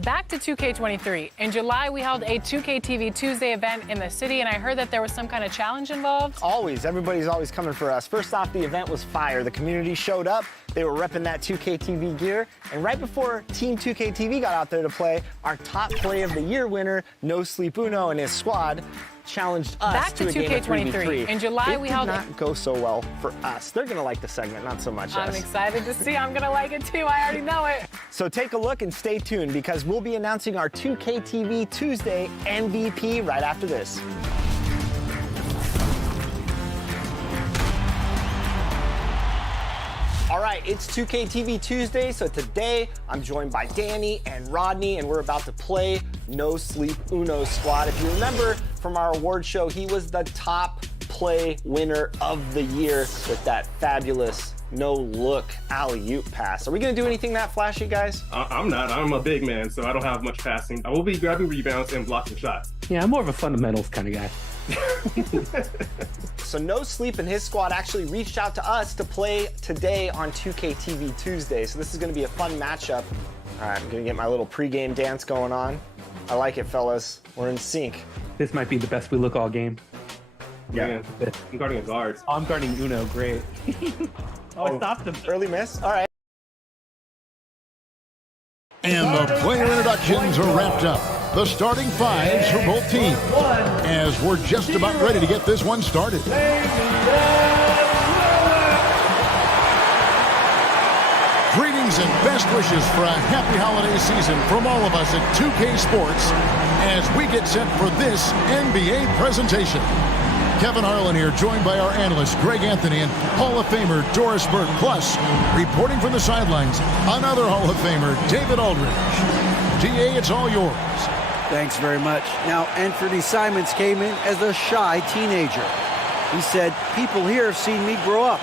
Back to 2K23. In July, we held a 2K TV Tuesday event in the city, and I heard that there was some kind of challenge involved. Always. Everybody's always coming for us. First off, the event was fire. The community showed up. They were repping that 2K TV gear. And right before Team 2K TV got out there to play, our top play of the year winner, No Sleep Uno and his squad, challenged us Back to a game of 2K23. 3v3. In July, we held It did not go so well for us. They're going to like the segment, not so much I'm us. excited to see. I'm going to like it too. I already know it. So take a look and stay tuned because we'll be announcing our 2K TV Tuesday MVP right after this. All right, it's 2K TV Tuesday, so today I'm joined by Danny and Rodney, and we're about to play No Sleep Uno Squad. If you remember from our award show, he was the top play winner of the year with that fabulous no-look alley-oop pass. Are we gonna do anything that flashy, guys? I'm not. I'm a big man, so I don't have much passing. I will be grabbing rebounds and blocking shots. Yeah, I'm more of a fundamentals kind of guy. So No Sleep and his squad actually reached out to us to play today on 2K TV Tuesday. So this is gonna be a fun matchup. All right, I'm gonna get my little pregame dance going on. I like it, fellas. We're in sync. This might be the best we look all game. Yeah. I'm guarding a guard. Oh, I'm guarding Uno, great. I stopped him. Early miss, all right. And the player introductions are wrapped up. The starting fives for both teams as we're just about ready to get this one started. Greetings and best wishes for a happy holiday season from all of us at 2K Sports as we get set for this NBA presentation. Kevin Harlan here, joined by our analyst Greg Anthony and Hall of Famer Doris Burke. Plus, reporting from the sidelines, another Hall of Famer, David Aldridge. DA, it's all yours. Thanks very much. Now, Anthony Simons came in as a shy teenager. He said, people here have seen me grow up.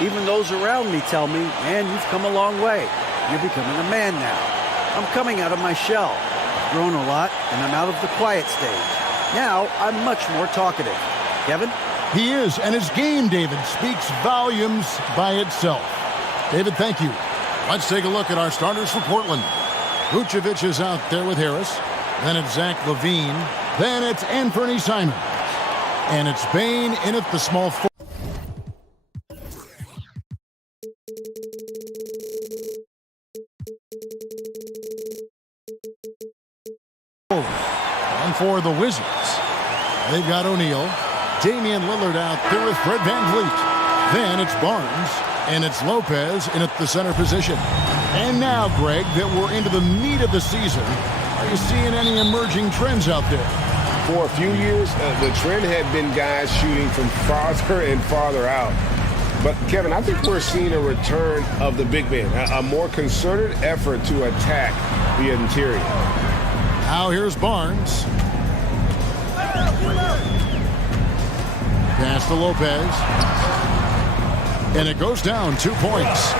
Even those around me tell me, man, you've come a long way. You're becoming a man now. I'm coming out of my shell. I've grown a lot, and I'm out of the quiet stage. Now, I'm much more talkative. Kevin? He is, and his game, David, speaks volumes by itself. David, thank you. Let's take a look at our starters for Portland. Vucevic is out there with Harris. Then it's Zach LaVine. Then it's Anthony Simons. And it's Bane in at the small forward. And for the Wizards, they've got O'Neal. Damian Lillard out there with Fred VanVleet. Then it's Barnes, and it's Lopez in at the center position. And now, Greg, that we're into the meat of the season, are you seeing any emerging trends out there? For a few years, the trend had been guys shooting from farther and farther out. But, Kevin, I think we're seeing a return of the big man, a more concerted effort to attack the interior. Now here's Barnes. Pass to Lopez. And it goes down 2 points.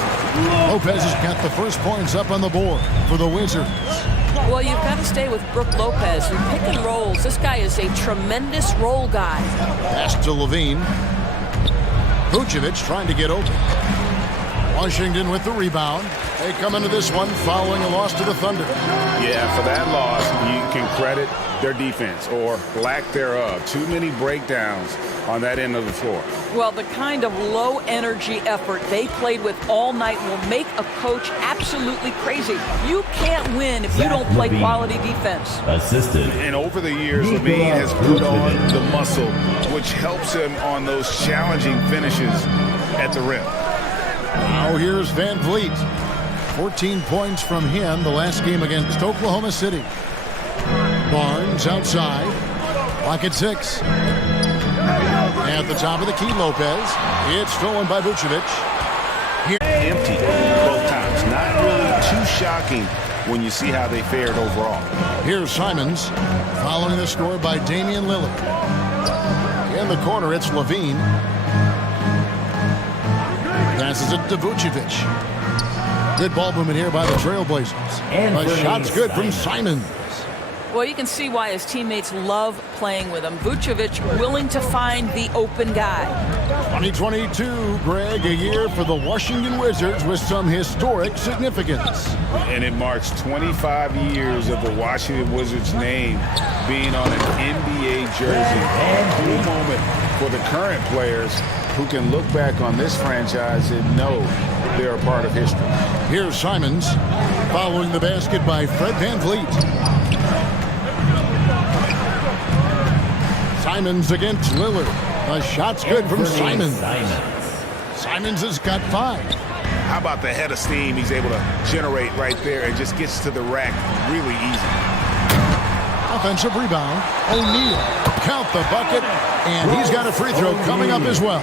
Lopez has got the first points up on the board for the Wizards. Well, you've got to stay with Brook Lopez. You pick and rolls. This guy is a tremendous roll guy. Pass to LaVine. Vucevic trying to get open. Washington with the rebound. They come into this one following a loss to the Thunder. Yeah, for that loss, you can credit their defense or lack thereof. Too many breakdowns on that end of the floor. Well, the kind of low-energy effort they played with all night will make a coach absolutely crazy. You can't win if you don't play quality defense. Assisted. And over the years, LaVine has put on the muscle, which helps him on those challenging finishes at the rim. Now here's VanVleet. 14 points from him the last game against Oklahoma City. Barnes outside. Clock at 6. At the top of the key, Lopez. It's stolen by Vucevic. Here, empty both times. Not really too shocking when you see how they fared overall. Here's Simons. Following the score by Damian Lillard. In the corner, it's LaVine. Passes it to Vucevic. Good ball movement here by the Trailblazers. A shot's good from Simons. Well, you can see why his teammates love playing with him. Vucevic willing to find the open guy. 2022, Greg, a year for the Washington Wizards with some historic significance. And it marks 25 years of the Washington Wizards name being on an NBA jersey. A cool moment for the current players who can look back on this franchise and know they're a part of history. Here's Simons following the basket by Fred VanVleet. Simons against Lillard. The shot's good from Simons. Simons has got 5. How about the head of steam he's able to generate right there and just gets to the rack really easy. Offensive rebound. O'Neal. Count the bucket. And he's got a free throw coming up as well.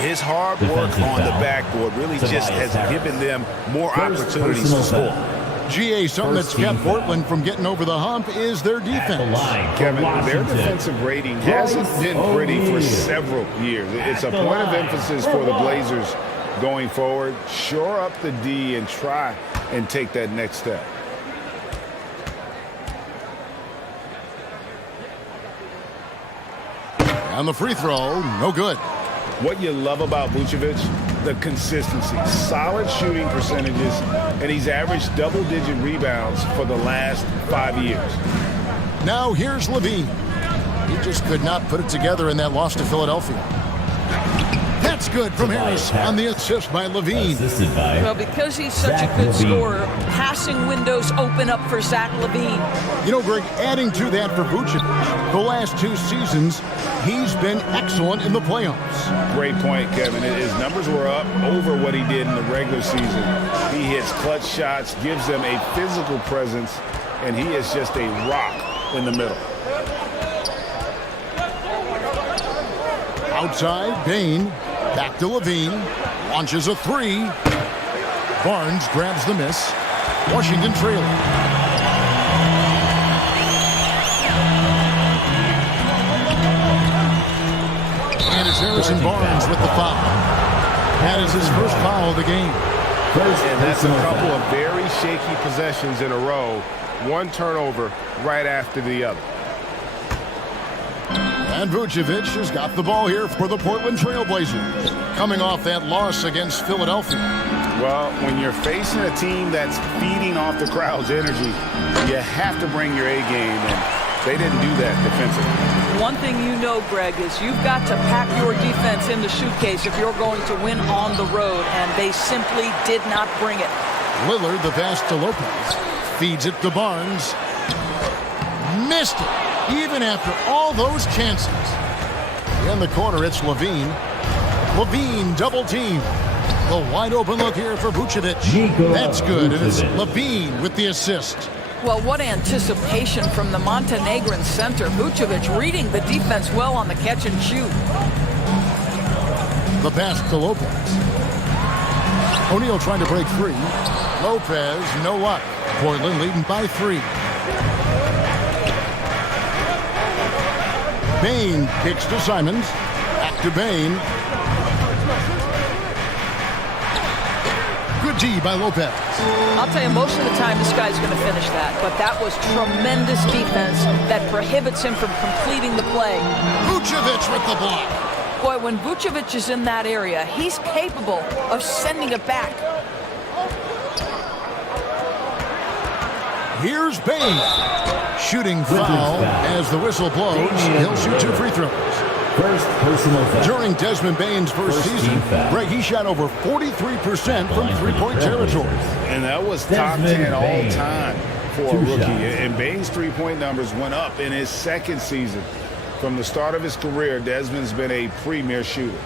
His hard work on the backboard really just has given them more opportunities to score. GA, something that's kept Portland from getting over the hump is their defense. Kevin, their defensive rating hasn't been pretty for several years. It's a point of emphasis for the Blazers going forward. Shore up the D and try and take that next step. And the free throw, no good. What you love about Vucevic, the consistency, solid shooting percentages, and he's averaged double-digit rebounds for the last 5 years. Now here's Levine. He just could not put it together in that loss to Philadelphia. That's good from Harris on the assist by Levine. Well, because he's such a good scorer, passing windows open up for Zach LaVine. You know, Greg, adding to that for Vucevic, the last 2 seasons, he's been excellent in the playoffs. Great point, Kevin. His numbers were up over what he did in the regular season. He hits clutch shots, gives them a physical presence, and he is just a rock in the middle. Outside, Bane. Back to Levine. Launches a 3. Barnes grabs the miss. Washington trailing. And it's Harrison Barnes with the foul. That is his first foul of the game. And that's a couple of very shaky possessions in a row. One turnover right after the other. And Vucevic has got the ball here for the Portland Trail Blazers, coming off that loss against Philadelphia. Well, when you're facing a team that's feeding off the crowd's energy, you have to bring your A game, and they didn't do that defensively. One thing you know, Greg, is you've got to pack your defense in the suitcase if you're going to win on the road, and they simply did not bring it. Lillard, the pass to Lopez, feeds it to Barnes. Missed it. Even after all those chances. In the corner, it's Levine. Levine double team. The wide open look here for Vucevic. That's good, and it's Levine with the assist. Well, what anticipation from the Montenegrin center. Vucevic reading the defense well on the catch and shoot. The pass to Lopez. O'Neal trying to break free. Lopez, no luck. Portland leading by 3. Bane kicks to Simons. Back to Bane. Good D by Lopez. I'll tell you, most of the time this guy's going to finish that, but that was tremendous defense that prohibits him from completing the play. Vucevic with the block. Boy, when Vucevic is in that area, he's capable of sending it back. Here's Bane. Shooting foul as the whistle blows. He'll shoot 2 free throws. First personal foul. During Desmond Bane's first season, Greg, he shot over 43% from three-point territory. And that was top 10 all time for a rookie. And Bane's three-point numbers went up in his second season. From the start of his career, Desmond's been a premier shooter.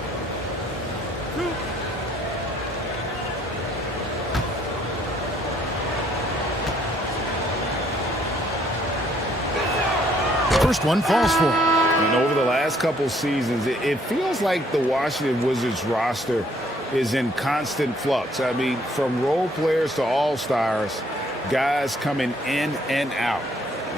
First one falls for him. And over the last couple seasons, it feels like the Washington Wizards roster is in constant flux. I mean, from role players to all-stars, guys coming in and out.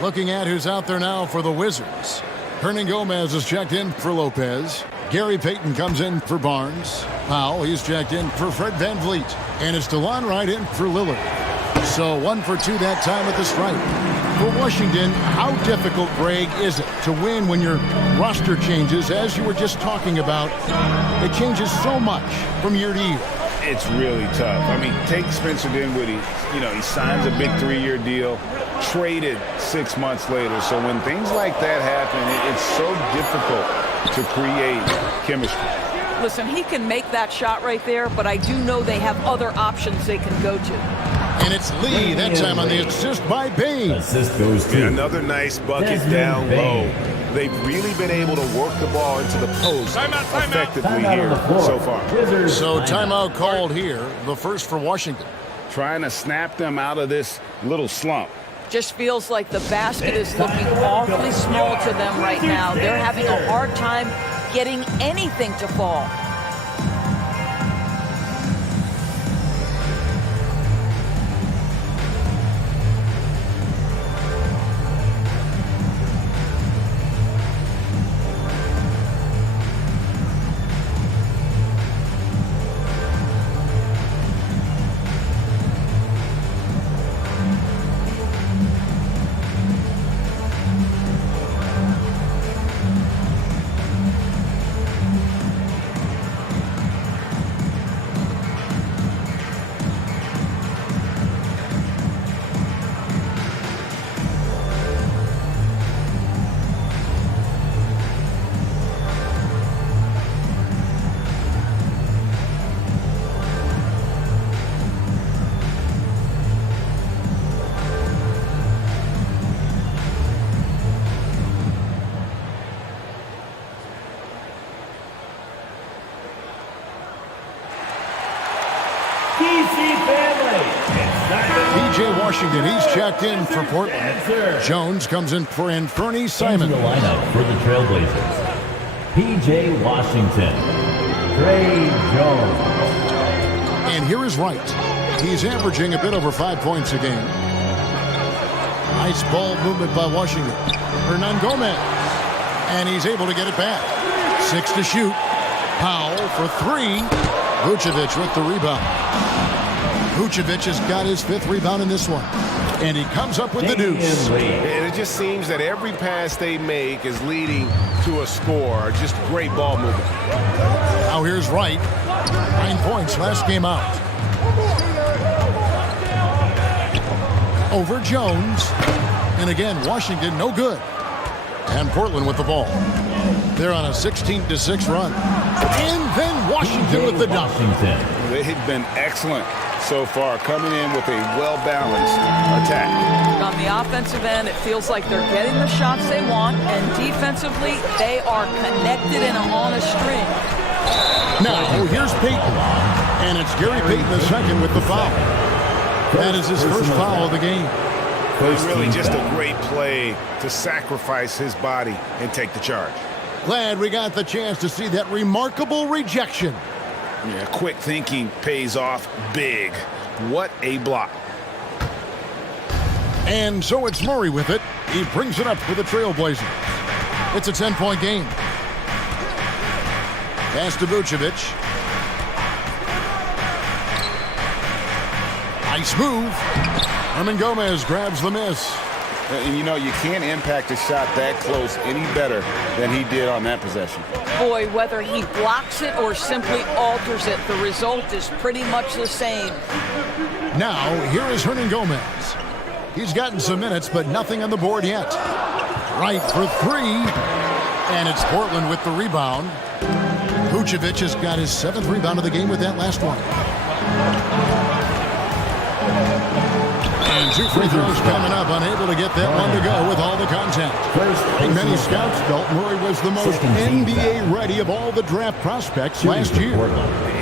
Looking at who's out there now for the Wizards. Hernan Gomez is checked in for Lopez. Gary Payton comes in for Barnes. Powell, he's checked in for Fred VanVleet. And it's DeLon Wright in for Lillard. So 1 for 2 that time at the stripe. For Washington, how difficult, Greg, is it to win when your roster changes, as you were just talking about? It changes so much from year to year. It's really tough. I mean, take Spencer Dinwiddie. He signs a big 3-year deal, traded 6 months later. So when things like that happen, it's so difficult to create chemistry. Listen, he can make that shot right there, but I do know they have other options they can go to. And it's Lee, that time on the assist by Bane. Assist goes to Another nice bucket Desmond down Bane. low. They've really been able to work the ball into the post effectively Timeout on here the floor. so far. Wizards So timeout. timeout called here, the first for Washington. Trying to snap them out of this little slump. Just feels like the basket is looking awfully small to them right now. They're having a hard time getting anything to fall. P.J. Washington, he's checked in for Portland. Jones comes in for Anthony Into Simon. the lineup for the Trailblazers. P.J. Washington. Trey Jones. And here is Wright. He's averaging a bit over 5 points a game. Nice ball movement by Washington. Hernan Gomez. And he's able to get it back. 6 to shoot. Powell for 3. Vucevic with the rebound. Vucevic has got his 5th rebound in this one. And he comes up with the deuce. And it just seems that every pass they make is leading to a score. Just great ball movement. Now here's Wright. 9 points last game out. Over Jones. And again, Washington no good. And Portland with the ball. They're on a 16-6 run. And then Washington with the dunk. They've been excellent so far, coming in with a well-balanced attack. On the offensive end, it feels like they're getting the shots they want, and defensively, they are connected and on a string. Now, here's Payton. And it's Gary Payton the second with the foul. That is his first foul of the game. Really just a great play to sacrifice his body and take the charge. Glad we got the chance to see that remarkable rejection. Yeah, quick thinking pays off big. What a block. And so it's Murray with it. He brings it up for the Trailblazers. It's a 10-point game. Pass to Vucevic. Nice move. Hernan Gomez grabs the miss. And you know, you can't impact a shot that close any better than he did on that possession. Boy, whether he blocks it or simply alters it, the result is pretty much the same. Now, here is Hernan Gomez. He's gotten some minutes, but nothing on the board yet. Right for 3. And it's Portland with the rebound. Vucevic has got his 7th rebound of the game with that last one. And 2 free throws coming up, unable to get that one to go with all the contact. And many scouts felt Murray was the most NBA ready of all the draft prospects last year.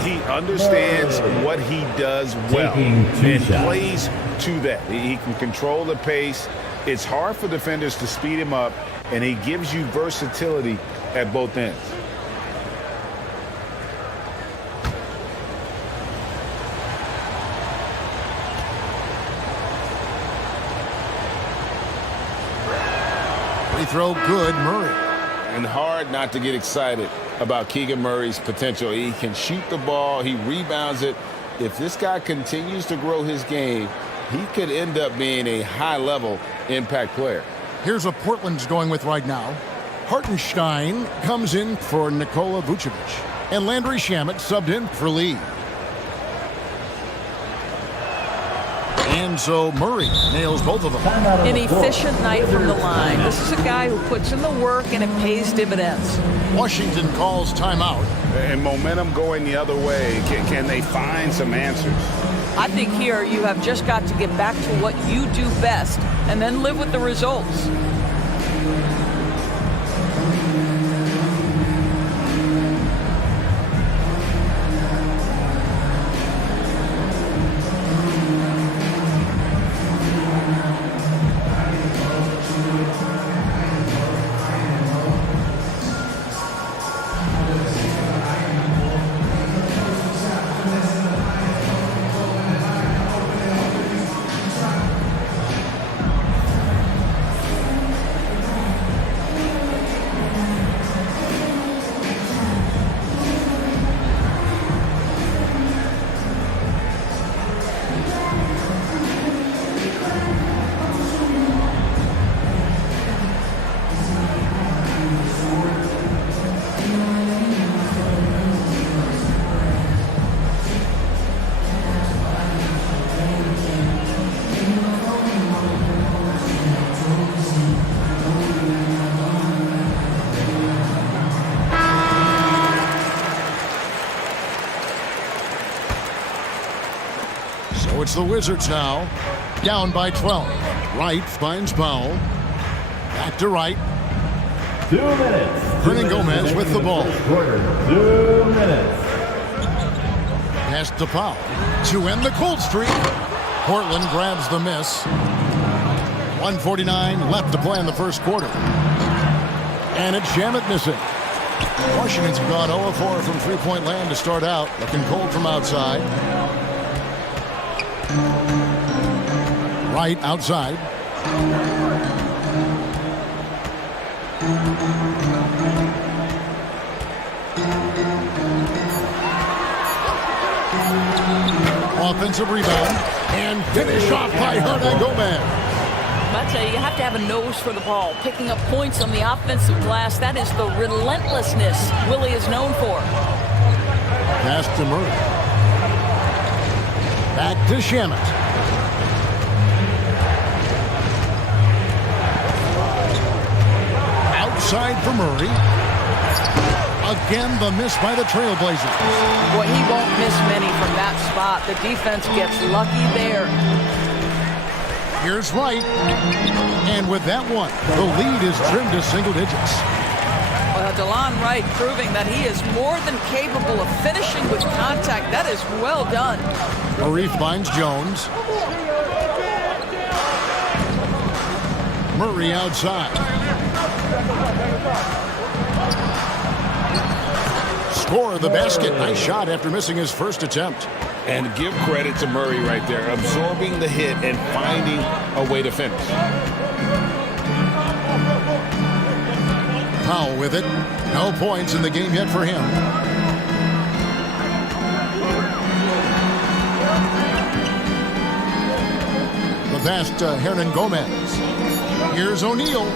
He understands what he does well and plays to that. He can control the pace. It's hard for defenders to speed him up, and he gives you versatility at both ends. Free throw good, Murray. And hard not to get excited about Keegan Murray's potential. He can shoot the ball. He rebounds it. If this guy continues to grow his game, he could end up being a high-level impact player. Here's what Portland's going with right now. Hartenstein comes in for Nikola Vucevic. And Landry Shamet subbed in for Lee. And so Murray nails both of them. An efficient night from the line. This is a guy who puts in the work and it pays dividends. Washington calls timeout. And momentum going the other way. Can they find some answers? I think here you have just got to get back to what you do best and then live with the results. So it's the Wizards now, down by 12. Wright finds Powell. Back to Wright. 2 minutes. Hernan Gomez with the ball. 2 minutes. Pass to Powell to end the cold streak. Portland grabs the miss. 1:49 left to play in the first quarter. And it's Shamet missing. Washington's gone 0 of 4 from three-point land to start out. Looking cold from outside. Wright outside. Offensive rebound and finish off by Hernan Gomez. I tell you, you have to have a nose for the ball. Picking up points on the offensive glass, that is the relentlessness Willie is known for. Pass to Murray. Back to Shamet. Outside for Murray. Again, the miss by the Trailblazers. Boy, he won't miss many from that spot. The defense gets lucky there. Here's Wright. And with that one, the lead is trimmed to single digits. Well, DeLon Wright proving that he is more than capable of finishing with contact. That is well done. Murray finds Jones. Murray outside. Score the basket. Nice shot after missing his first attempt. And give credit to Murray right there, absorbing the hit and finding a way to finish. Powell with it. No points in the game yet for him. The pass to Hernan Gomez. Here's O'Neal.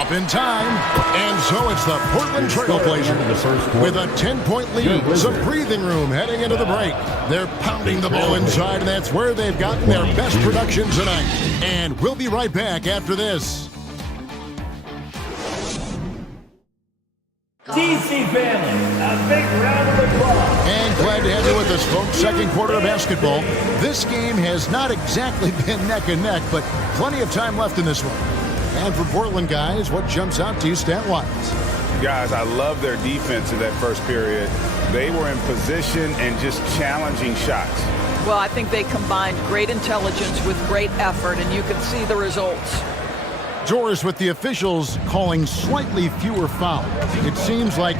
Up in time. And so it's the Portland Trailblazers with a 10-point lead. Some breathing room heading into the break. They're pounding the ball inside, and that's where they've gotten their best production tonight. And we'll be right back after this. DC family, a big round of applause. And glad to have you with us, folks. Second quarter of basketball. This game has not exactly been neck and neck, but plenty of time left in this one. And for Portland guys, what jumps out to you stat-wise? Guys, I love their defense in that first period. They were in position and just challenging shots. Well, I think they combined great intelligence with great effort, and you can see the results. Joris, with the officials calling slightly fewer fouls, it seems like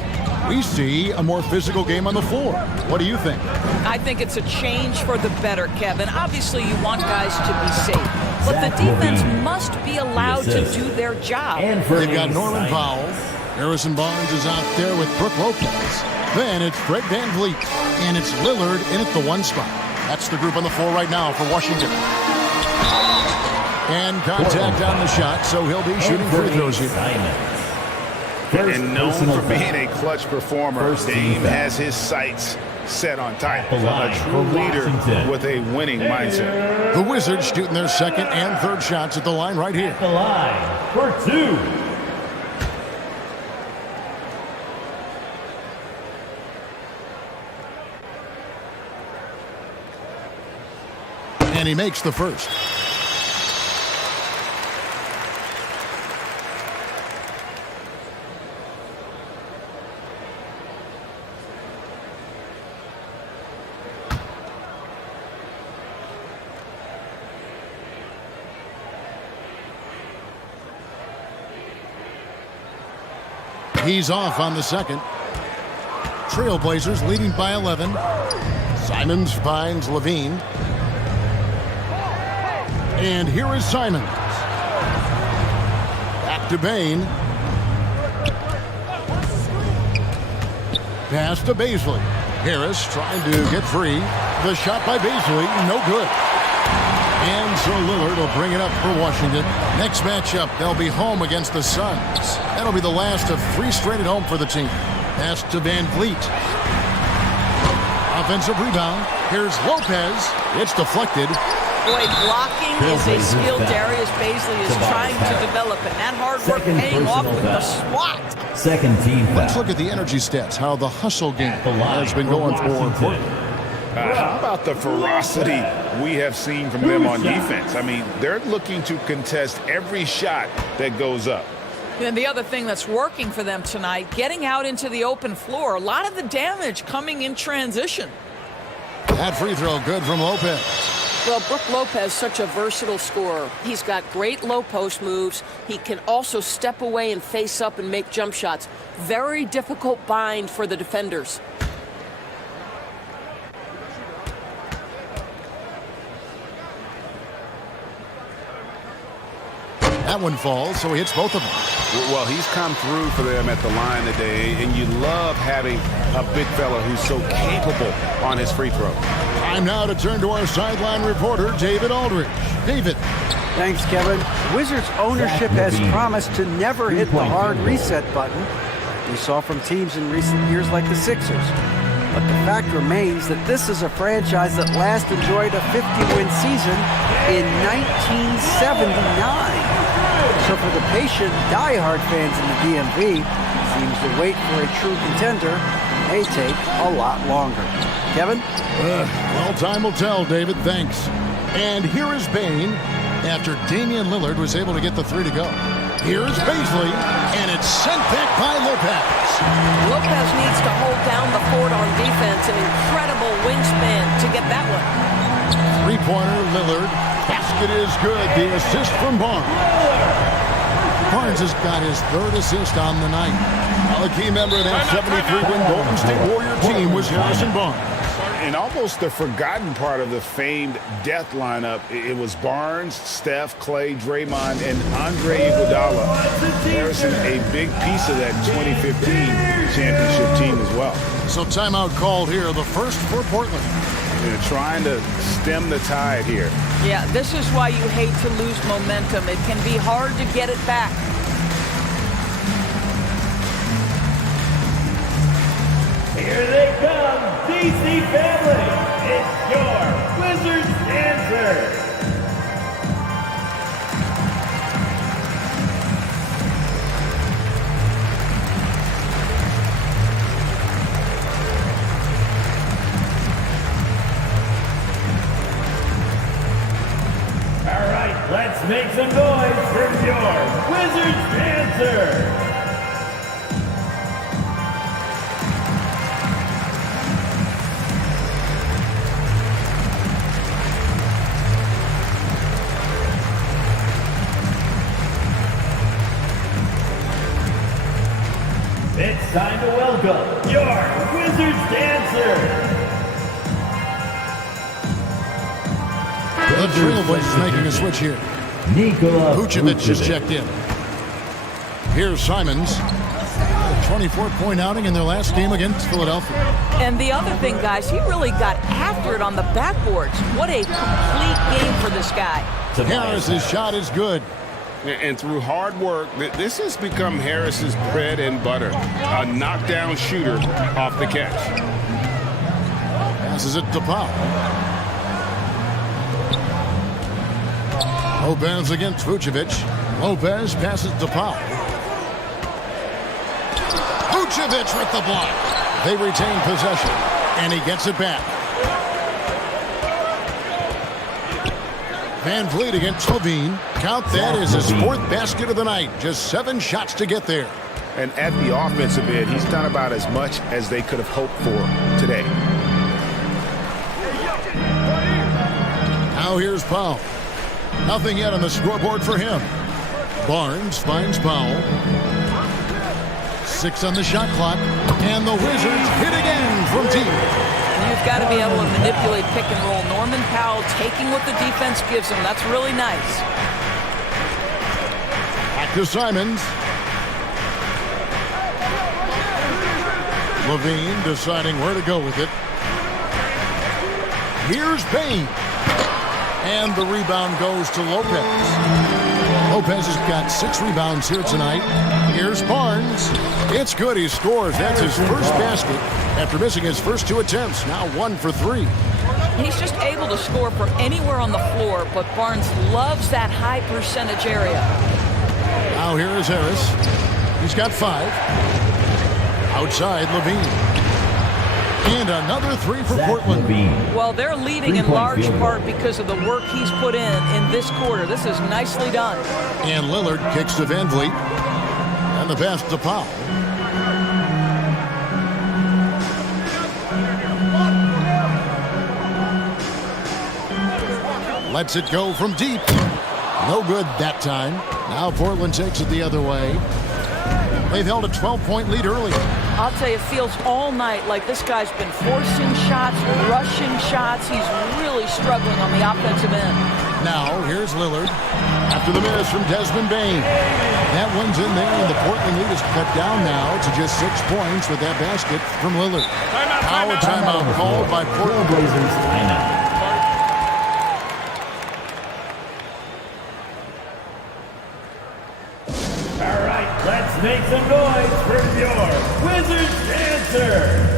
we see a more physical game on the floor. What do you think? I think it's a change for the better, Kevin. Obviously, you want guys to be safe, but the defense must be allowed to do their job. They've got Norman Powell. Harrison Barnes is out there with Brook Lopez. Then it's Fred VanVleet, and it's Lillard in at the one spot. That's the group on the floor right now for Washington. And contact on the shot, so he'll be shooting free throws here. And known for being a clutch performer, Dame has his sights set on titles. A true leader with a winning mindset. The Wizards shooting their second and third shots at the line right here. The line for two. And he makes the first. He's off on the second. Trailblazers leading by 11. Simons finds Levine. And here is Simons. Back to Bane. Pass to Bazley. Harris trying to get free. The shot by Bazley, no good. And so Lillard will bring it up for Washington. Next matchup, they'll be home against the Suns. That'll be the last of 3 straight at home for the team. Pass to Van Vliet. Offensive rebound. Here's Lopez. It's deflected. Boy, blocking is a skill Darius Bazley is trying to develop, and that hard work paying off with the swat. Second team foul. Let's look at the energy stats, how the hustle game has been going for Portland. How about the ferocity we have seen from them on defense? I mean, they're looking to contest every shot that goes up. And the other thing that's working for them tonight, getting out into the open floor. A lot of the damage coming in transition. That free throw good from Lopez. Well, Brook Lopez, such a versatile scorer. He's got great low post moves. He can also step away and face up and make jump shots. Very difficult bind for the defenders. That one falls, so he hits both of them. Well, he's come through for them at the line today, and you love having a big fella who's so capable on his free throw. Time now to turn to our sideline reporter, David Aldridge. David. Thanks, Kevin. Wizards ownership has promised to never hit the hard reset button we saw from teams in recent years like the Sixers. But the fact remains that this is a franchise that last enjoyed a 50-win season in 1979. So for the patient, diehard fans in the DMV, seems the wait for a true contender may take a lot longer. Kevin? Well, time will tell, David. Thanks. And here is Bane after Damian Lillard was able to get the 3 to go. Here's Bazley, and it's sent back by Lopez. Lopez needs to hold down the fort on defense. An incredible wingspan to get that one. Three-pointer, Lillard. Basket is good. The assist from Barnes. Barnes has got his 3rd assist on the night. Well, a key member of that 73-win Golden State Warrior team was Harrison Barnes. And almost the forgotten part of the famed death lineup, it was Barnes, Steph, Clay, Draymond, and Andre Iguodala. Harrison, a big piece of that 2015 championship team as well. So timeout called here, the first for Portland. They're trying to stem the tide here. Yeah, this is why you hate to lose momentum. It can be hard to get it back. Here they come, DC family. It's your Wizards answer. All right, let's make some noise for your Wizards answer. It's time to welcome your Wizards dancer. The Trailblazers making a switch here. Nikola Vucevic just checked in. Here's Simons. A 24-point outing in their last game against Philadelphia. And the other thing, guys, he really got after it on the backboards. What a complete game for this guy. Harris's shot is good. And through hard work, this has become Harris's bread and butter. A knockdown shooter off the catch. Passes it to Powell. Lopez against Vucevic. Lopez passes to Powell. Vucevic with the block. They retain possession, and he gets it back. Van Vliet against Levine. Count that as his fourth basket of the night. Just 7 shots to get there. And at the offensive end, he's done about as much as they could have hoped for today. Now here's Powell. Nothing yet on the scoreboard for him. Barnes finds Powell. 6 on the shot clock. And the Wizards hit again from deep. You've got to be able to manipulate pick and roll. Norman Powell taking what the defense gives him. That's really nice. Back to Simons. Levine deciding where to go with it. Here's Bain. And the rebound goes to Lopez. Lopez has got 6 rebounds here tonight. Here's Barnes. It's good. He scores. That's his first basket after missing his first 2 attempts. Now 1 for 3. He's just able to score from anywhere on the floor, but Barnes loves that high percentage area. Now here is Harris. He's got 5. Outside, Levine. And another 3 for Portland. Well, they're leading in large part because of the work he's put in this quarter. This is nicely done. And Lillard kicks to Van Vliet. And the pass to Powell. Lets it go from deep. No good that time. Now Portland takes it the other way. They've held a 12-point lead early. I'll tell you, it feels all night like this guy's been forcing shots, rushing shots. He's really struggling on the offensive end. Now, here's Lillard. After the miss from Desmond Bain. That one's in there, and the Portland lead is cut down now to just 6 points with that basket from Lillard. Now a timeout called by Portland Blazers. Timeout. Let's make some noise for your Wizards answer.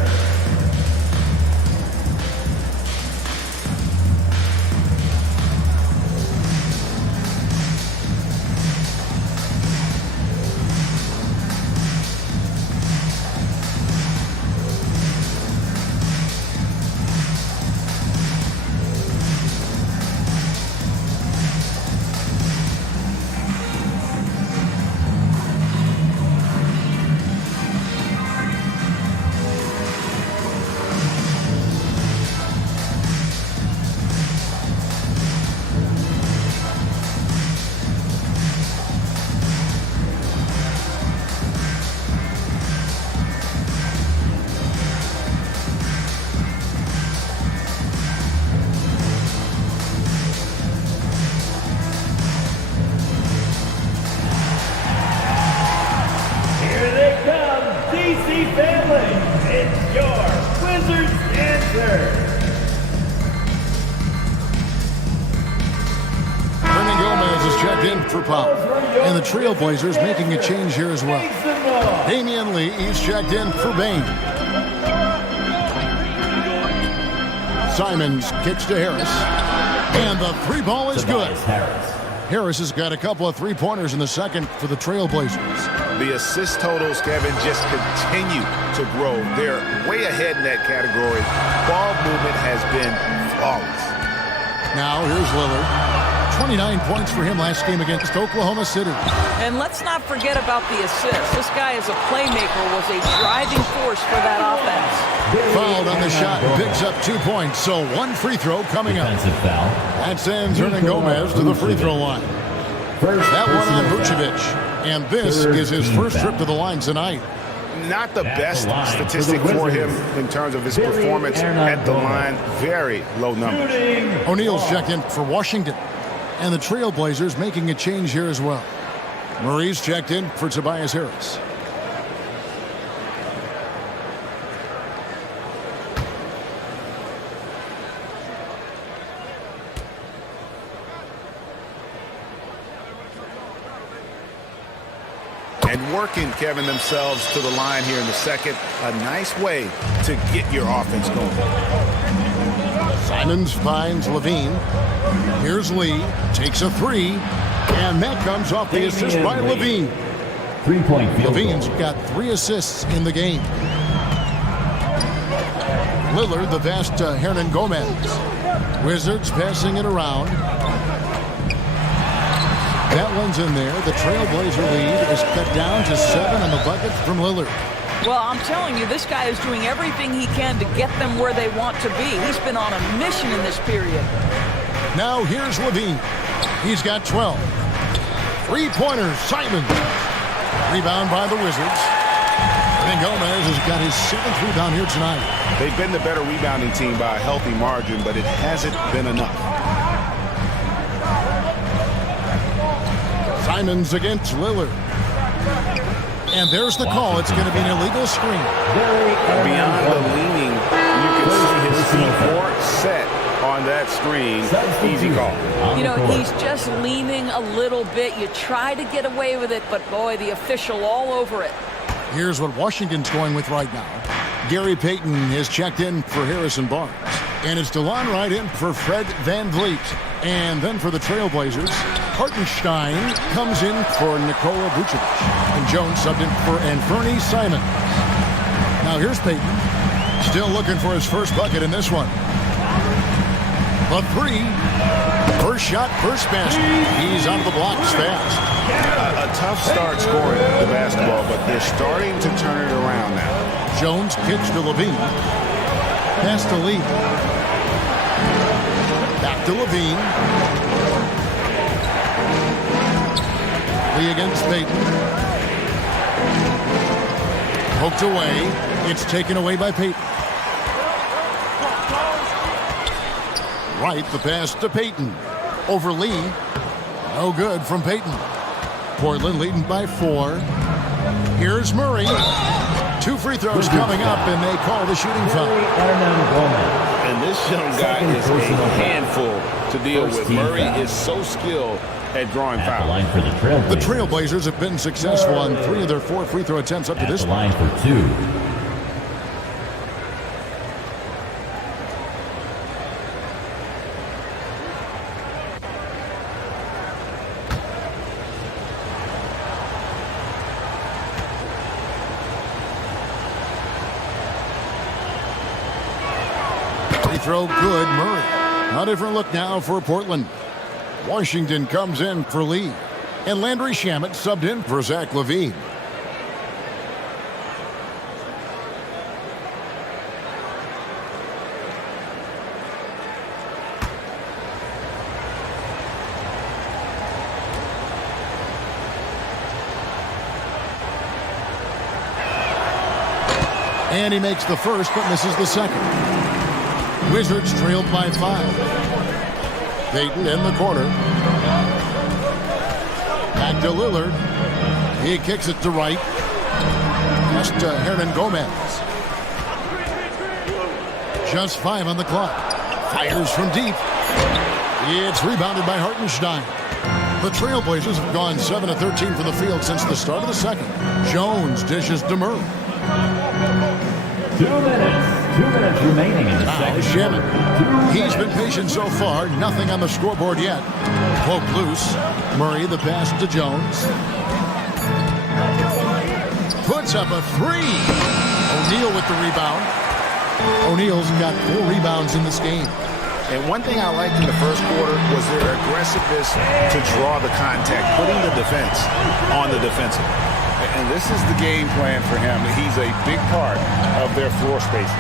For Powell. And the Trailblazers making a change here as well. Damian Lee is checked in for Bain. Simons kicks to Harris. And the 3 ball is good. Harris has got a couple of 3-pointers in the second for the Trailblazers. The assist totals, Kevin, just continue to grow. They're way ahead in that category. Ball movement has been flawless. Now here's Lillard. 29 points for him last game against Oklahoma City. And let's not forget about the assist. This guy as a playmaker was a driving force for that offense. Fouled on the shot, picks up 2 points. So 1 free throw coming up. That sends Hernangomez to the free throw line. That one on Vucevic. And this is his first trip to the line tonight. Not the best statistic for him in terms of his performance at the line. Very low numbers. O'Neal's checked in for Washington. And the Trailblazers making a change here as well. Murray's checked in for Tobias Harris. working, Kevin, themselves to the line here in the second. A nice way to get your offense going. Simons finds Levine. Here's Lee. Takes a three. And that comes off the assist by Levine. 3-point field Levine's goal. got 3 assists in the game. Lillard, the pass to Hernan Gomez. Wizards passing it around. That one's in there. The Trailblazer lead is cut down to 7 on the bucket from Lillard. Well, I'm telling you, this guy is doing everything he can to get them where they want to be. He's been on a mission in this period. Now here's Levine. He's got 12. 3-pointers, Simons. Rebound by the Wizards. And Gomez has got his 7th rebound here tonight. They've been the better rebounding team by a healthy margin, but it hasn't been enough. Simons against Lillard. And there's the call. It's going to be an illegal screen. Beyond the leaning, you can see his feet weren't set on that screen. Easy call. You know, he's just leaning a little bit. You try to get away with it, but boy, the official all over it. Here's what Washington's going with right now. Gary Payton has checked in for Harrison Barnes. And it's DeLon Wright in for Fred VanVleet. And then for the Trailblazers, Hartenstein comes in for Nikola Vucevic. And Jones subbed in for Anthony Simons. Now here's Payton. Still looking for his first bucket in this one. A 3. First shot, first basket. He's out of the blocks fast. A tough start scoring the basketball, but they're starting to turn it around now. Jones kicks to Levine. Pass to Lee. Back to Levine. Lee against Payton. Poked away. It's taken away by Payton. Right, the pass to Payton. Over Lee. No good from Payton. Portland leading by 4. Here's Murray. 2 free throws coming up, and they call the shooting foul. And this young guy is a handful to deal with. Murray is so skilled at drawing fouls. The Trailblazers have been successful on 3 of their 4 free throw attempts up to this line for 2. Throw good, Murray. A different look now for Portland. Washington comes in for Lee. And Landry Shamet subbed in for Zach LaVine. And he makes the first, but misses the second. Wizards trailed by 5. Payton in the corner. Back to Lillard. He kicks it to Wright. Just to Hernan Gomez. Just 5 on the clock. Fires from deep. It's rebounded by Hartenstein. The Trailblazers have gone 7 of 13 from the field since the start of the second. Jones dishes to Murray. 2 minutes. 2 minutes remaining in the second. Shamet. He's been patient so far. Nothing on the scoreboard yet. Poke loose. Murray the pass to Jones. Puts up a 3. O'Neal with the rebound. O'Neal's got 4 rebounds in this game. And one thing I liked in the first quarter was their aggressiveness to draw the contact, putting the defense on the defensive. And this is the game plan for him. He's a big part of their floor spacing.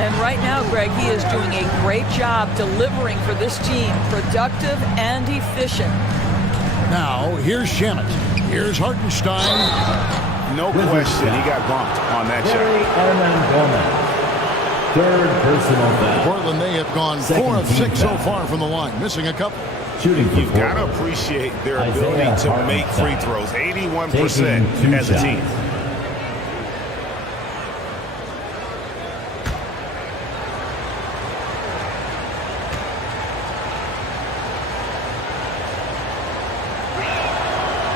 And right now, Greg, he is doing a great job delivering for this team, productive and efficient. Now, here's Shamet. Here's Hartenstein. No question, he got bumped on that shot. Third personal foul. Portland, they have gone 4 of 6 so far from the line, missing a couple. Shooting You've got to appreciate their ability to make free throws. 81% as a team.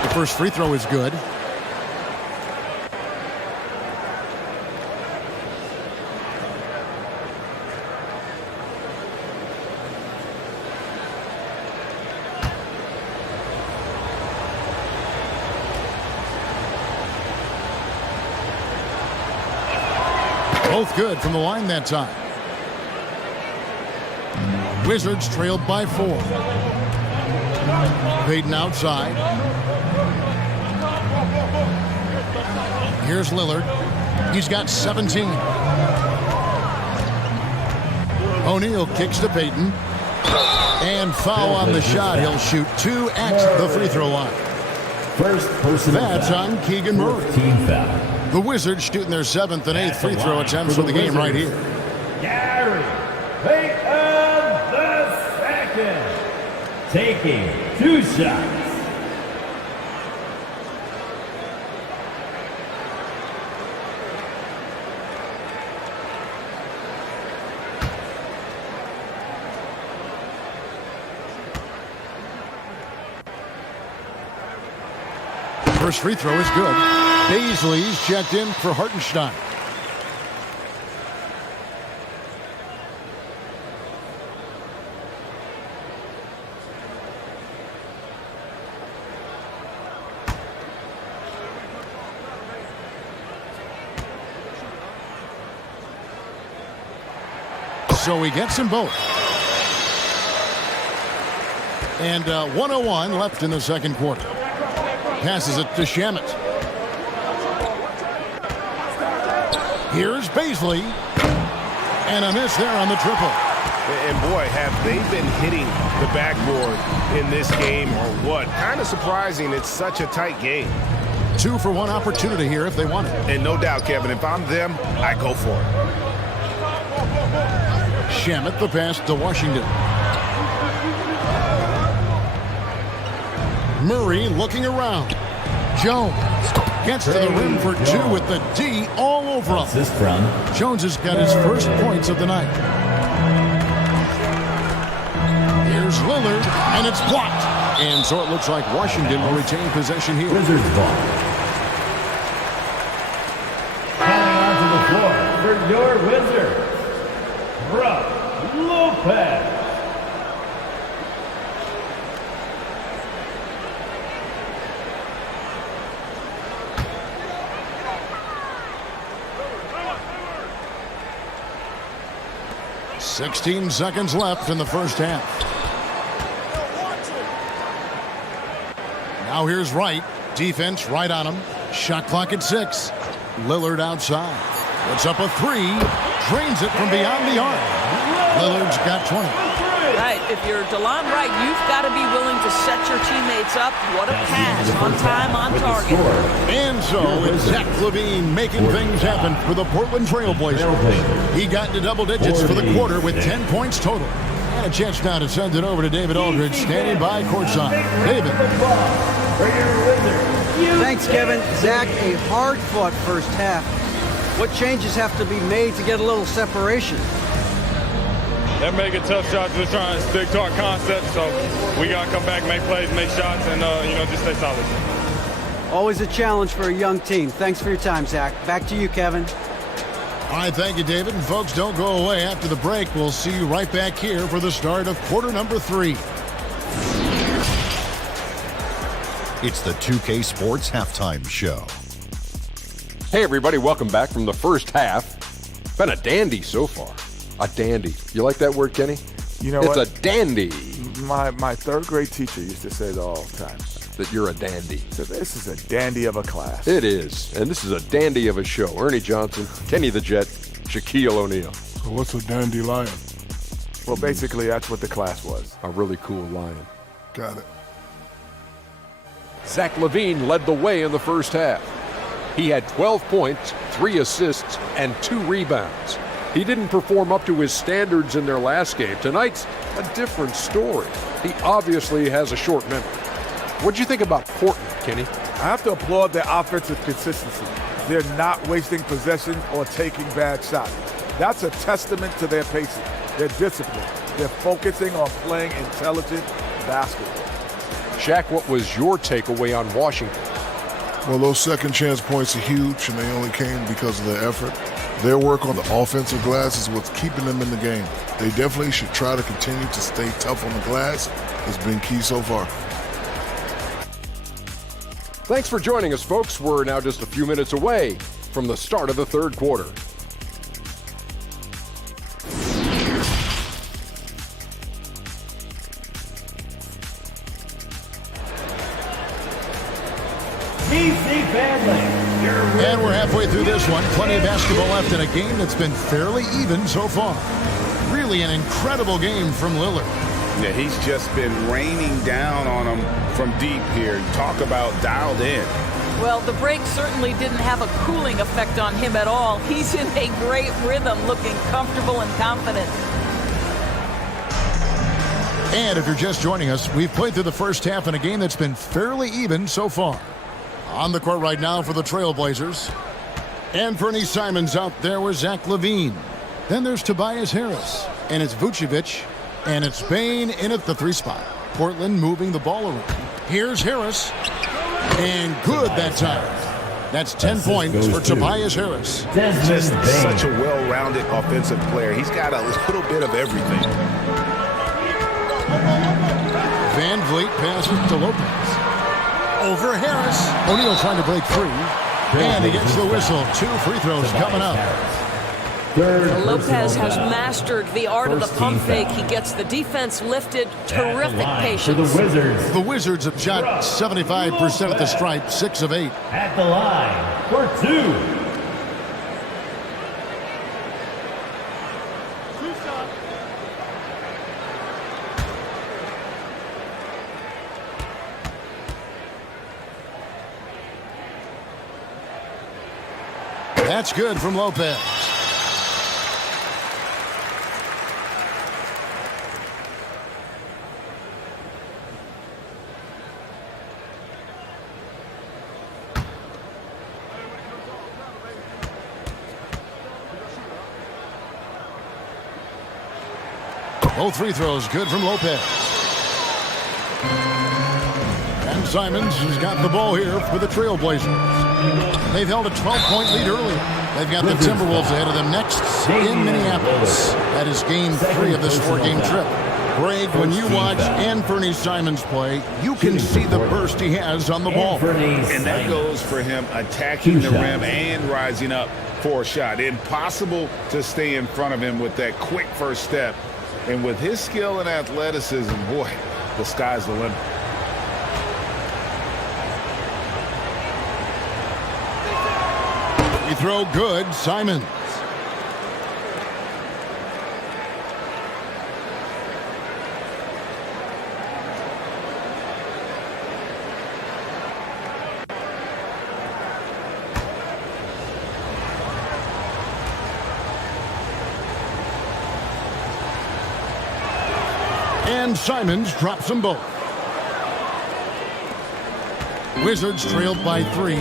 The first free throw is good. Both good from the line that time. Wizards trailed by 4. Payton outside. Here's Lillard. He's got 17. O'Neal kicks to Payton. And foul on the shot. He'll shoot 2 at the free throw line. First personal That's foul. on Keegan Murray. Team foul. The Wizards shooting their 7th and 8th free throw attempts for the game right here. Gary Payton II, taking 2 shots. First free throw is good. Baisley's checked in for Hartenstein. So he gets them both. And 1:01 left in the second quarter. Passes it to Shamet. Here's Baisley. And a miss there on the triple. And boy, have they been hitting the backboard in this game or what? Kind of surprising it's such a tight game. 2 for 1 opportunity here if they want it. And no doubt, Kevin, if I'm them, I go for it. Shamet the pass to Washington. Murray looking around. Jones gets to the rim for 2 with the D all over him. Assist from Jones has got his first points of the night. Here's Lillard, and it's blocked. And so it looks like Washington will retain possession here. Wizards ball. Coming onto the floor for your Wizards, Brook Lopez. $16 seconds left in the first half. Now here's Wright. Defense right on him. Shot clock at 6. Lillard outside. Puts up a 3. Drains it from beyond the arc. Lillard's got 20. Right, if you're DeLon Wright, you've got to be willing to set your teammates up. What a pass, on time, on target. And so it's Zach LaVine making things happen for the Portland Trailblazers. He got to double digits for the quarter with 10 points total. And a chance now to send it over to David Aldridge, standing by courtside. David. Thanks, Kevin. Zach, a hard-fought first half. What changes have to be made to get a little separation? They're making tough shots. We're trying to stick to our concept, so we got to come back, make plays, make shots, and, just stay solid. Always a challenge for a young team. Thanks for your time, Zach. Back to you, Kevin. All right, thank you, David. And folks, don't go away. After the break, we'll see you right back here for the start of quarter number 3. It's the 2K Sports Halftime Show. Hey, everybody. Welcome back from the first half. Been a dandy so far. A dandy. You like that word, Kenny? You know it's what? a dandy. My third grade teacher used to say that all the time. That you're a dandy. So this is a dandy of a class. It is. And this is a dandy of a show. Ernie Johnson, Kenny the Jet, Shaquille O'Neal. So what's a dandelion? Well, basically, that's what the class was. A really cool lion. Got it. Zach LaVine led the way in the first half. He had 12 points, 3 assists, and 2 rebounds. He didn't perform up to his standards in their last game. Tonight's a different story. He obviously has a short memory. What'd you think about Portland, Kenny? I have to applaud their offensive consistency. They're not wasting possessions or taking bad shots. That's a testament to their pacing, their discipline. They're focusing on playing intelligent basketball. Shaq, what was your takeaway on Washington? Well, those second chance points are huge, and they only came because of their effort. Their work on the offensive glass is what's keeping them in the game. They definitely should try to continue to stay tough on the glass. It's been key so far. Thanks for joining us, folks. We're now just a few minutes away from the start of the third quarter. And we're halfway through this one. Plenty of basketball left in a game that's been fairly even so far. Really an incredible game from Lillard. Yeah, he's just been raining down on them from deep here. Talk about dialed in. Well, the break certainly didn't have a cooling effect on him at all. He's in a great rhythm, looking comfortable and confident. And if you're just joining us, we've played through the first half in a game that's been fairly even so far. On the court right now for the Trailblazers. Anthony Simons out there with Zach LaVine. Then there's Tobias Harris. And it's Vucevic. And it's Bane in at the 3 spot. Portland moving the ball around. Here's Harris. And good that time. That's 10 points for Tobias Harris. Just such a well-rounded offensive player. He's got a little bit of everything. Van Vliet passes to Lopez. Over Harris. O'Neal trying to break free. And he gets the whistle. 2 free throws coming up. Lopez has mastered the art of the pump fake. He gets the defense lifted. Terrific patience. The Wizards have shot 75% at the stripe, 6 of 8. At the line for 2. That's good from Lopez. Both free throws good from Lopez. And Simons has got the ball here for the Trailblazers. They've held a 12-point lead earlier. They've got the Timberwolves ahead of them next in Minneapolis. That is game 3 of this 4-game trip. Greg, when you watch Anthony Simons play, you can see the burst he has on the ball. And that goes for him attacking the rim and rising up for a shot. Impossible to stay in front of him with that quick first step. And with his skill and athleticism, boy, the sky's the limit. Free throw good, Simons. And Simons drops them both. Wizards trailed by 3.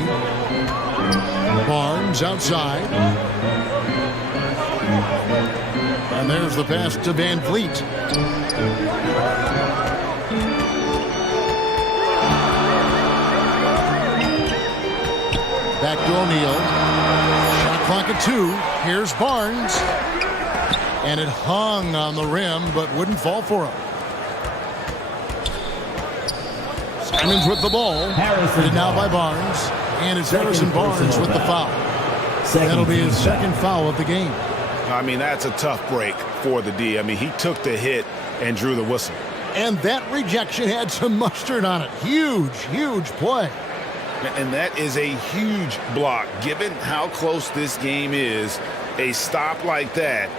Barnes outside. And there's the pass to Van Vliet. Back to O'Neal. Shot clock at 2. Here's Barnes. And it hung on the rim, but wouldn't fall for him. Simons with the ball. Harrison now by Barnes. And it's Harrison Barnes with the foul. That'll be his second foul of the game. I mean, that's a tough break for the D. I mean, he took the hit and drew the whistle. And that rejection had some mustard on it. Huge, huge play. And that is a huge block. Given how close this game is, a stop like that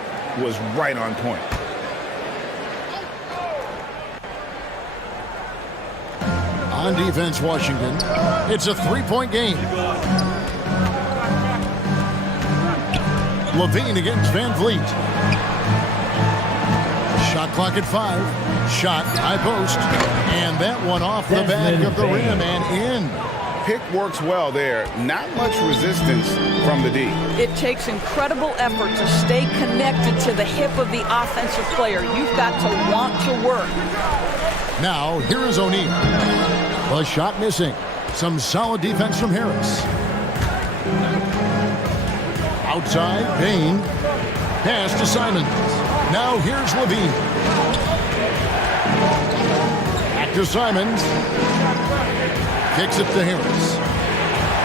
was right on point. On defense, Washington. It's a 3-point game. LaVine against Van Vliet. Shot clock at 5. Shot, high post. And that one off the back of the rim and in. Pick works well there. Not much resistance from the D. It takes incredible effort to stay connected to the hip of the offensive player. You've got to want to work. Now, here is O'Neal. The shot missing. Some solid defense from Harris. Outside, Bane. Pass to Simons. Now here's LaVine. Back to Simons. Kicks it to Harris.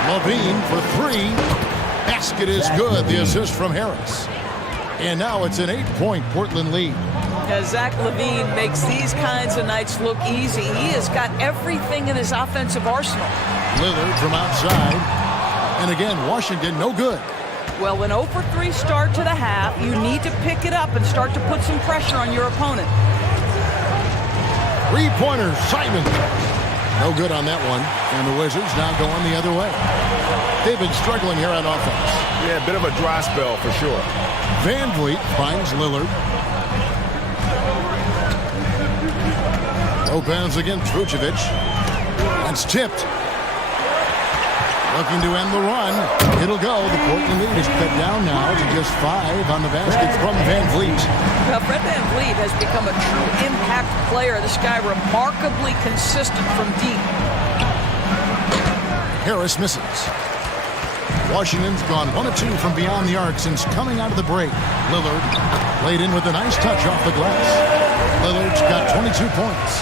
LaVine for 3. Basket is good. The assist from Harris. And now it's an 8-point Portland lead. As Zach LaVine makes these kinds of nights look easy, he has got everything in his offensive arsenal. Lillard from outside. And again, Washington no good. Well, an 0 for 3 start to the half, you need to pick it up and start to put some pressure on your opponent. Three-pointer, Simon. No good on that one. And the Wizards now going the other way. They've been struggling here on offense. Yeah, a bit of a dry spell for sure. Van Vliet finds Lillard. Lopez against Vucevic. That's tipped. Looking to end the run. It'll go. The Portland lead is cut down now to just 5 on the basket from Van Vliet. Well, Fred Van Vliet has become a true impact player. This guy remarkably consistent from deep. Harris misses. Washington's gone 1 of 2 from beyond the arc since coming out of the break. Lillard laid in with a nice touch off the glass. Lillard's got 22 points.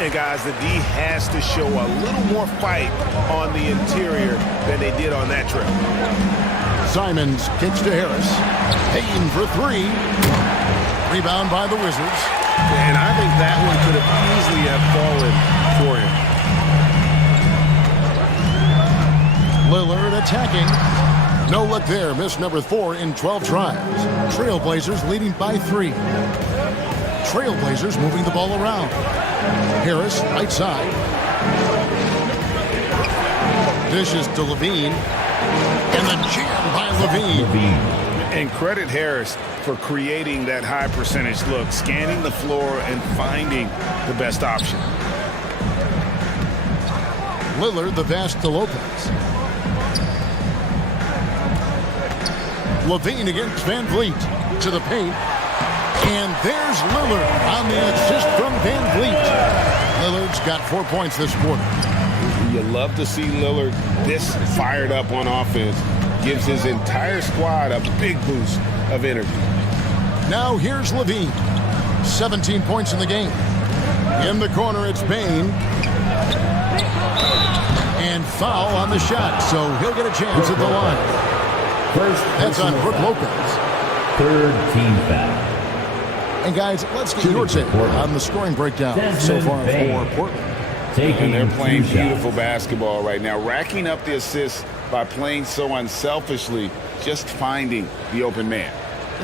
And guys, the D has to show a little more fight on the interior than they did on that trip. Simons kicks to Harris. Payton for 3. Rebound by the Wizards. And I think that one could have easily have fallen for him. Lillard attacking. No look there. Miss number 4 in 12 tries. Trailblazers leading by 3. Trailblazers moving the ball around. Harris, right side. Dishes to Levine. And the jam by Levine. And credit Harris for creating that high percentage look, scanning the floor and finding the best option. Lillard the pass to Lopez. Levine against Van Vliet to the paint. And there's Lillard on the assist from Van Vliet. Lillard's got 4 points this quarter. You love to see Lillard this fired up on offense. Gives his entire squad a big boost of energy. Now here's Levine. 17 points in the game. In the corner, it's Bane. And foul on the shot, so he'll get a chance at the line. That's on Brook Lopez. Third team foul. And guys, let's get your take on the scoring breakdown so far for Portland. And they're playing beautiful basketball right now, racking up the assists by playing so unselfishly, just finding the open man.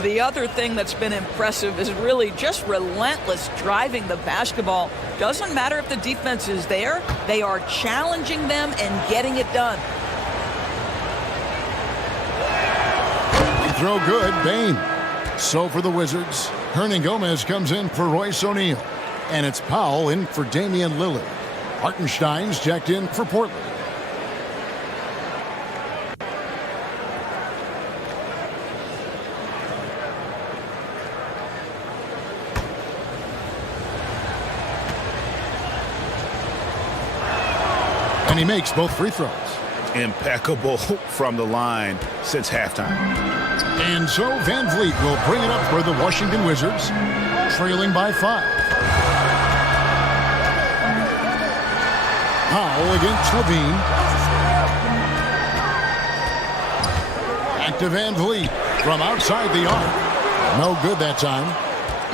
The other thing that's been impressive is really just relentless driving the basketball. Doesn't matter if the defense is there, they are challenging them and getting it done. Throw good, Bane. So for the Wizards, Hernangomez comes in for Royce O'Neal. And it's Powell in for Damian Lillard. Hartenstein's checked in for Portland. And he makes both free throws. Impeccable from the line since halftime. And so Van Vliet will bring it up for the Washington Wizards, trailing by 5. Powell against Levine. Back to Van Vliet from outside the arc. No good that time.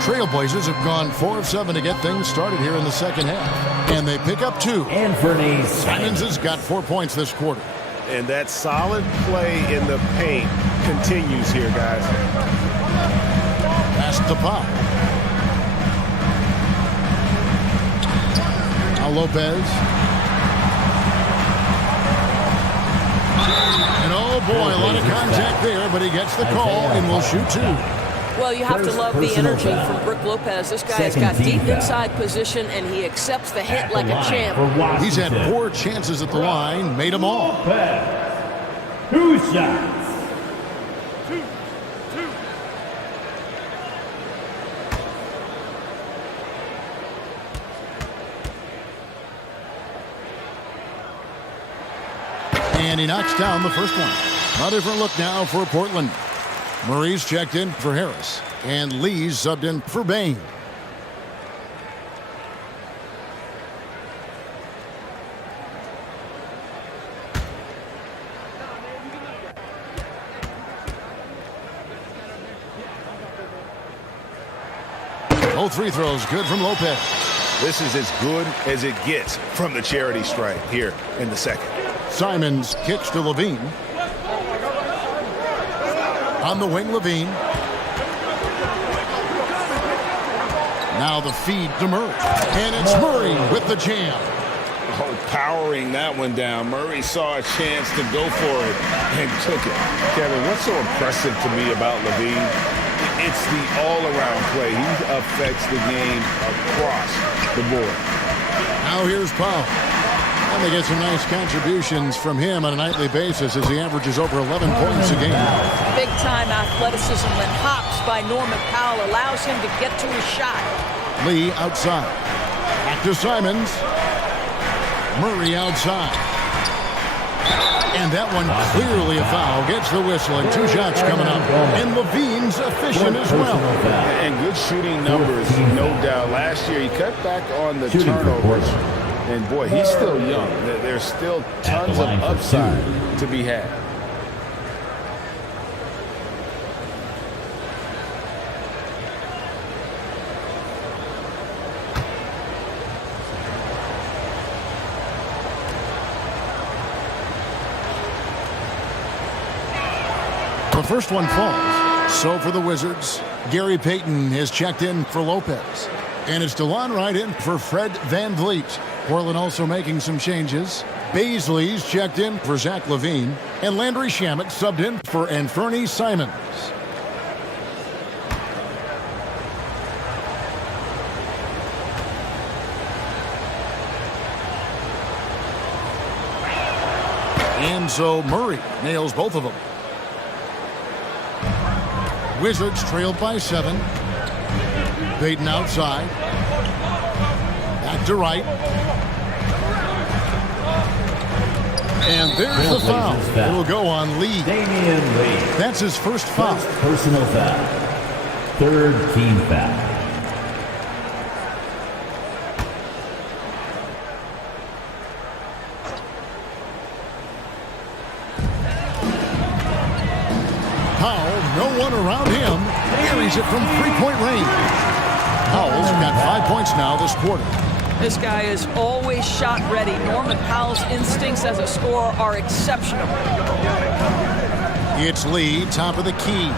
Trailblazers have gone 4 of 7 to get things started here in the second half. And they pick up 2. Anthony Simons has got 4 points this quarter. And that solid play in the paint continues here, guys. Pass to Powell. Now Lopez. And oh boy, a lot of contact there, but he gets the call and will shoot 2. Well, you have to love the energy from Brook Lopez. This guy has got deep inside position, and he accepts the hit like a champ. He's had 4 chances at the line, made them all. 2 shots. And he knocks down the first one. A different look now for Portland. Murray's checked in for Harris. And Lee's subbed in for Bane. Both free throws good from Lopez. This is as good as it gets from the charity stripe here in the second. Simons kicks to Levine. On the wing, Levine. Now the feed to Murray. And it's Murray with the jam. Oh, powering that one down. Murray saw a chance to go for it and took it. Kevin, what's so impressive to me about Levine? It's the all-around play. He affects the game across the board. Now here's Powell. And they get some nice contributions from him on a nightly basis as he averages over 11 points a game. Big-time athleticism when hops by Norman Powell allows him to get to his shot. Lee outside. Back to Simons. Murray outside. And that one clearly a foul. Gets the whistle and 2 shots coming up. And Levine's efficient as well. And good shooting numbers, no doubt. Last year he cut back on the turnovers. And boy, he's still young. There's still tons of upside to be had. The first one falls. So for the Wizards, Gary Payton has checked in for Lopez. And it's DeLon Wright in for Fred VanVleet. Portland also making some changes. Baisley's checked in for Zach LaVine. And Landry Shamet subbed in for Anthony Simons. And so Murray nails both of them. Wizards trailed by 7. Payton outside. Back to Wright. And there's the foul. It'll go on Lee. Damian Lee. That's his first foul. Personal foul. 3rd team foul. No one around him. Carries it from 3-point range. Powell's got 5 points now this quarter. This guy is always shot ready. Norman Powell's instincts as a scorer are exceptional. It's Lee, top of the key.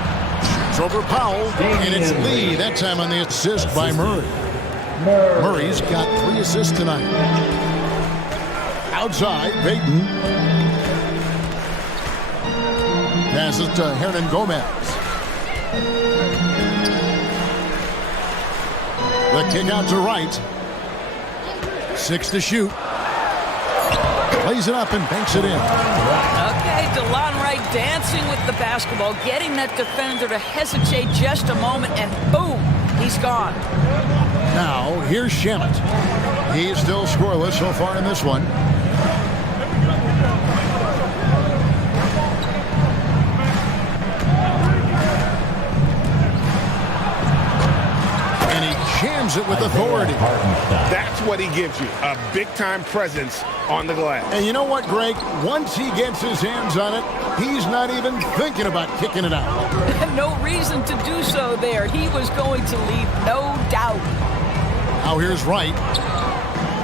Shoots over Powell, and it's Lee, that time on the assist by Murray. Murray's got 3 assists tonight. Outside, Payton. Passes to Hernan Gomez. The kick out to Wright. 6 to shoot. Plays it up and banks it in. Okay, DeLon Wright dancing with the basketball, getting that defender to hesitate just a moment, and boom, he's gone. Now, here's Shamet. He's still scoreless so far in this one. Jams it with authority. That's what he gives you, a big-time presence on the glass. And you know what, Greg? Once he gets his hands on it, he's not even thinking about kicking it out. No reason to do so there. He was going to leave, no doubt. Now here's Wright.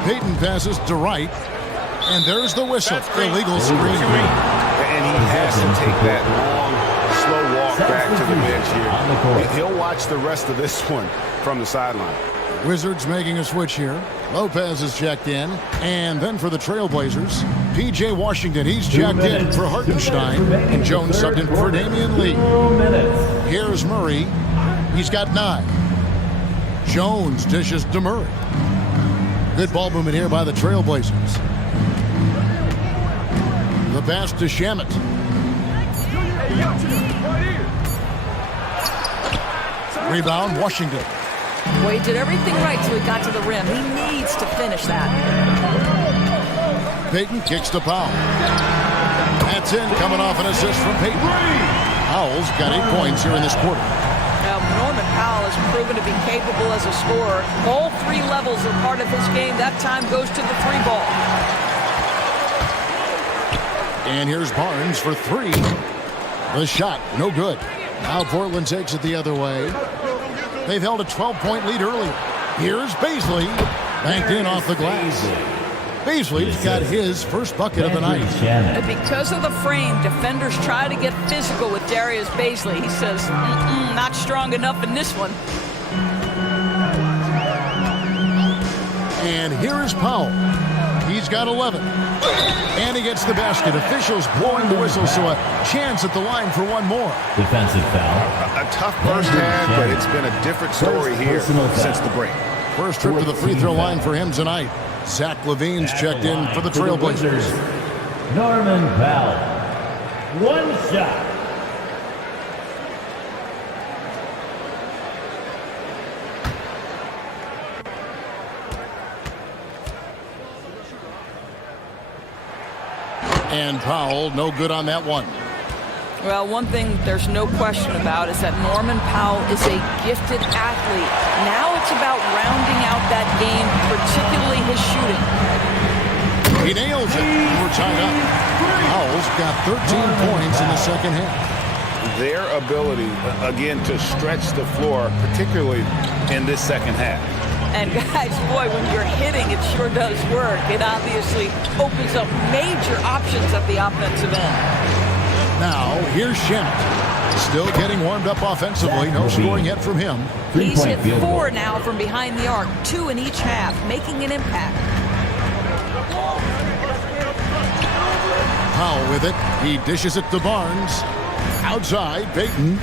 Payton passes to Wright. And there's the whistle. Illegal screen. And he has to take that long, slow walk back to the bench here. He'll watch the rest of this one from the sideline. Wizards making a switch here. Lopez is checked in. And then for the Trailblazers, P.J. Washington. He's checked in for Hartenstein. And Jones subbed in for Damian Lee. Here's Murray. He's got 9. Jones dishes to Murray. Good ball movement here by the Trailblazers. The pass to Shamet. Rebound, Washington. Well, he did everything right till he got to the rim. He needs to finish that. Payton kicks to Powell. That's in, coming off an assist from Payton. Powell's got 8 points here in this quarter. Now, Norman Powell has proven to be capable as a scorer. All 3 levels are part of his game. That time goes to the 3 ball. And here's Barnes for 3. The shot, no good. Now Portland takes it the other way. They've held a 12-point lead earlier. Here's Baisley, banked in off the glass. Beasley's got his first bucket of the night. And because of the frame, defenders try to get physical with Darius Bazley. He says, not strong enough in this one. And here is Powell. He's got 11. And he gets the basket. Officials blowing the whistle, so a chance at the line for one more. Defensive foul. A tough first half, but it's been a different story here since the break. First trip to the free throw line for him tonight. Zach LaVine's checked in for the Trailblazers. Norman Powell. One shot. And Powell, no good on that one. Well, one thing there's no question about is that Norman Powell is a gifted athlete. Now it's about rounding out that game, particularly his shooting. He nails it. We're tied up. Powell's got 13 points in the second half. Their ability, again, to stretch the floor, particularly in this second half. And guys, boy, when you're hitting, it sure does work. It obviously opens up major options at the offensive end. Now, here's Shannon. Still getting warmed up offensively. No scoring yet from him. He's hit 4 now from behind the arc, 2 in each half, making an impact. Powell with it. He dishes it to Barnes. Outside, Payton.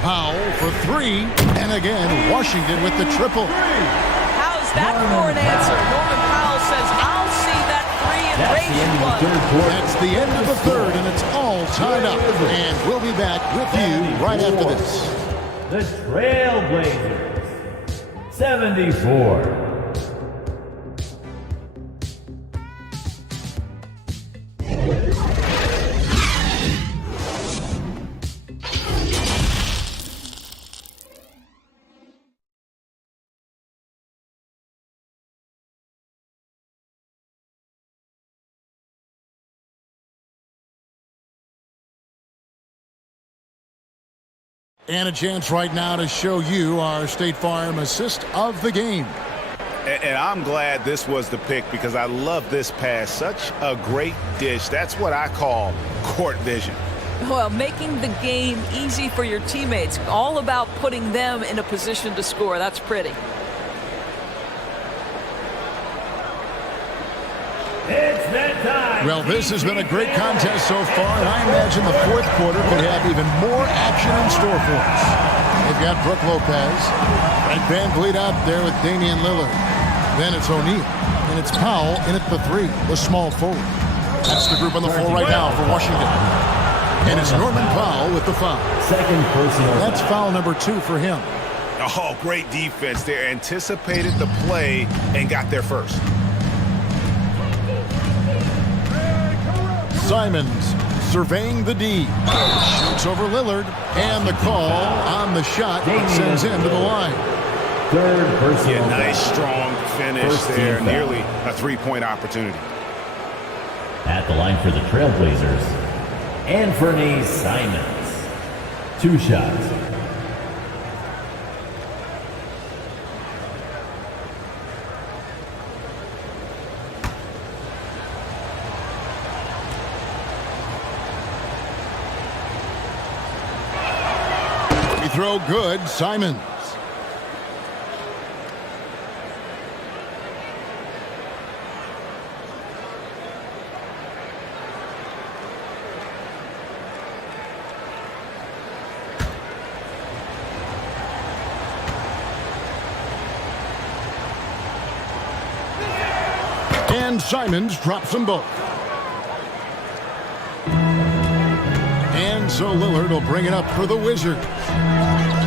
Powell for 3. And again, Washington with the triple. How's that for an answer? Norman Powell says, I'll see that 3 and raise one. That's the end of the third, and it's all tied up. And we'll be back with you right after this. The Trailblazers, 74. And a chance right now to show you our State Farm assist of the game. And I'm glad this was the pick because I love this pass. Such a great dish. That's what I call court vision. Well, making the game easy for your teammates. All about putting them in a position to score. That's pretty. It's that time. Well, this has been a great contest so far, and I imagine the fourth quarter could have even more action in store for us. They've got Brook Lopez and Van Vliet out there with Damian Lillard. Then it's O'Neal, and it's Powell in at the 3, the small forward. That's the group on the floor right now for Washington. And it's Norman Powell with the foul. Second personal. That's foul number 2 for him. Oh, great defense there. Anticipated the play and got there first. Simons surveying the D. Shoots over Lillard. And the call on the shot sends him to the line. Third personal. Yeah, nice, strong finish there. Nearly a 3-point opportunity. At the line for the Trailblazers, Anfernee Simons. 2 shots. Throw good, Simons. And Simons drops them both. And so Lillard will bring it up for the Wizards.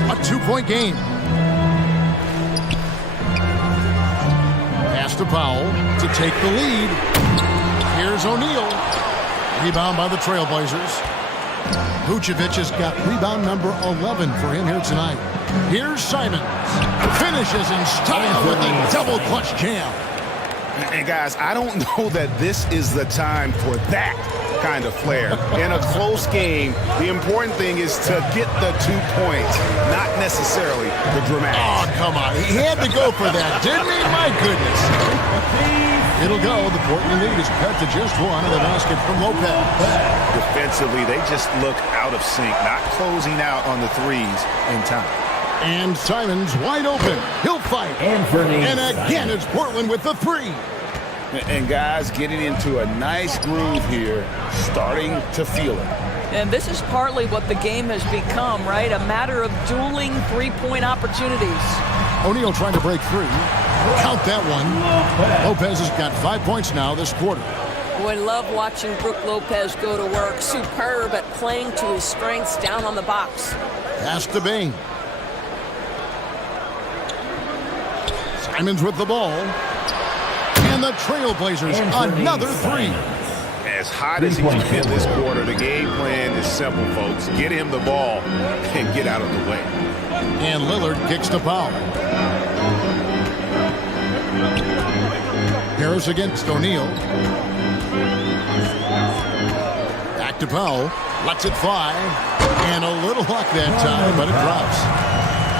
A 2-point game. Pass to Powell to take the lead. Here's O'Neal. Rebound by the Trailblazers. Vucevic has got rebound number 11 for him here tonight. Here's Simons. Finishes in style with a double clutch jam. And guys, I don't know that this is the time for that kind of flair. In a close game, the important thing is to get the 2 points, not necessarily the dramatic. Oh, come on. He had to go for that, didn't he? My goodness. It'll go. The Portland lead is cut to just one, and the basket from Lopez. Defensively, they just look out of sync, not closing out on the threes in time. And Simons wide open. He'll fight. And again, it's Portland with the three. And guys getting into a nice groove here, starting to feel it. And this is partly what the game has become, right? A matter of dueling three-point opportunities. O'Neal trying to break free. Count that one. Lopez has got 5 points now this quarter. Boy, love watching Brook Lopez go to work. Superb at playing to his strengths down on the box. Pass to Bain. Simons with the ball. And the Trailblazers, another three. As hot as he's been this quarter, the game plan is simple, folks. Get him the ball and get out of the way. And Lillard kicks to Powell. Harris against O'Neal. Back to Powell. Lets it fly. And a little luck that time, but it drops.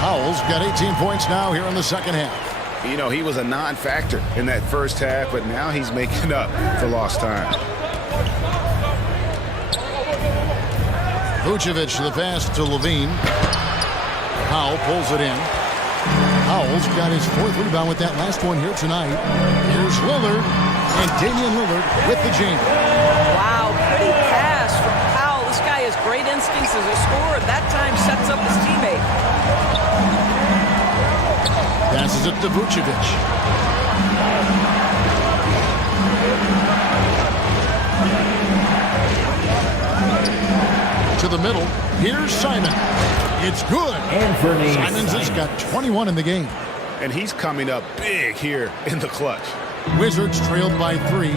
Powell's got 18 points now here in the second half. You know, he was a non-factor in that first half, but now he's making up for lost time. Vucevic the pass to Levine. Powell pulls it in. Powell's got his fourth rebound with that last one here tonight. Here's Lillard, and Damian Lillard with the jam. Wow, pretty pass from Powell. This guy has great instincts as a scorer. That time sets up his teammate. Passes it to Vucevic. To the middle. Here's Simon. It's good. Simons has got 21 in the game. And he's coming up big here in the clutch. Wizards trailed by 3.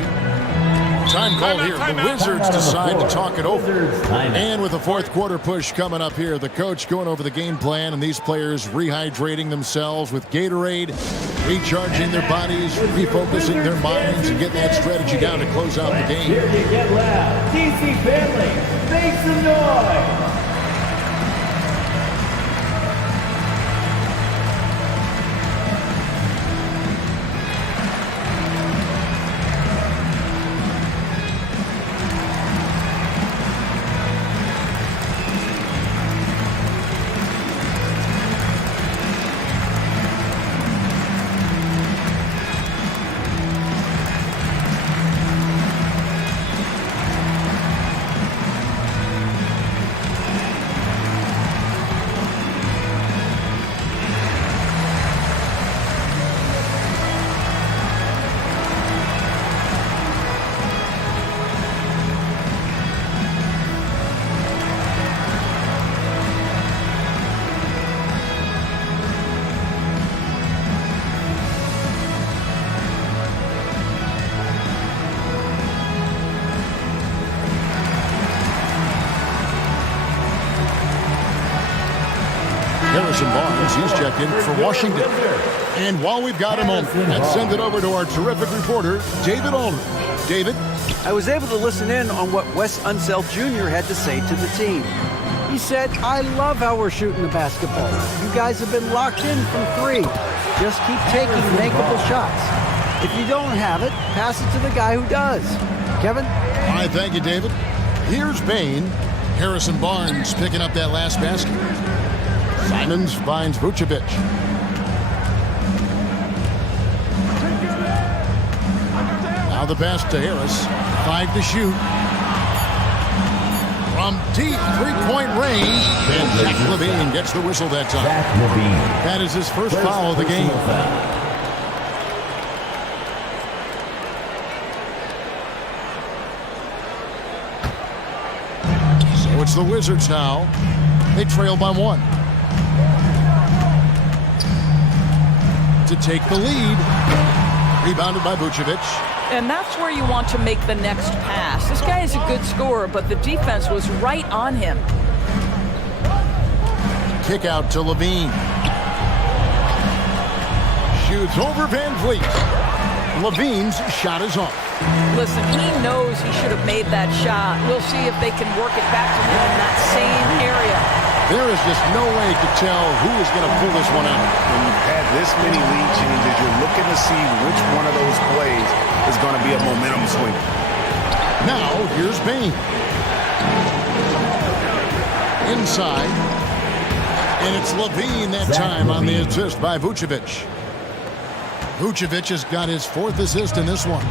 Time called here. The Wizards decide to talk it over. And with the fourth quarter push coming up here, the coach going over the game plan and these players rehydrating themselves with Gatorade, recharging their bodies, refocusing their minds, and getting that strategy down to close out the game. Here to get loud, DC family, make some noise. Harrison Barnes, he's checked in for Washington. And while we've got a moment, let's send it over to our terrific reporter, David Aldridge. David? I was able to listen in on what Wes Unseld Jr. had to say to the team. He said, I love how we're shooting the basketball. You guys have been locked in from 3. Just keep taking makeable shots. If you don't have it, pass it to the guy who does. Kevin? All right, thank you, David. Here's Bain. Harrison Barnes picking up that last basket. Simons finds Vucevic. Now the pass to Harris. 5 to shoot. From deep three-point range. And Zach Levine gets the whistle that time. That is his first foul of the game. So it's the Wizards now. They trail by 1. To take the lead. Rebounded by Vucevic. And that's where you want to make the next pass. This guy is a good scorer, but the defense was right on him. Kick out to Levine. Shoots over Van Vliet. Levine's shot is off. Listen, he knows he should have made that shot. We'll see if they can work it back to him in that same area. There is just no way to tell who is going to pull this one out. When you've had this many lead changes, you're looking to see which one of those plays is going to be a momentum swing. Now, here's Bain. Inside. And it's Levine that time on the assist by Vucevic. Vucevic has got his 4th assist in this one.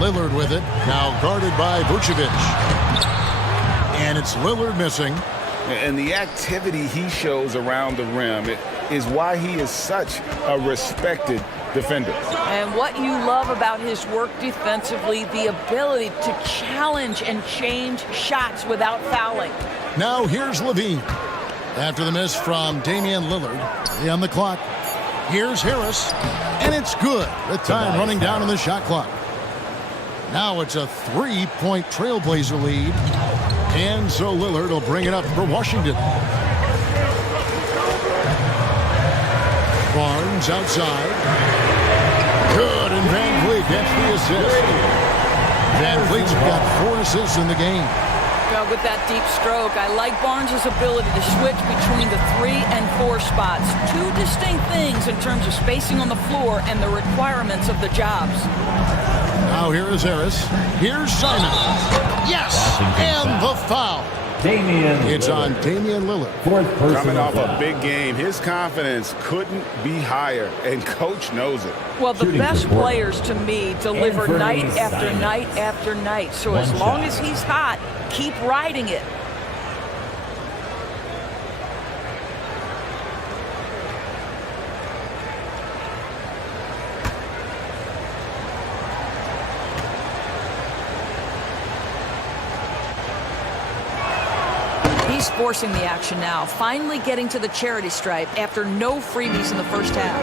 Lillard with it, now guarded by Vucevic. And it's Lillard missing. And the activity he shows around the rim is why he is such a respected defender. And what you love about his work defensively, the ability to challenge and change shots without fouling. Now here's Levine. After the miss from Damian Lillard, 3 on the clock. Here's Harris, and it's good. The time running down on the shot clock. Now it's a 3-point Trailblazer lead. And so Lillard will bring it up for Washington. Barnes outside. Good, and Van Vliet gets the assist. Van Vliet's got 4 assists in the game. With that deep stroke, I like Barnes' ability to switch between the 3 and 4 spots. 2 distinct things in terms of spacing on the floor and the requirements of the jobs. Now here is Harris. Here's Simon. Yes! And the foul. It's on Damian Lillard. Coming off a big game, his confidence couldn't be higher, and coach knows it. Well, the best players to me deliver night after night after night. So as long as he's hot, keep riding it. He's forcing the action now, finally getting to the charity stripe after no freebies in the first half.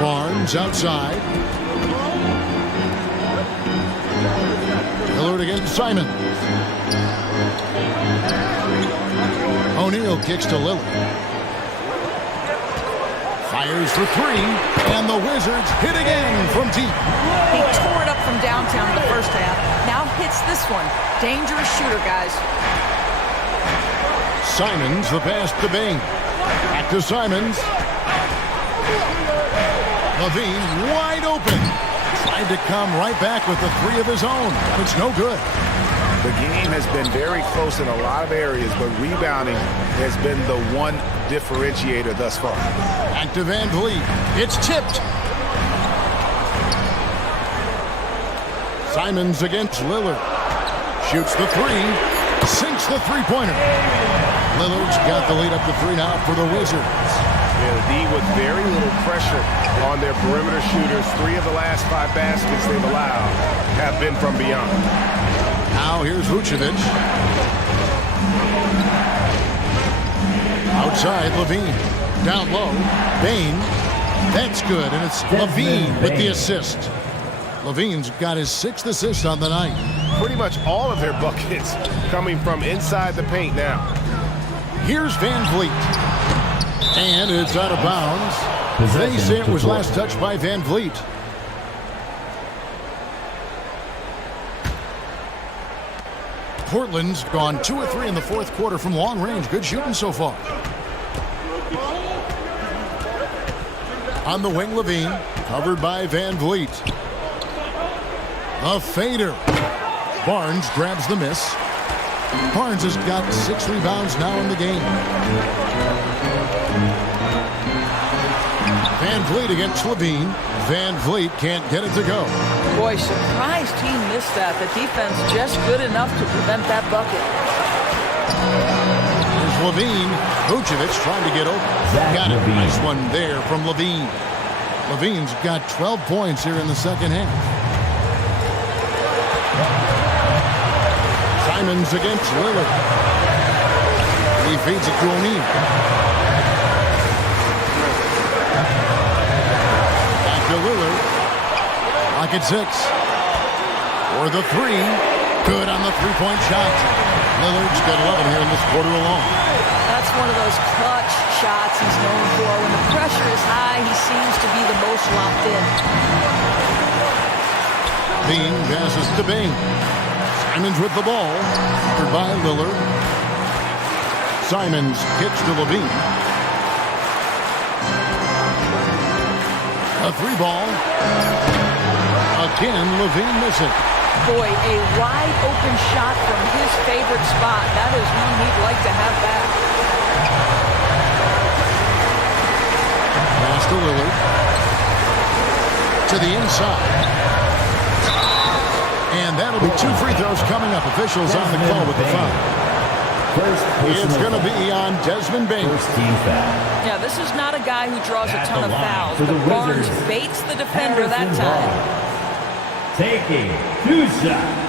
Barnes outside. Lillard against Simon. O'Neal kicks to Lillard. Fires for 3, and the Wizards hit again from deep. He tore it up from downtown in the first half. Now hits this one. Dangerous shooter, guys. Simons, the pass to Bain. Back to Simons. Levine wide open. Tried to come right back with the 3 of his own. It's no good. The game has been very close in a lot of areas, but rebounding has been the one differentiator thus far. Back to Van Vliet. It's tipped. Simons against Lillard. Shoots the 3. Sinks the 3-pointer. Lillard's got the lead up to 3 now for the Wizards. Yeah, the D with very little pressure on their perimeter shooters. 3 of the last 5 baskets they've allowed have been from beyond. Now here's Vucevic. Outside, Levine. Down low, Bain. That's good, and it's Levine with the assist. Levine's got his 6th assist on the night. Pretty much all of their buckets coming from inside the paint now. Here's Van Vliet. And it's out of bounds. They say it was last touched by Van Vliet. Portland's gone 2 of 3 in the 4th quarter from long range. Good shooting so far. On the wing, Levine, covered by Van Vliet. A fader. Barnes grabs the miss. Barnes has got 6 rebounds now in the game. Van Vliet against Levine. Van Vliet can't get it to go. Boy, surprised he missed that. The defense just good enough to prevent that bucket. There's Levine. Vucevic trying to get open. Got it. Nice one there from Levine. Levine's got 12 points here in the second half. Simons against Lillard. He feeds it to O'Neal. Back to Lillard. Lock at 6. For the 3. Good on the 3-point shot. Lillard's got 11 here in this quarter alone. That's one of those clutch shots he's known for. When the pressure is high, he seems to be the most locked in. Bean passes to Bain. Simons with the ball. Covered by Lillard. Simons kicks to Levine. A 3-ball. Again, Levine misses. Boy, a wide open shot from his favorite spot. That is one he'd like to have back. Pass to Lillard. To the inside. And that'll be 2 free throws coming up. Officials on the call with the foul. It's going to be on Desmond Bain. Yeah, this is not a guy who draws a ton of fouls, but Barnes baits the defender that time. Taking 2 shots.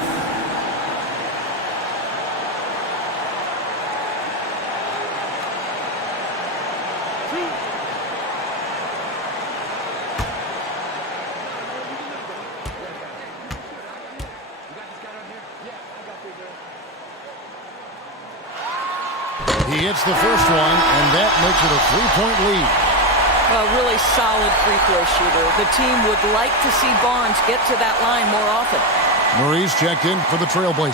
He hits the first one, and that makes it a 3-point lead. A really solid free throw shooter. The team would like to see Barnes get to that line more often. Murray's checked in for the Trailblazers.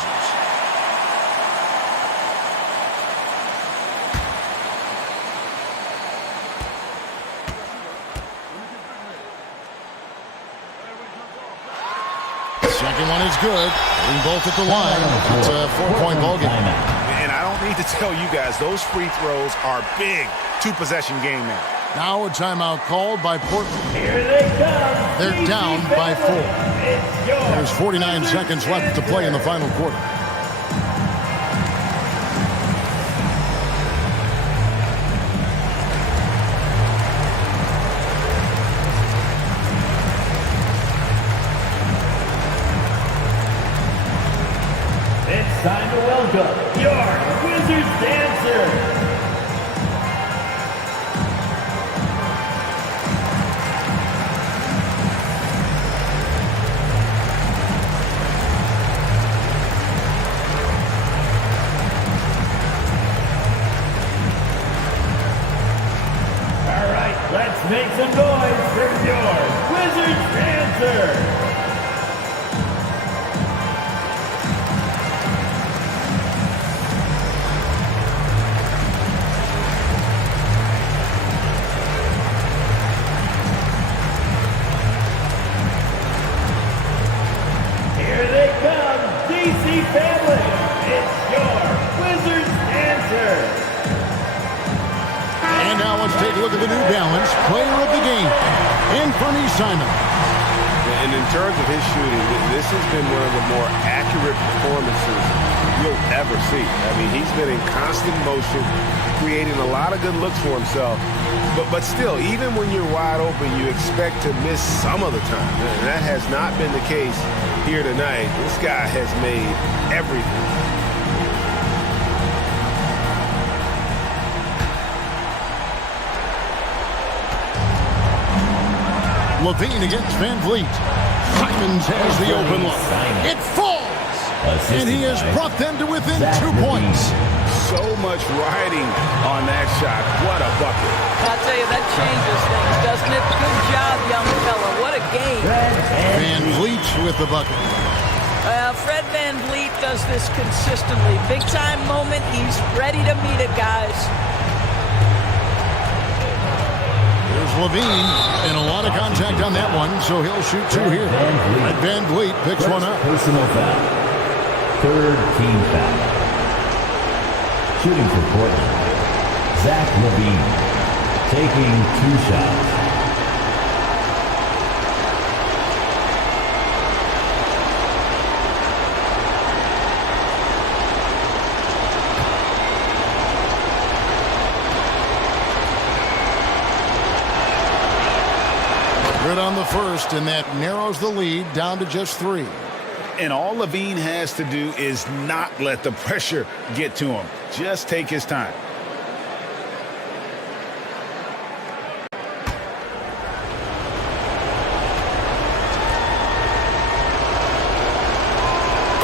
Second one is good. Getting both at the line. It's a 4-point ball game. And I don't need to tell you guys, those free throws are big. 2-possession game now. Now a timeout called by Portland. Here they come. They're down by 4. There's 49 seconds left to play in the final quarter. It's time to welcome your Wizards dancer. Let's make some noise for your Wizards dancer. Here they come, DC family. It's your Wizards dancer. And now let's take a look at the New Balance player of the game, Anthony Simons. And in terms of his shooting, this has been one of the more accurate performances you'll ever see. I mean, he's been in constant motion, creating a lot of good looks for himself. But still, even when you're wide open, you expect to miss some of the time. And that has not been the case here tonight. This guy has made everything. Levine against Van Vliet. Simons has the open look. It falls! And he has brought them to within 2 points. So much riding on that shot. What a bucket. I'll tell you, that changes things, doesn't it? Good job, young fella. What a game. Van Vliet with the bucket. Fred Van Vliet does this consistently. Big time moment. He's ready to meet it, guys. There's Levine, and a lot of contact on that one, so he'll shoot 2 here. Van Vliet picks one up. Personal foul. 3rd team foul. Shooting for Portland, Zach LaVine, taking 2 shots. Good on the first, and that narrows the lead down to just 3. And all Levine has to do is not let the pressure get to him. Just take his time.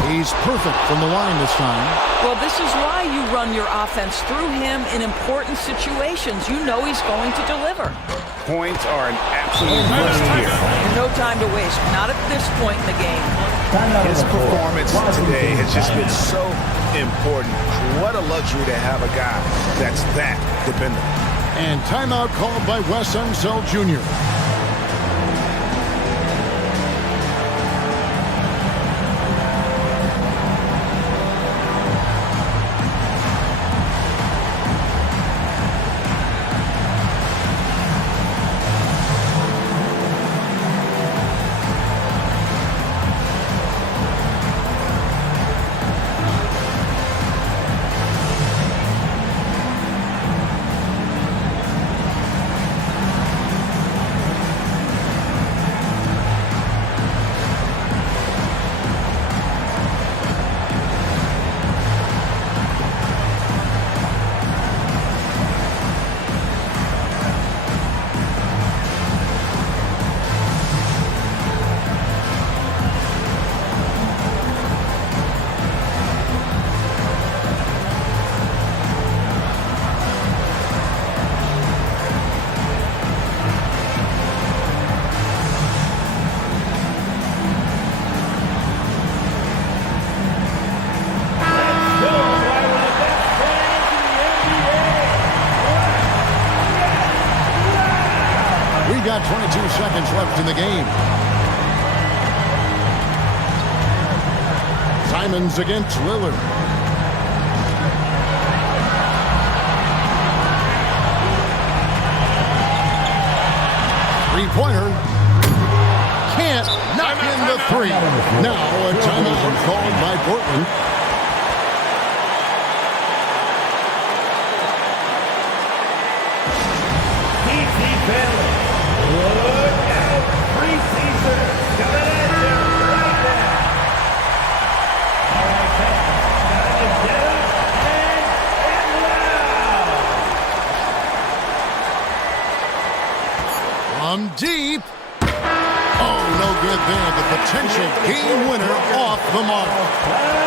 He's perfect from the line this time. Well, this is why you run your offense through him in important situations. You know he's going to deliver. Points are an absolute must here. No time to waste. Not at this point in the game. His performance today has just been so important. What a luxury to have a guy that's that dependable. And timeout called by Wes Unseld Jr. Got 22 seconds left in the game. Simons against Lillard. Three-pointer. Can't knock in the three. Now a timeout called by Portland. From deep. Oh, no good there. The potential game winner off the mark.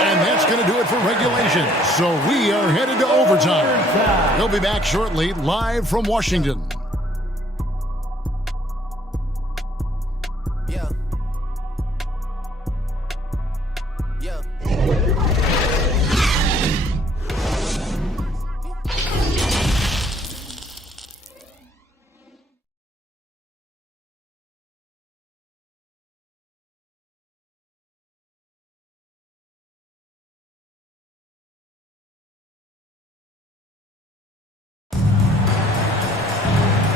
And that's going to do it for regulation. So we are headed to overtime. They'll be back shortly, live from Washington.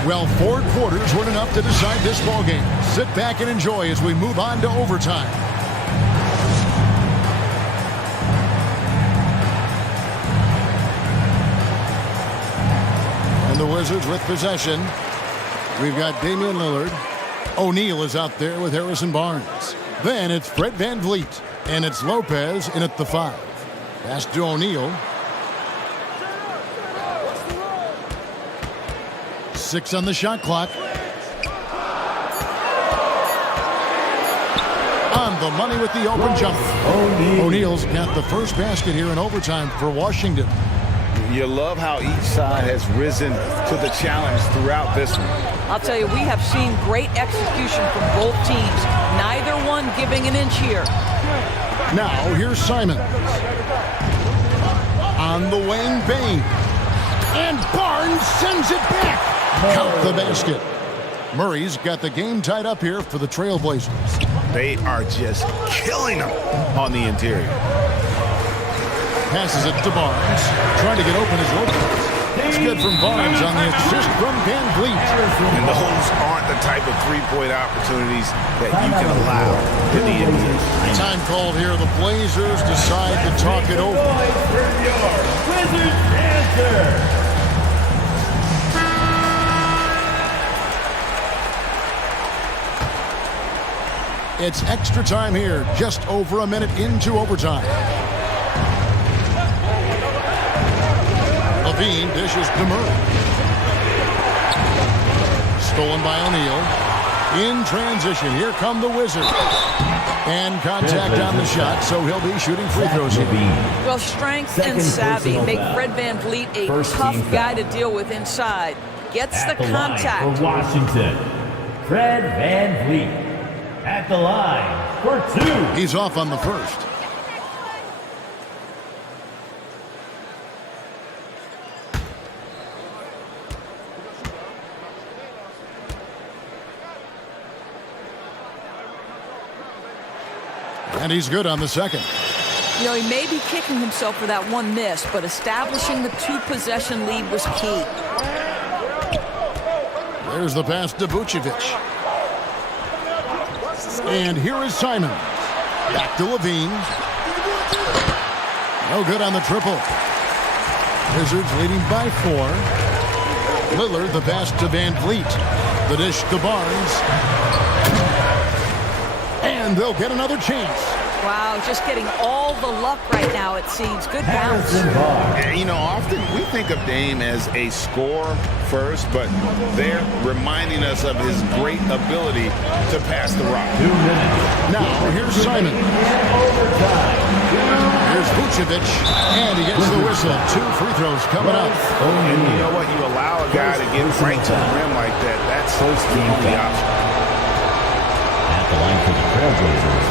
Well, 4 quarters weren't enough to decide this ballgame. Sit back and enjoy as we move on to overtime. And the Wizards with possession. We've got Damian Lillard. O'Neal is out there with Harrison Barnes. Then it's Fred VanVleet. And it's Lopez in at the 5. Pass to O'Neal. 6 on the shot clock. On the money with the open jumper. O'Neal's got the first basket here in overtime for Washington. You love how each side has risen to the challenge throughout this one. I'll tell you, we have seen great execution from both teams. Neither one giving an inch here. Now, here's Simons. On the wing, Bane. And Barnes sends it back. Count the basket. Murray's got the game tied up here for the Trailblazers. They are just killing them on the interior. Passes it to Barnes. Trying to get open as Lopez. It's good from Barnes on the assist from VanVleet. And those aren't the type of three-point opportunities that you can allow in the NBA. Time called here. The Blazers decide to talk it over. Wizards answer. It's extra time here, just over a minute into overtime. Levine dishes to Murray. Stolen by O'Neal. In transition, here come the Wizards. And contact on the shot, so he'll be shooting free throws here. Well, strength and savvy make Fred VanVleet a tough guy to deal with inside. Gets the contact. For Washington, Fred VanVleet. At the line for 2. He's off on the first. And he's good on the second. You know, he may be kicking himself for that one miss, but establishing the 2-possession lead was key. There's the pass to Vucevic. And here is Simon. Back to Levine. No good on the triple. Wizards leading by 4. Lillard, the pass to Van Vliet. The dish to Barnes. And they'll get another chance. Wow, just getting all the luck right now, it seems. Good bounce. You know, often we think of Dame as a scorer first, but they're reminding us of his great ability to pass the rock. 2 minutes. Now, here's Simon. Here's Vucevic, and he gets the whistle. 2 free throws coming up. And you know what? You allow a guy to get right to the rim like that, that's the only option. At the line for the Trailblazers,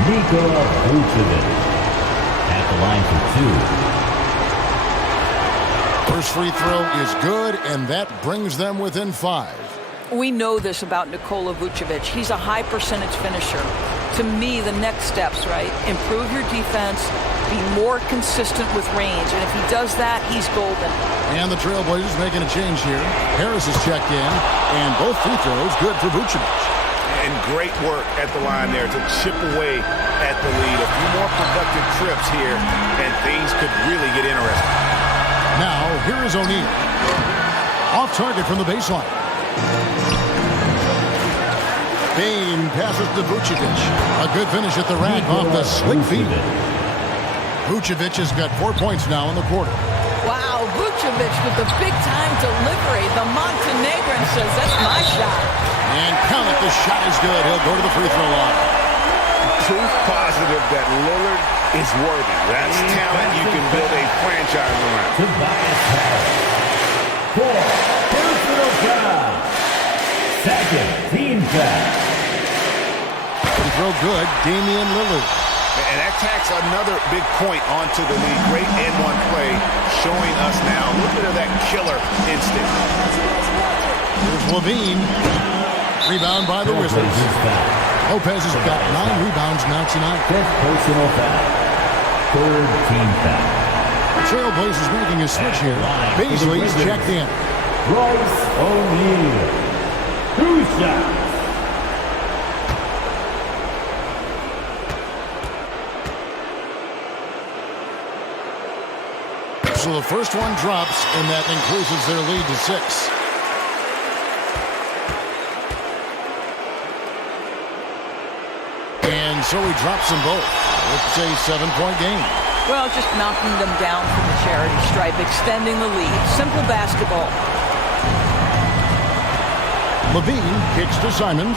Nikola Vucevic. At the line for 2. First free throw is good, and that brings them within 5. We know this about Nikola Vucevic. He's a high percentage finisher. To me, the next steps, right? Improve your defense, be more consistent with range, and if he does that, he's golden. And the Trailblazers making a change here. Harris is checked in, and both free throws good for Vucevic. And great work at the line there to chip away at the lead. A few more productive trips here, and things could really get interesting. Now, here is O'Neal. Off target from the baseline. Bane passes to Vucevic. A good finish at the rack off the slick feed. Vucevic has got 4 points now in the quarter. Wow, Vucevic with the big-time delivery. The Montenegrin says, that's my shot. And count it, the shot is good. He'll go to the free throw line. Proof positive that Lillard is worthy. That's talent you can build a franchise around. Tobias Harris. 4 personal foul. Second team foul. Free throw good, Damian Lillard. And that tacks another big point onto the lead. Great and-one play showing us now a little bit of that killer instinct. Here's Levine. Rebound by the Wizards. Lopez has got 9 rebounds now tonight. 5th personal foul. 3rd team foul. The Trailblazers making a switch here. Beasley's checked in. Royce O'Neal. 2 shots. So the first one drops, and that increases their lead to 6. And so he drops them both. It's a 7-point game. Well, just knocking them down from the charity stripe, extending the lead. Simple basketball. Levine kicks to Simons.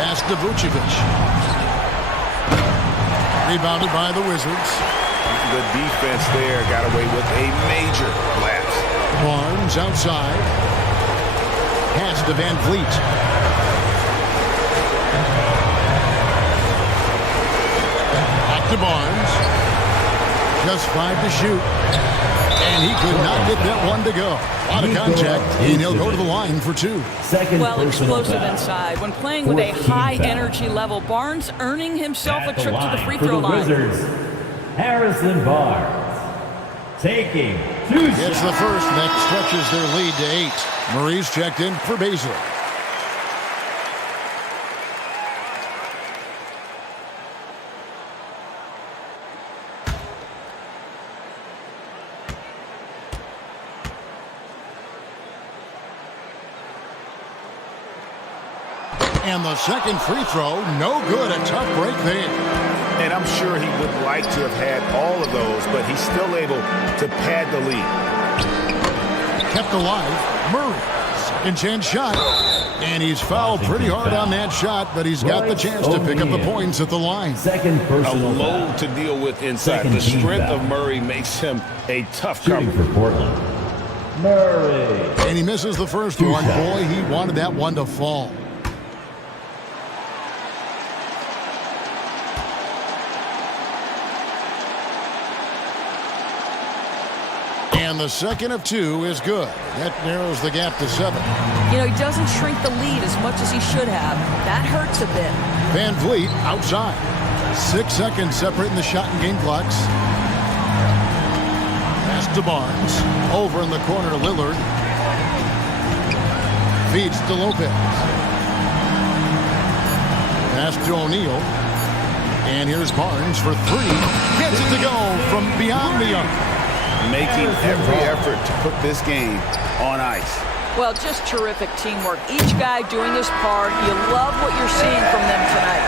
Pass to Vucevic. Rebounded by the Wizards. The defense there got away with a major lapse. Barnes outside. Pass to Van Vliet. Back to Barnes. Just 5 to shoot. And he could not get that one to go. Out of contact, and he'll go to the line for 2. Well, explosive inside. When playing with a high energy level, Barnes earning himself a trip to the free throw line. Wizards, Harrison Barnes taking 2 shots. It's the first that stretches their lead to 8. Marie's checked in for Baszler. And the second free throw, no good. A tough break there. And I'm sure he would like to have had all of those, but he's still able to pad the lead. Kept alive. Murray. Second chance shot. And he's fouled pretty hard on that shot, but he's got the chance to pick up the points at the line. Second personal a load to deal with inside. The strength of Murray makes him a tough cover. For Portland, Murray. And he misses the first one. Boy, he wanted that one to fall. And the second of 2 is good. That narrows the gap to 7. You know, he doesn't shrink the lead as much as he should have. That hurts a bit. Van Vliet outside. 6 seconds separating the shot and game clocks. Pass to Barnes. Over in the corner to Lillard. Feeds to Lopez. Pass to O'Neal. And here's Barnes for 3. Gets it to go from beyond the arc. Making every effort to put this game on ice. Well, just terrific teamwork. Each guy doing his part. You love what you're seeing from them tonight.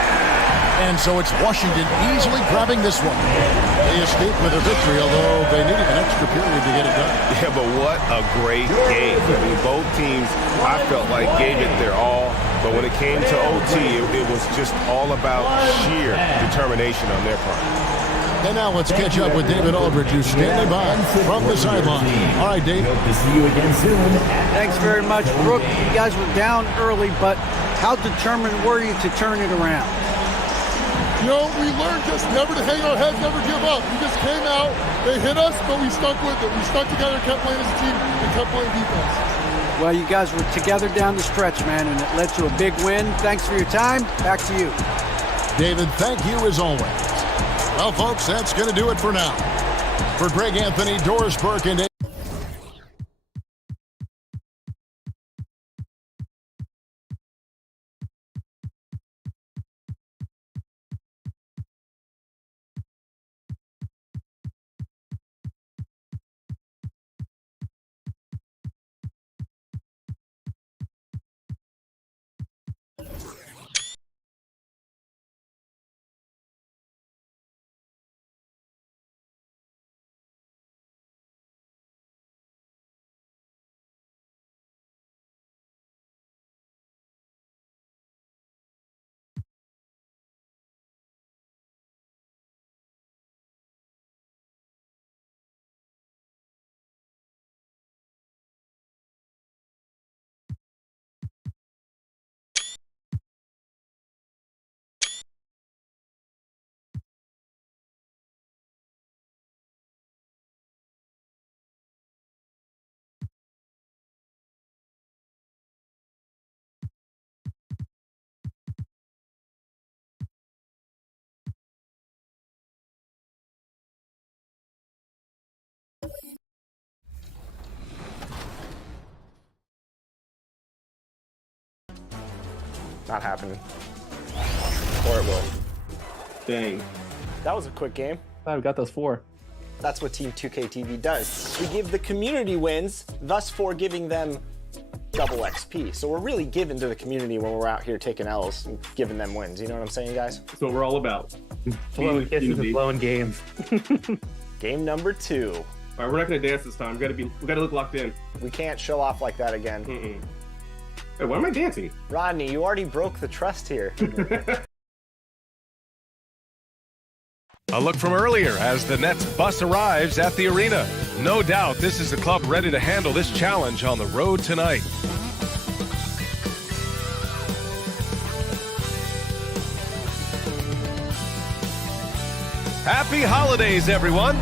And so it's Washington easily grabbing this one. They escaped with a victory, although they needed an extra period to get it done. Yeah, but what a great game. I mean, both teams, I felt like, gave it their all. But when it came to OT, it was just all about sheer determination on their part. And now let's catch up with David Aldridge, who's standing by from the sideline. All right, Dave. Hope to see you again soon. Thanks very much, Brooke. You guys were down early, but how determined were you to turn it around? You know, we learned just never to hang our heads, never give up. We just came out, they hit us, but we stuck with it. We stuck together, kept playing as a team, and kept playing defense. Well, you guys were together down the stretch, man, and it led to a big win. Thanks for your time. Back to you. David, thank you as always. Well, folks, that's going to do it for now. For Greg Anthony, Doris Burke, and Not happening. Or it will. Dang. That was a quick game. Glad we got those 4. That's what Team 2K TV does. We give the community wins, thus for giving them double XP. So we're really giving to the community when we're out here taking L's and giving them wins. You know what I'm saying, guys? That's what we're all about. Blowing kisses and blowing games. Game number 2. All right, we're not gonna dance this time. We gotta look locked in. We can't show off like that again. Hey, why am I dancing? Rodney, you already broke the trust here. A look from earlier as the Nets bus arrives at the arena. No doubt this is the club ready to handle this challenge on the road tonight. Happy holidays, everyone.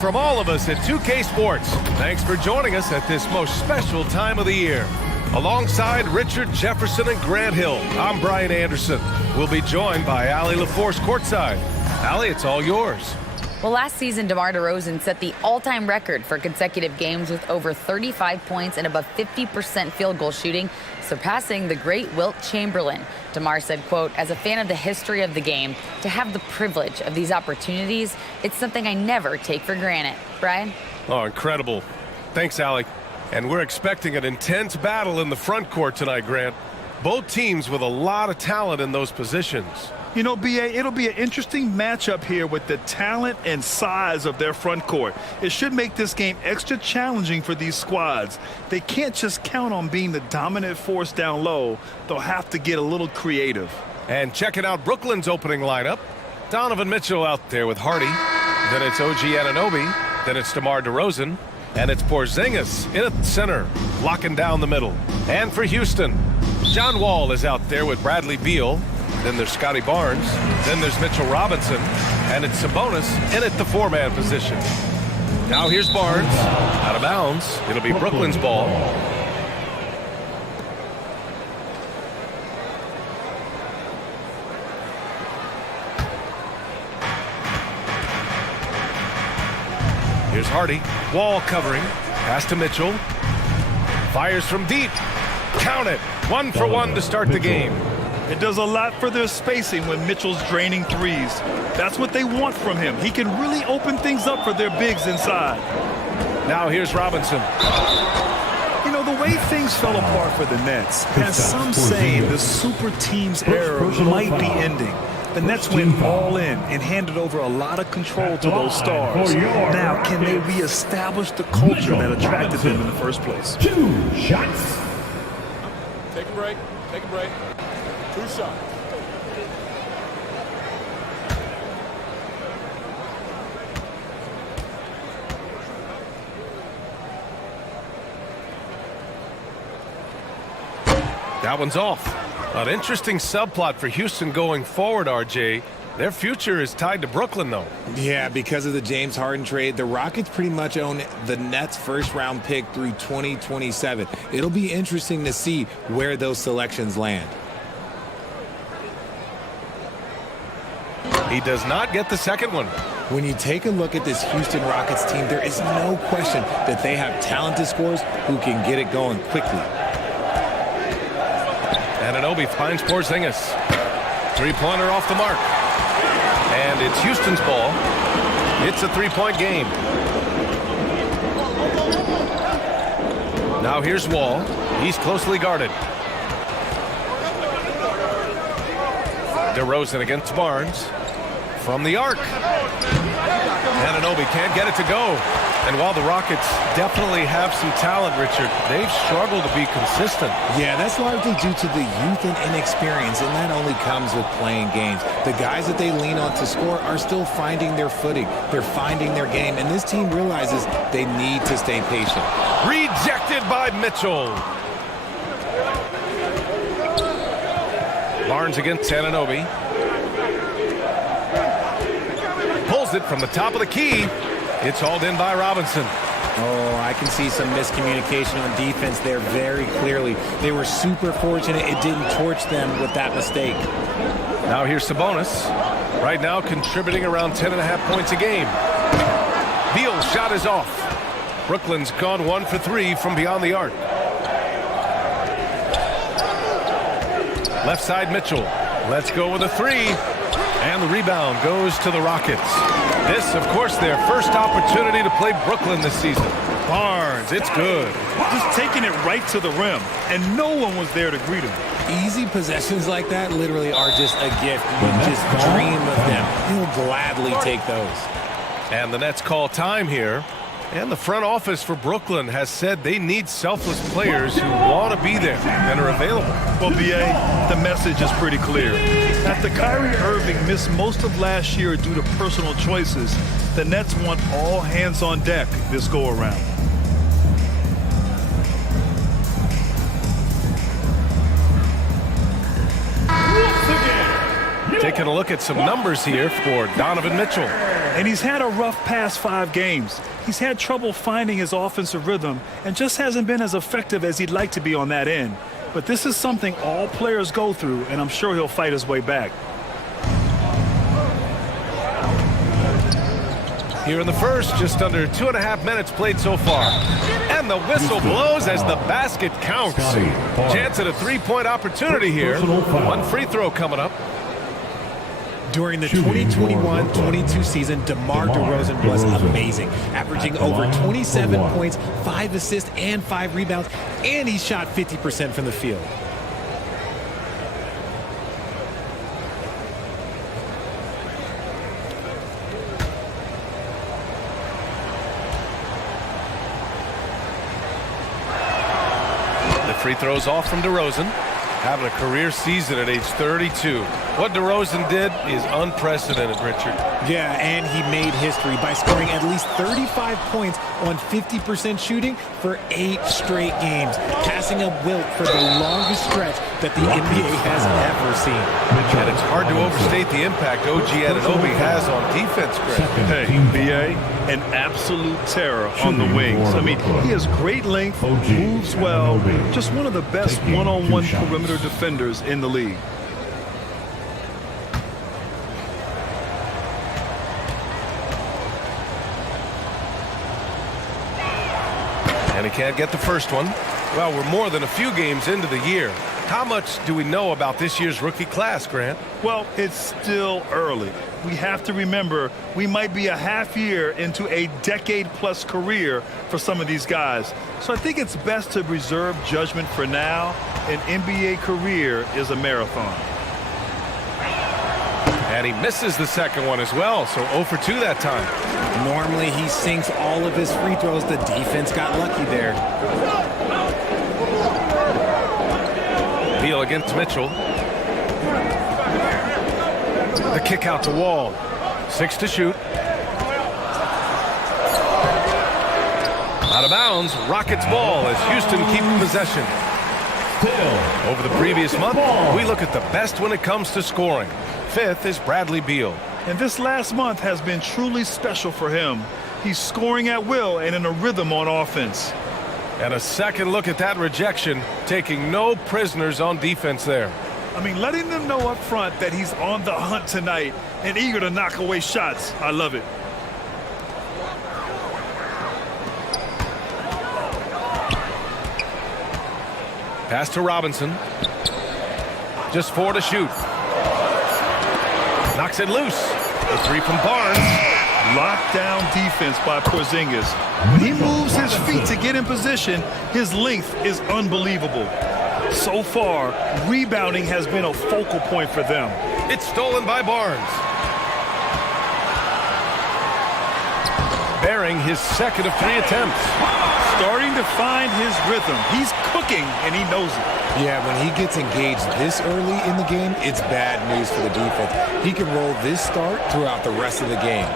From all of us at 2K Sports, thanks for joining us at this most special time of the year. Alongside Richard Jefferson and Grant Hill, I'm Brian Anderson. We'll be joined by Allie LaForce courtside. Allie, it's all yours. Well, last season, DeMar DeRozan set the all-time record for consecutive games with over 35 points and above 50% field goal shooting, surpassing the great Wilt Chamberlain. DeMar said, quote, as a fan of the history of the game, to have the privilege of these opportunities, it's something I never take for granted. Brian? Oh, incredible. Thanks, Allie. And we're expecting an intense battle in the front court tonight, Grant. Both teams with a lot of talent in those positions. You know, BA, it'll be an interesting matchup here with the talent and size of their front court. It should make this game extra challenging for these squads. They can't just count on being the dominant force down low. They'll have to get a little creative. And checking out Brooklyn's opening lineup. Donovan Mitchell out there with Hardy. Then it's OG Anunoby. Then it's DeMar DeRozan. And it's Porzingis in at center, locking down the middle. And for Houston, John Wall is out there with Bradley Beal. Then there's Scotty Barnes. Then there's Mitchell Robinson. And it's Sabonis in at the 4-man position. Now here's Barnes. Out of bounds. It'll be Brooklyn's ball. Here's Hardy. Wall covering. Pass to Mitchell. Fires from deep. Count it. 1 for 1 to start the game. It does a lot for their spacing when Mitchell's draining threes. That's what they want from him. He can really open things up for their bigs inside. Now here's Robinson. You know, the way things fell apart for the Nets has some saying the super team's era might be ending. The Nets went all in and handed over a lot of control to those stars. Now, can they reestablish the culture that attracted them in the first place? 2 shots. Take a break. Take a break. 2 shots. That one's off. An interesting subplot for Houston going forward, RJ. Their future is tied to Brooklyn, though. Yeah, because of the James Harden trade, the Rockets pretty much own the Nets' first-round pick through 2027. It'll be interesting to see where those selections land. He does not get the second one. When you take a look at this Houston Rockets team, there is no question that they have talented scorers who can get it going quickly. Anunoby finds Porzingis. 3-pointer off the mark. And it's Houston's ball. It's a 3-point game. Now here's Wall. He's closely guarded. DeRozan against Barnes. From the arc. Anunoby can't get it to go. And while the Rockets definitely have some talent, Richard, they've struggled to be consistent. Yeah, that's largely due to the youth and inexperience, and that only comes with playing games. The guys that they lean on to score are still finding their footing. They're finding their game, and this team realizes they need to stay patient. Rejected by Mitchell. Barnes against Anunoby. Pulls it from the top of the key. It's hauled in by Robinson. Oh, I can see some miscommunication on defense there very clearly. They were super fortunate it didn't torch them with that mistake. Now here's Sabonis. Right now contributing around 10.5 points a game. Beal's shot is off. Brooklyn's gone 1 for 3 from beyond the arc. Left side Mitchell. Let's go with a 3. And the rebound goes to the Rockets. This, of course, their first opportunity to play Brooklyn this season. Barnes, it's good. Just taking it right to the rim, and no one was there to greet him. Easy possessions like that literally are just a gift. You just dream of them. He'll gladly take those. And the Nets call time here. And the front office for Brooklyn has said they need selfless players who want to be there and are available. Well, B.A., the message is pretty clear. After Kyrie Irving missed most of last year due to personal choices, the Nets want all hands on deck this go-around. Taking a look at some numbers here for Donovan Mitchell. And he's had a rough past 5 games. He's had trouble finding his offensive rhythm and just hasn't been as effective as he'd like to be on that end. But this is something all players go through, and I'm sure he'll fight his way back. Here in the first, just under 2.5 minutes played so far. And the whistle blows as the basket counts. Chance at a 3-point opportunity here. 1 free throw coming up. During the 2021-22 season, DeMar DeRozan was amazing, averaging over 27 points, 5 assists, and 5 rebounds, and he shot 50% from the field. The free throws off from DeRozan. having a career season at age 32. What DeRozan did is unprecedented, Richard. Yeah, and he made history by scoring at least 35 points on 50% shooting for 8 straight games, passing up Wilt for the longest stretch that the NBA has ever seen. And it's hard to overstate the impact OG Anunoby has on defense, Greg. Hey, BA, an absolute terror on the wings. I mean, he has great length, moves well, just one of the best one-on-one perimeter defenders in the league. And he can't get the first one. Well, we're more than a few games into the year. How much do we know about this year's rookie class, Grant? Well, it's still early. We have to remember we might be a half year into a decade-plus career for some of these guys. So I think it's best to reserve judgment for now. An NBA career is a marathon. And he misses the second one as well, so 0 for 2 that time. Normally he sinks all of his free throws. The defense got lucky there. Beal against Mitchell. The kick out to Wall. 6 to shoot. Out of bounds, Rockets ball as Houston keep possession. Over the previous month, we look at the best when it comes to scoring. 5th is Bradley Beal. And this last month has been truly special for him. He's scoring at will and in a rhythm on offense. And a second look at that rejection, taking no prisoners on defense there. I mean, letting them know up front that he's on the hunt tonight and eager to knock away shots. I love it. Pass to Robinson. Just 4 to shoot. Knocks it loose. The 3 from Barnes. Lockdown defense by Porzingis. When he moves his feet to get in position, his length is unbelievable. So far, rebounding has been a focal point for them. It's stolen by Barnes. Bearing his second of 3 attempts. Starting to find his rhythm. He's cooking, and he knows it. Yeah, when he gets engaged this early in the game, it's bad news for the defense. He can roll this start throughout the rest of the game.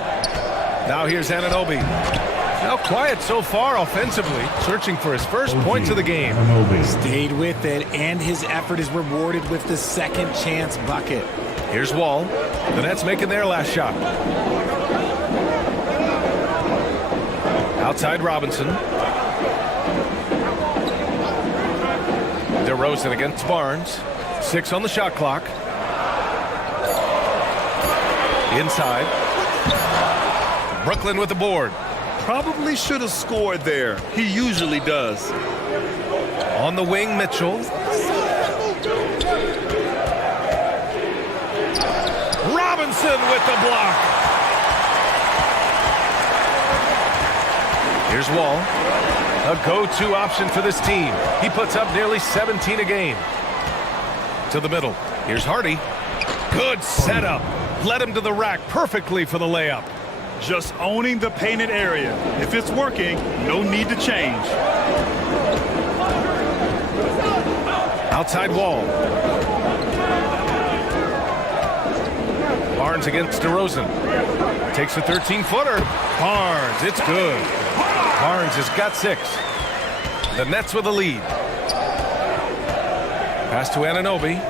Now here's Anunoby. Now quiet so far offensively, searching for his first points of the game. Stayed with it, and his effort is rewarded with the second chance bucket. Here's Wall. The Nets making their last shot. Outside Robinson. DeRozan against Barnes. 6 on the shot clock. Inside. Brooklyn with the board. Probably should have scored there. He usually does. On the wing, Mitchell. Robinson with the block. Here's Wall. A go-to option for this team. He puts up nearly 17 a game. To the middle. Here's Hardy. Good setup. Led him to the rack perfectly for the layup. Just owning the painted area. If it's working, no need to change. Outside Wall. Barnes against DeRozan. Takes a 13-footer. Barnes, it's good. Barnes has got 6. The Nets with a lead. Pass to Anunoby.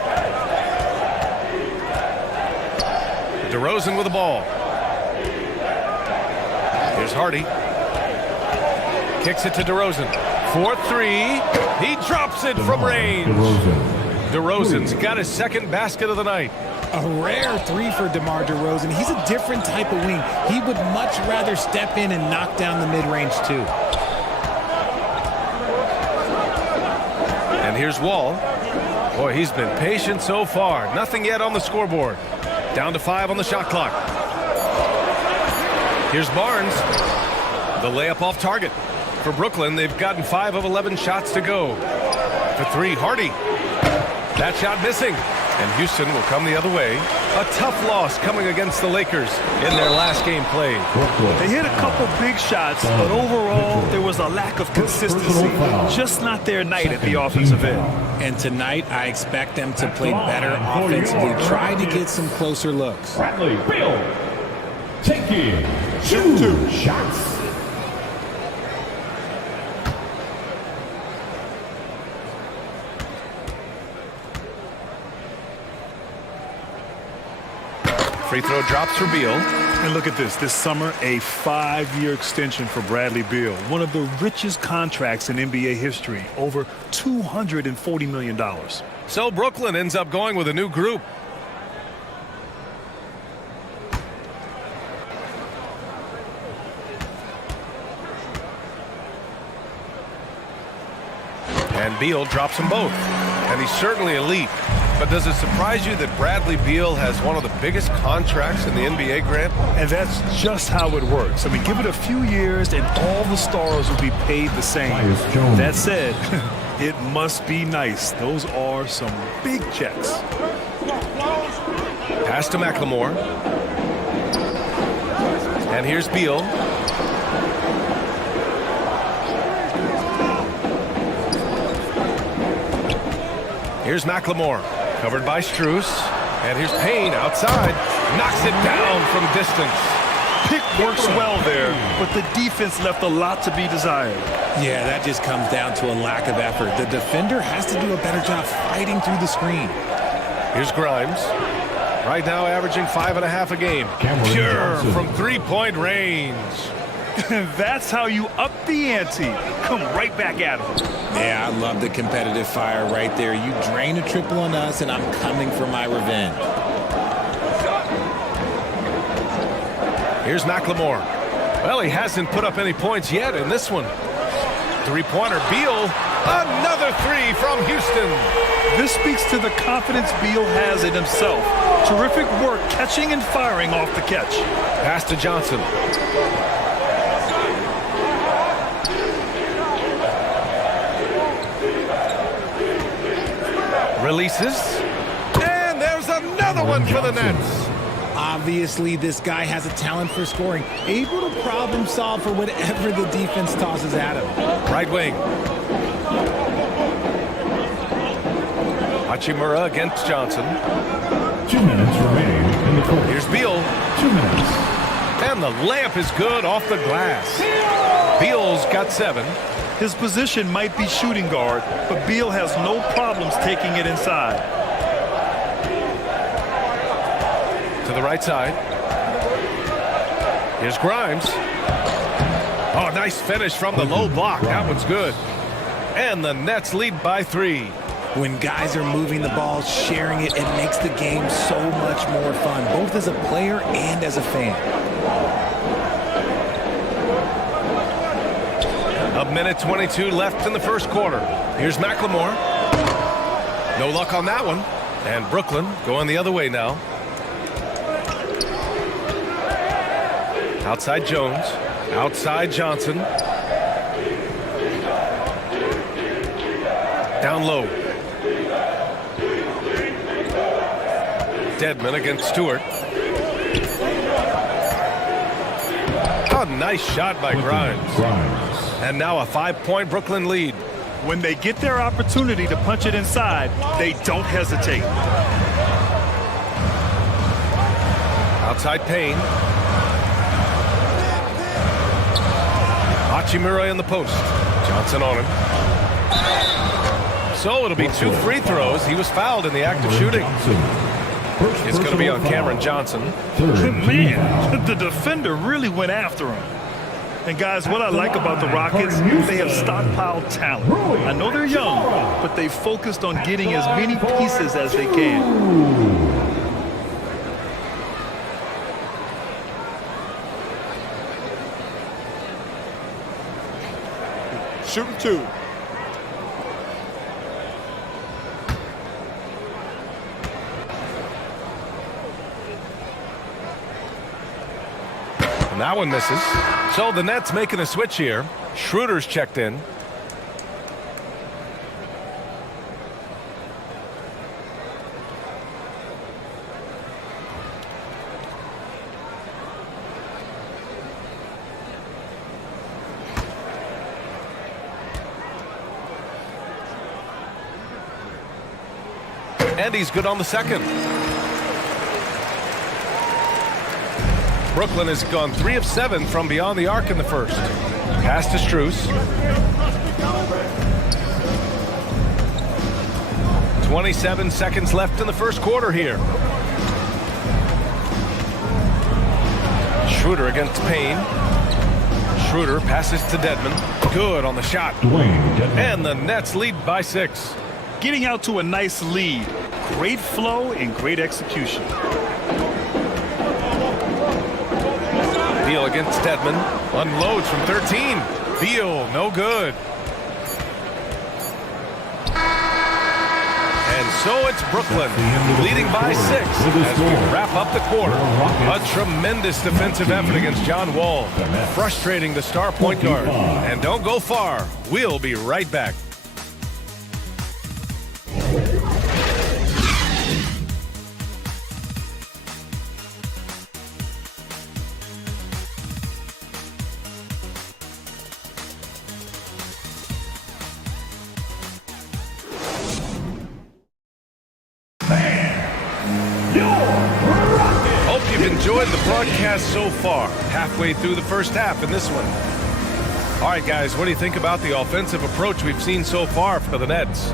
DeRozan with the ball. Here's Hardy. Kicks it to DeRozan. 4-3. He drops it from range. DeRozan's got his second basket of the night. A rare 3 for DeMar DeRozan. He's a different type of wing. He would much rather step in and knock down the mid-range too. And here's Wall. Boy, he's been patient so far. Nothing yet on the scoreboard. Down to 5 on the shot clock. Here's Barnes. The layup off target. For Brooklyn, they've gotten 5 of 11 shots to go. For 3, Hardy. That shot missing, and Houston will come the other way. A tough loss coming against the Lakers in their last game played. They hit a couple big shots, but overall, there was a lack of consistency. Just not their night at the offensive end. And tonight, I expect them to play better offensively. Try to get some closer looks. Bradley Beal taking 2 shots. Free throw drops for Beal. And look at this summer, a 5-year extension for Bradley Beal. One of the richest contracts in NBA history, over $240 million. So Brooklyn ends up going with a new group. And Beal drops them both. And he's certainly elite. But does it surprise you that Bradley Beal has one of the biggest contracts in the NBA, Grant? And that's just how it works. I mean, give it a few years and all the stars will be paid the same. That said, it must be nice. Those are some big checks. Pass to McLemore. And here's Beal. Here's McLemore. Covered by Strus. And here's Payne outside. Knocks it down from distance. Pick works well there, but the defense left a lot to be desired. Yeah, that just comes down to a lack of effort. The defender has to do a better job fighting through the screen. Here's Grimes. Right now averaging 5.5 a game. Pure from three-point range. That's how you up the ante. Come right back at him. Yeah, I love the competitive fire right there. You drain a triple on us, and I'm coming for my revenge. Here's McLemore. Well, he hasn't put up any points yet in this one. Three-pointer, Beal. Another three from Houston. This speaks to the confidence Beal has in himself. Terrific work catching and firing off the catch. Pass to Johnson. Releases. And there's another one for the Nets. Obviously, this guy has a talent for scoring. Able to problem solve for whatever the defense tosses at him. Right wing. Hachimura against Johnson. 2 minutes remaining in the quarter. Here's Beal. 2 minutes. And the layup is good off the glass. Beal's got 7. His position might be shooting guard, but Beal has no problems taking it inside. To the right side. Here's Grimes. Oh, nice finish from the low block. That one's good. And the Nets lead by 3. When guys are moving the ball, sharing it, it makes the game so much more fun, both as a player and as a fan. A minute 22 left in the first quarter. Here's McLemore. No luck on that one. And Brooklyn going the other way now. Outside Jones. Outside Johnson. Down low. Dedmon against Stewart. Oh, nice shot by Grimes. And now a 5-point Brooklyn lead. When they get their opportunity to punch it inside, they don't hesitate. Outside Payne. Hachimura in the post. Johnson on him. So it'll be 2 free throws. He was fouled in the act of shooting. It's going to be on Cameron Johnson. Man, the defender really went after him. And guys, what I like about the Rockets, they have stockpiled talent. I know they're young, but they focused on getting as many pieces as they can. Shooting 2. And that one misses. So the Nets making a switch here. Schroeder's checked in. And he's good on the second. Brooklyn has gone 3 of 7 from beyond the arc in the first. Pass to Strus. 27 seconds left in the first quarter here. Schroeder against Payne. Schroeder passes to Dedmon. Good on the shot. And the Nets lead by 6. Getting out to a nice lead. Great flow and great execution. Beal against Dedmon. Unloads from 13. Beal, no good. And so it's Brooklyn leading by 6 as we wrap up the quarter. A tremendous defensive effort against John Wall, frustrating the star point guard. And don't go far. We'll be right back. Enjoyed the broadcast so far. Halfway through the first half in this one. All right, guys, what do you think about the offensive approach we've seen so far for the Nets?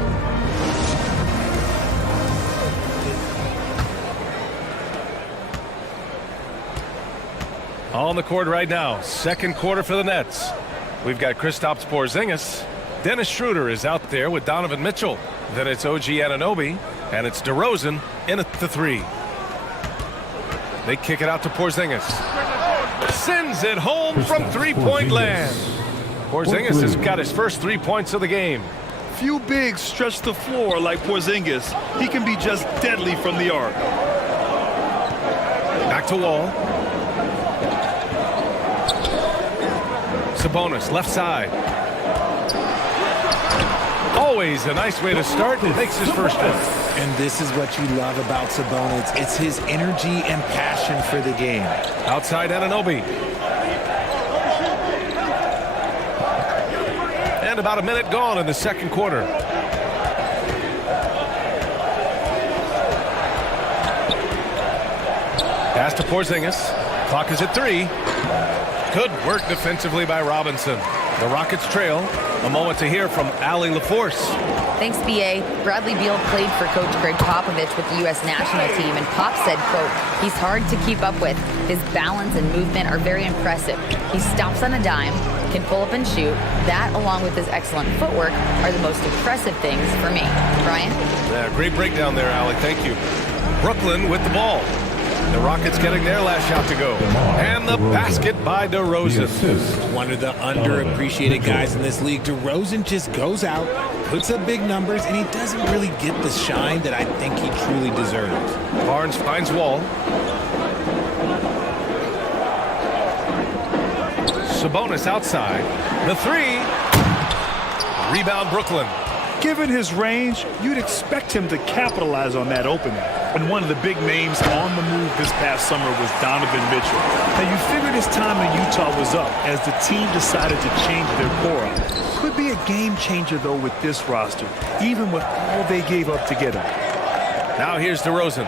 On the court right now, second quarter for the Nets. We've got Kristaps Porzingis. Dennis Schroeder is out there with Donovan Mitchell. Then it's OG Anunoby, and it's DeRozan in at the 3. They kick it out to Porzingis. Sends it home from three-point land. Porzingis has got his first 3 points of the game. Few bigs stretch the floor like Porzingis. He can be just deadly from the arc. Back to Wall. Sabonis, left side. Always a nice way to start. Makes his first one. And this is what you love about Sabonis. It's his energy and passion for the game. Outside Anunoby. And about a minute gone in the second quarter. Pass to Porzingis. Clock is at 3. Good work defensively by Robinson. The Rockets trail. A moment to hear from Allie LaForce. Thanks, B.A. Bradley Beal played for Coach Greg Popovich with the U.S. national team, and Pop said, quote, he's hard to keep up with. His balance and movement are very impressive. He stops on a dime, can pull up and shoot. That, along with his excellent footwork, are the most impressive things for me. Brian? Yeah, great breakdown there, Allie. Thank you. Brooklyn with the ball. The Rockets getting their last shot to go. And the basket by DeRozan. One of the underappreciated guys in this league. DeRozan just goes out, puts up big numbers, and he doesn't really get the shine that I think he truly deserves. Barnes finds Wall. Sabonis outside. The 3. Rebound Brooklyn. Given his range, you'd expect him to capitalize on that opening. And one of the big names on the move this past summer was Donovan Mitchell. Now, you figured his time in Utah was up as the team decided to change their core up. Could be a game changer, though, with this roster, even with all they gave up to get him. Now here's DeRozan.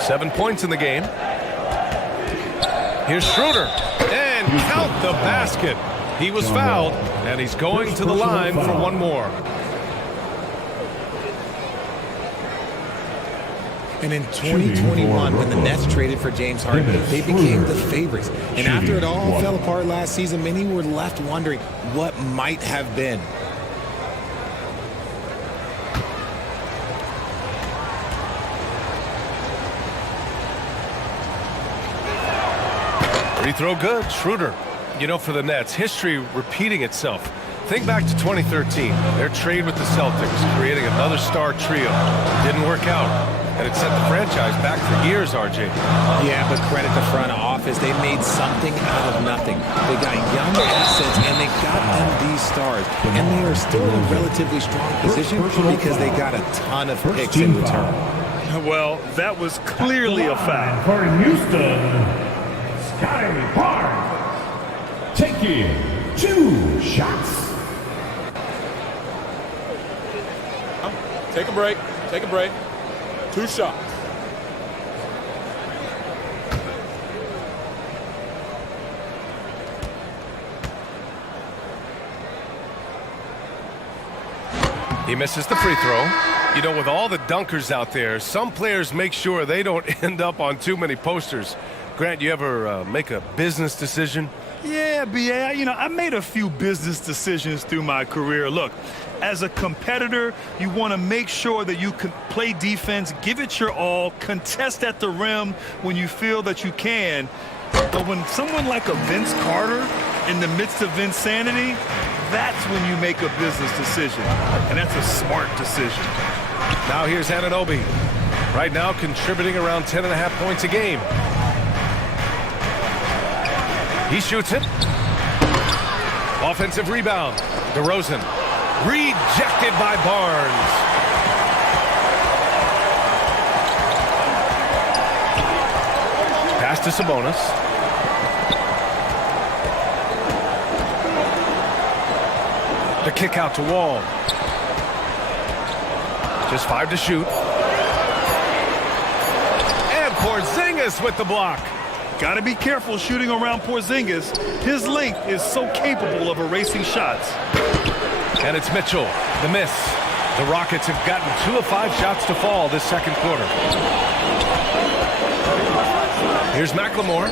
7 points in the game. Here's Schroeder. And count the basket. He was fouled, and he's going to the line for one more. And in 2021, when the Nets traded for James Harden, they became the favorites. And after it all fell apart last season, many were left wondering what might have been. Free throw good. Schroeder. You know, for the Nets, history repeating itself. Think back to 2013. Their trade with the Celtics, creating another star trio. Didn't work out. And it set the franchise back for years, RJ. Yeah, but credit the front office. They made something out of nothing. They got young assets, and they got them these stars. And they are still in a relatively strong position because they got a ton of picks in return. Well, that was clearly a foul. For Houston, Scotty Barnes taking 2 shots. Take a break. Take a break. 2 shots. He misses the free throw. You know, with all the dunkers out there, some players make sure they don't end up on too many posters. Grant, you ever make a business decision? Yeah, B.A., I made a few business decisions through my career. Look, as a competitor, you want to make sure that you can play defense, give it your all, contest at the rim when you feel that you can. But when someone like a Vince Carter in the midst of insanity, that's when you make a business decision. And that's a smart decision. Now here's Anunoby. Right now contributing around 10.5 points a game. He shoots it. Offensive rebound. DeRozan. Rejected by Barnes. Pass to Sabonis. The kick out to Wall. Just 5 to shoot. And Porzingis with the block. Got to be careful shooting around Porzingis. His length is so capable of erasing shots. And it's Mitchell, the miss. The Rockets have gotten 2 of 5 shots to fall this second quarter. Here's McLemore.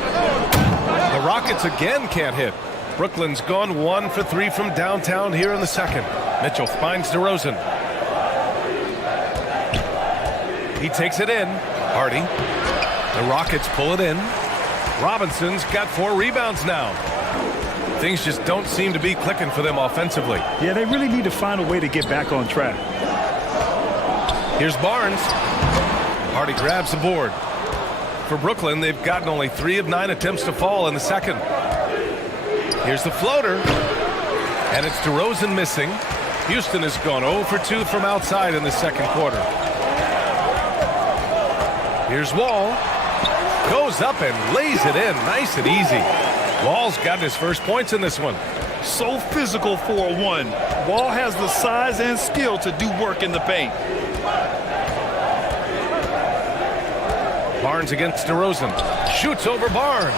The Rockets again can't hit. Brooklyn's gone 1 for 3 from downtown here in the second. Mitchell finds DeRozan. He takes it in. Hardy. The Rockets pull it in. Robinson's got 4 rebounds now. Things just don't seem to be clicking for them offensively. Yeah, they really need to find a way to get back on track. Here's Barnes. Hardy grabs the board. For Brooklyn, they've gotten only 3 of 9 attempts to fall in the second. Here's the floater. And it's DeRozan missing. Houston has gone 0 for 2 from outside in the second quarter. Here's Wall. Goes up and lays it in nice and easy. Wall's gotten his first points in this one. So physical for a 1. Wall has the size and skill to do work in the paint. Barnes against DeRozan. Shoots over Barnes.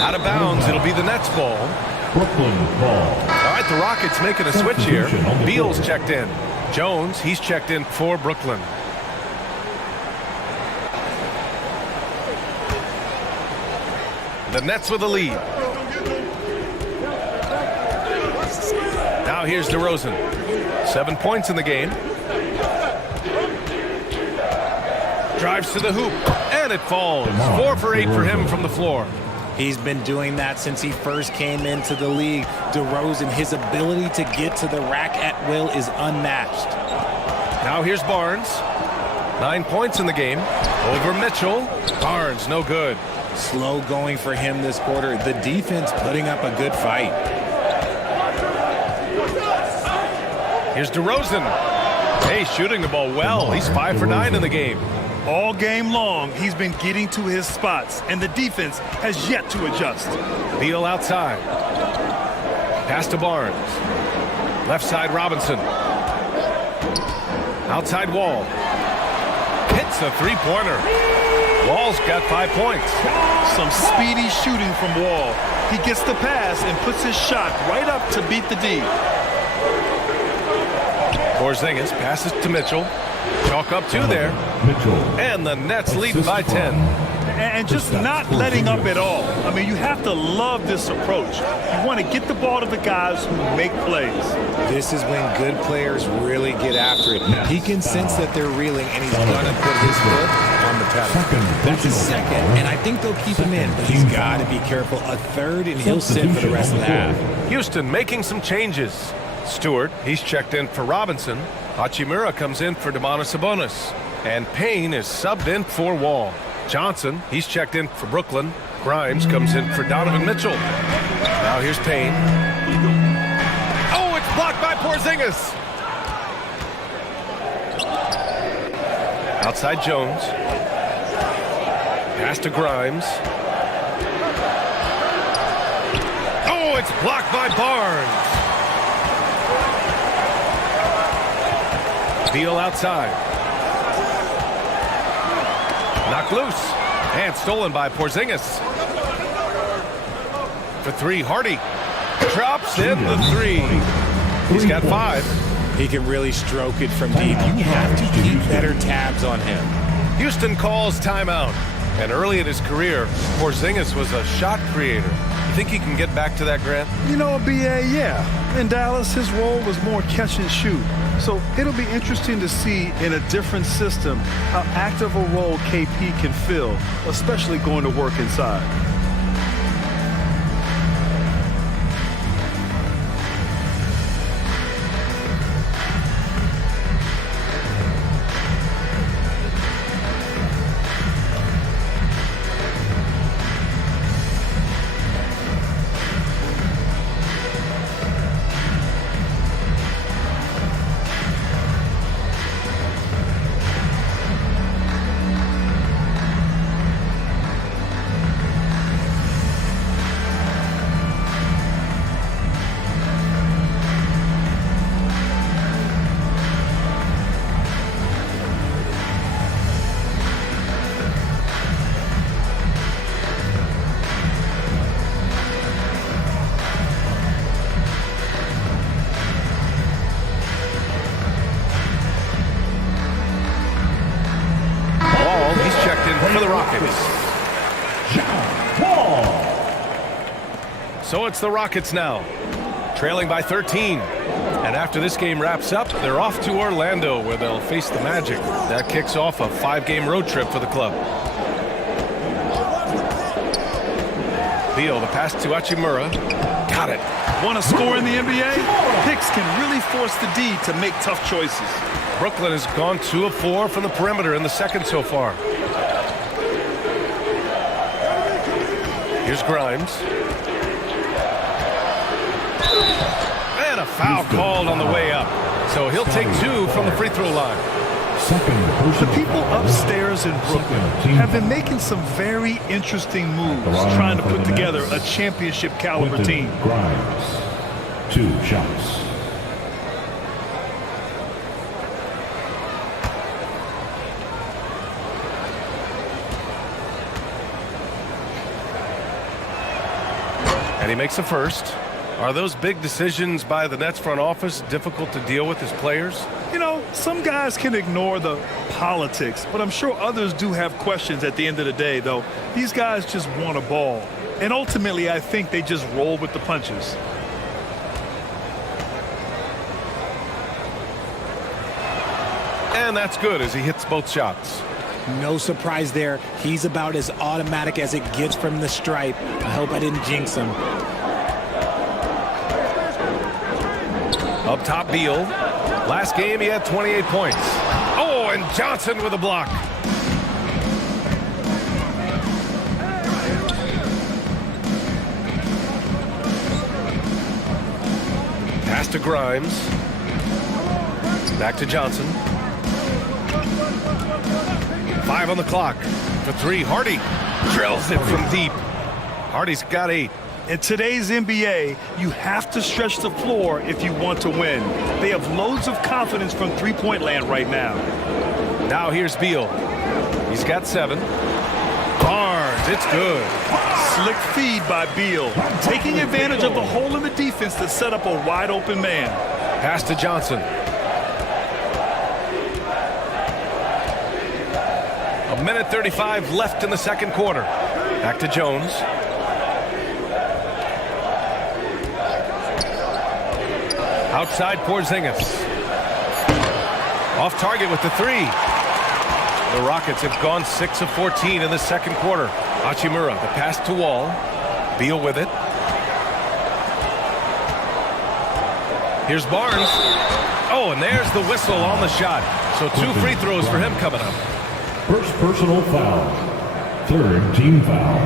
Out of bounds. It'll be the Nets ball. Brooklyn ball. All right, the Rockets making a switch here. Beal's checked in. Jones, he's checked in for Brooklyn. The Nets with a lead. Now here's DeRozan. 7 points in the game. Drives to the hoop, and it falls. 4 for 8 for him from the floor. He's been doing that since he first came into the league. DeRozan, his ability to get to the rack at will is unmatched. Now here's Barnes. 9 points in the game. Over Mitchell. Barnes, no good. Slow going for him this quarter. The defense putting up a good fight. Here's DeRozan. Hey, shooting the ball well. He's 5 for 9 in the game. All game long, he's been getting to his spots, and the defense has yet to adjust. Beal outside. Pass to Barnes. Left side, Robinson. Outside Wall. Hits a three-pointer. Wall's got 5 points. Some speedy shooting from Wall. He gets the pass and puts his shot right up to beat the D. Porzingis passes to Mitchell. Chalk up 2 there. Mitchell. And the Nets lead by 10. And just not letting up at all. I mean, you have to love this approach. You want to get the ball to the guys who make plays. This is when good players really get after it. He can sense that they're reeling, and he's going to put his foot on the pedal. That's his second, and I think they'll keep him in, but he's got to be careful. A third, and he'll sit for the rest of the half. Houston making some changes. Stewart, he's checked in for Robinson. Hachimura comes in for Domantas Sabonis. And Payne is subbed in for Wall. Johnson, he's checked in for Brooklyn. Grimes comes in for Donovan Mitchell. Now here's Payne. Oh, it's blocked by Porzingis. Outside Jones. Pass to Grimes. Oh, it's blocked by Barnes. Beal outside. Knocked loose. And stolen by Porzingis. For three, Hardy. Drops in the three. He's got 5. He can really stroke it from deep. You have to keep better tabs on him. Houston calls timeout. And early in his career, Porzingis was a shot creator. You think he can get back to that, Grant? You know, BA, yeah. In Dallas, his role was more catch and shoot. So it'll be interesting to see in a different system how active a role KP can fill, especially going to work inside. For the Rockets. So it's the Rockets now, trailing by 13. And after this game wraps up, they're off to Orlando, where they'll face the Magic. That kicks off a 5-game road trip for the club. Beal, the pass to Hachimura. Got it. Want to score in the NBA? Hicks can really force the D to make tough choices. Brooklyn has gone 2 of 4 from the perimeter in the second so far. Here's Grimes. And a foul called on the way up. So he'll take 2 from the free throw line. The people upstairs in Brooklyn have been making some very interesting moves, trying to put together a championship caliber team. Grimes, 2 shots. And he makes a first. Are those big decisions by the Nets front office difficult to deal with as players? You know, some guys can ignore the politics, but I'm sure others do have questions at the end of the day, though. These guys just want a ball. And ultimately, I think they just roll with the punches. And that's good as he hits both shots. No surprise there. He's about as automatic as it gets from the stripe. I hope I didn't jinx him. Up top, Beal. Last game, he had 28 points. Oh, and Johnson with a block. Pass to Grimes. Back to Johnson. 5 on the clock. For 3, Hardy drills it from deep. Hardy's got 8. In today's NBA, you have to stretch the floor if you want to win. They have loads of confidence from three-point land right now. Now here's Beal. He's got 7. Barnes, it's good. Slick feed by Beal, taking advantage of the hole in the defense to set up a wide-open man. Pass to Johnson. A minute 35 left in the second quarter. Back to Jones. Outside Porzingis. Off target with the 3. The Rockets have gone 6 of 14 in the second quarter. Hachimura, the pass to Wall. Beal with it. Here's Barnes. Oh, and there's the whistle on the shot. So 2 free throws for him coming up. First personal foul. 3rd team foul.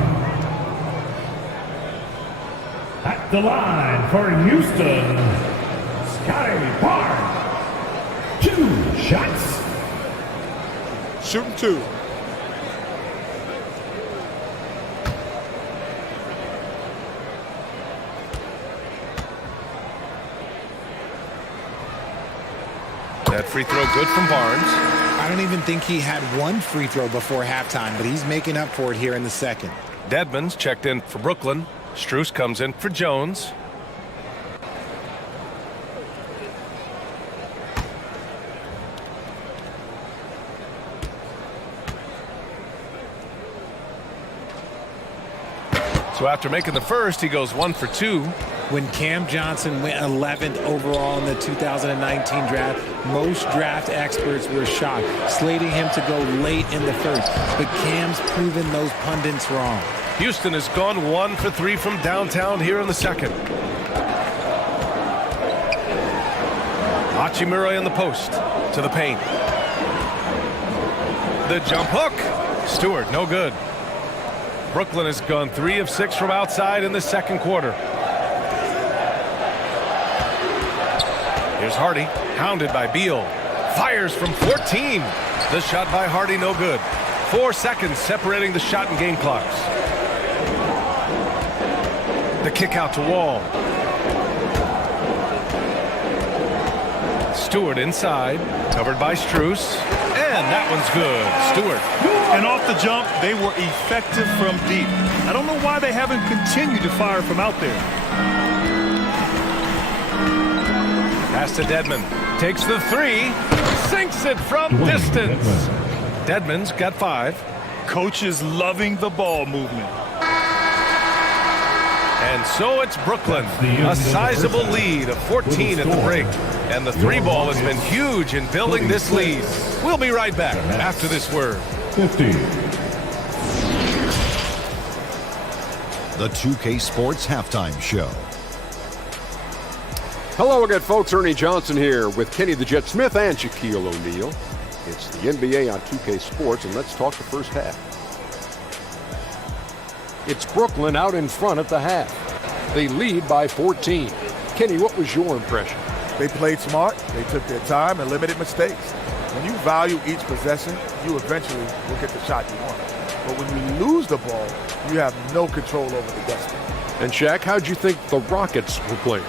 At the line for Houston, Scotty Barnes. 2 shots. Shooting 2. That free throw good from Barnes. I don't even think he had one free throw before halftime, but he's making up for it here in the second. Dedmon's checked in for Brooklyn. Strus comes in for Jones. So after making the first, he goes 1 for 2. When Cam Johnson went 11th overall in the 2019 draft, most draft experts were shocked, slating him to go late in the first. But Cam's proven those pundits wrong. Houston has gone 1 for 3 from downtown here in the second. Hachimura in the post to the paint. The jump hook. Stewart, no good. Brooklyn has gone 3 of 6 from outside in the second quarter. Here's Hardy, hounded by Beal. Fires from 14. The shot by Hardy, no good. 4 seconds separating the shot and game clocks. The kick out to Wall. Stewart inside, covered by Strus. And that one's good. Stewart. And off the jump, they were effective from deep. I don't know why they haven't continued to fire from out there. Pass to Dedmon. Takes the 3. Sinks it from distance. Dedmon's got 5. Coach is loving the ball movement. And so it's Brooklyn. A sizable lead of 14 at the break. And the 3 ball has been huge in building this lead. We'll be right back after this word. 50. The 2K Sports Halftime Show. Hello again, folks. Ernie Johnson here with Kenny the Jet Smith and Shaquille O'Neal. It's the NBA on 2K Sports, and let's talk the first half. It's Brooklyn out in front at the half. They lead by 14. Kenny, what was your impression? They played smart, they took their time and limited mistakes. When you value each possession, you eventually will get the shot you want. But when you lose the ball, you have no control over the destiny. And Shaq, how'd you think the Rockets were playing?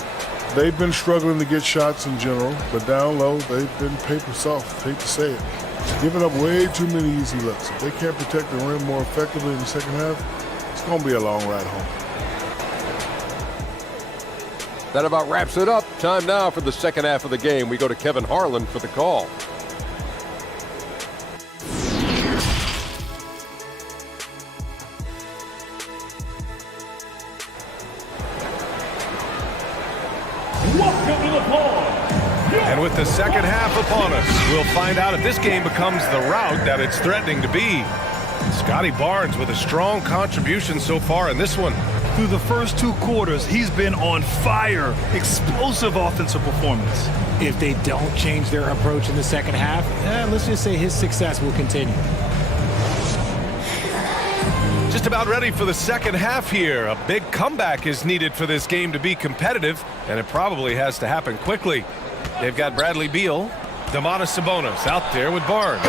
They've been struggling to get shots in general, but down low, they've been paper soft. Hate to say it. Giving up way too many easy looks. If they can't protect the rim more effectively in the second half, it's going to be a long ride home. That about wraps it up. Time now for the second half of the game. We go to Kevin Harlan for the call. And with the second half upon us, we'll find out if this game becomes the rout that it's threatening to be. Scotty Barnes with a strong contribution so far in this one. Through the first 2 quarters, he's been on fire. Explosive offensive performance. If they don't change their approach in the second half, let's just say his success will continue. Just about ready for the second half here. A big comeback is needed for this game to be competitive, and it probably has to happen quickly. They've got Bradley Beal, Domantas Sabonis out there with Barnes.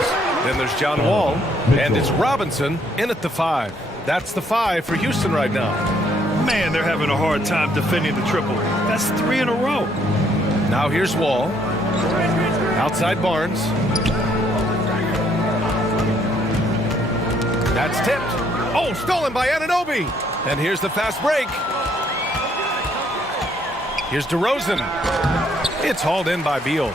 Then there's John Wall, and it's Robinson in at the 5. That's the 5 for Houston right now. Man, they're having a hard time defending the triple. That's 3 in a row. Now here's Wall. Outside Barnes. That's tipped. Oh, stolen by Anunoby. And here's the fast break. Here's DeRozan. It's hauled in by Beal.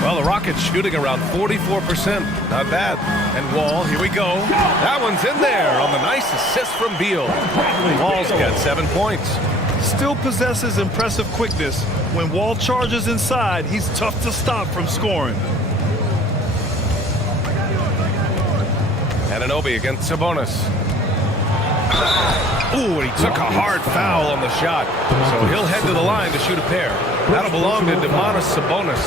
Well, the Rockets shooting around 44%. Not bad. And Wall, here we go. That one's in there on the nice assist from Beal. Wall's got 7 points. Still possesses impressive quickness. When Wall charges inside, he's tough to stop from scoring. Anunoby against Sabonis. Ooh, and he took a hard foul on the shot. So he'll head to the line to shoot a pair. That'll belong to Domantas Sabonis.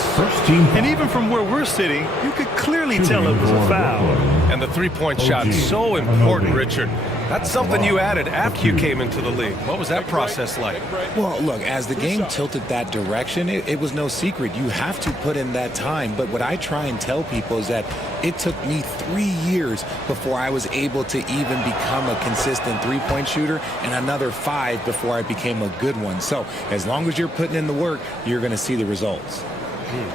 And even from where we're sitting, you could clearly tell it was a foul. And the three-point shot, so important, Richard. That's something you added after you came into the league. What was that process like? Well, look, as the game tilted that direction, it was no secret. You have to put in that time. But what I try and tell people is that it took me 3 years before I was able to even become a consistent three-point shooter, and another 5 before I became a good one. So as long as you're putting in the work, you're going to see the results.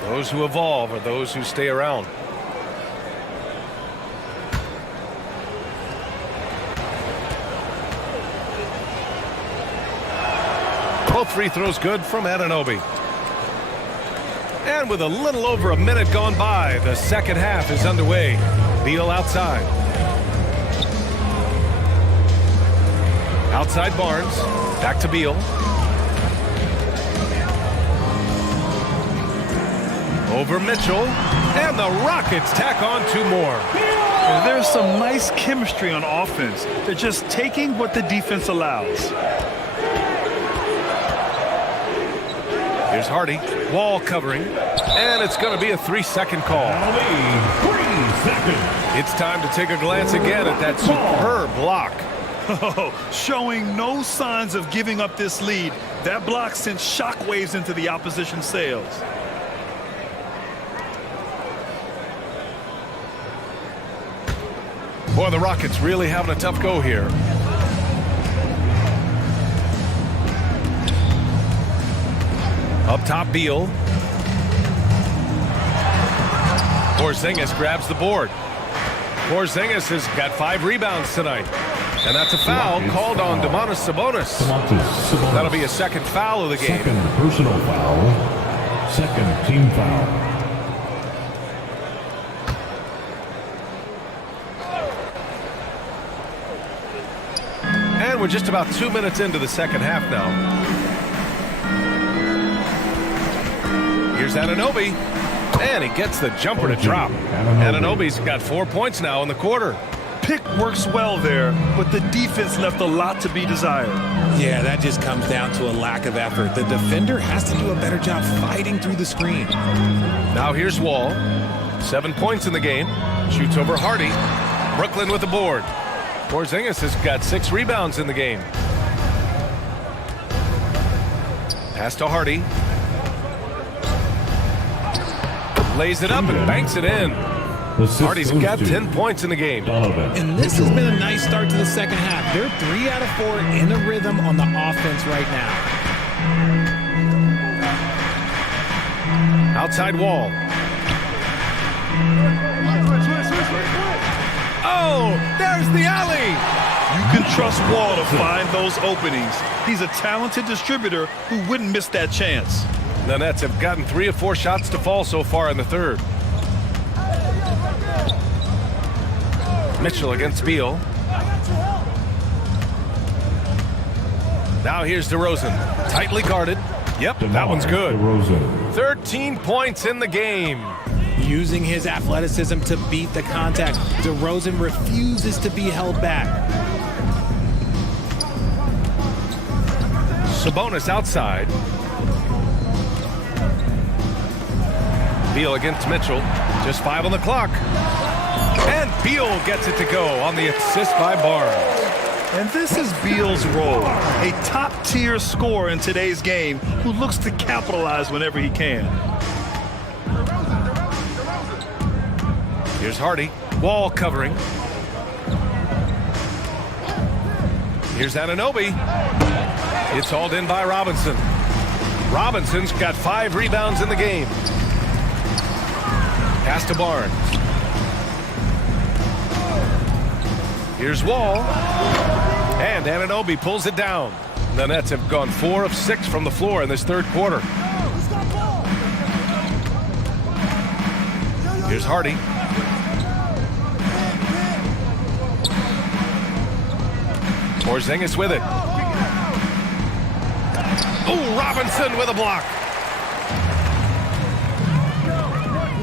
Those who evolve are those who stay around. Both free throws good from Anunoby. And with a little over a minute gone by, the second half is underway. Beal outside. Outside Barnes. Back to Beal. Over Mitchell. And the Rockets tack on 2 more. And there's some nice chemistry on offense. They're just taking what the defense allows. Here's Hardy. Wall covering. And it's going to be a 3-second call. 3 seconds. It's time to take a glance again at that superb block. Showing no signs of giving up this lead. That block sent shockwaves into the opposition sails. Boy, the Rockets really having a tough go here. Up top, Beal. Porzingis grabs the board. Porzingis has got 5 rebounds tonight. And that's a foul called on Domantas Sabonis. That'll be a second foul of the game. Second personal foul. Second team foul. And we're just about 2 minutes into the second half now. Here's Anunoby. And he gets the jumper to drop. Anunoby's got 4 points now in the quarter. Pick works well there, but the defense left a lot to be desired. Yeah, that just comes down to a lack of effort. The defender has to do a better job fighting through the screen. Now here's Wall. 7 points in the game. Shoots over Hardy. Brooklyn with the board. Porzingis has got 6 rebounds in the game. Pass to Hardy. Lays it up and banks it in. Hardy's got 10 points in the game. And this has been a nice start to the second half. They're 3 out of 4 in a rhythm on the offense right now. Outside Wall. Oh, there's the alley. You can trust Wall to find those openings. He's a talented distributor who wouldn't miss that chance. The Nets have gotten 3 of 4 shots to fall so far in the third. Mitchell against Beal. Now here's DeRozan. Tightly guarded. Yep, that one's good. 13 points in the game. Using his athleticism to beat the contact. DeRozan refuses to be held back. Sabonis outside. Beal against Mitchell. Just 5 on the clock. And Beal gets it to go on the assist by Barnes. And this is Beal's role, a top-tier scorer in today's game who looks to capitalize whenever he can. Here's Hardy. Wall covering. Here's Anunoby. It's hauled in by Robinson. Robinson's got 5 rebounds in the game. Pass to Barnes. Here's Wall. And Anunoby pulls it down. The Nets have gone 4 of 6 from the floor in this third quarter. Here's Hardy. Porzingis with it. Oh, Robinson with a block.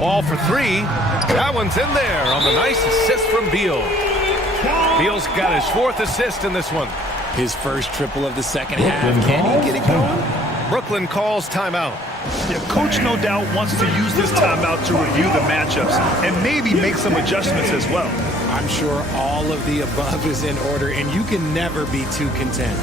All for 3. That one's in there on the nice assist from Beal. Beal's got his 4th assist in this one. His first triple of the second half. Can he get it going? Brooklyn calls timeout. Yeah, coach no doubt wants to use this timeout to review the matchups and maybe make some adjustments as well. I'm sure all of the above is in order, and you can never be too content.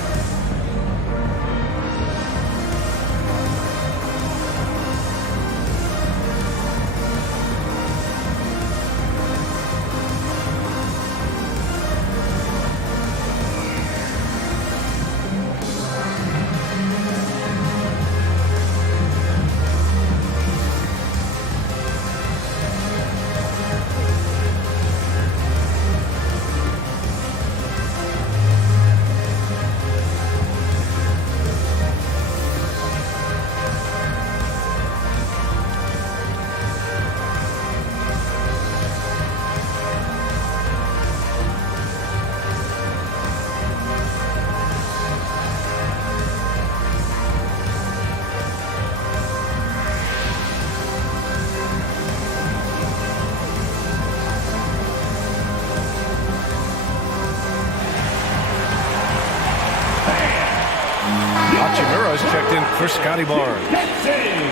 for Scotty Barnes.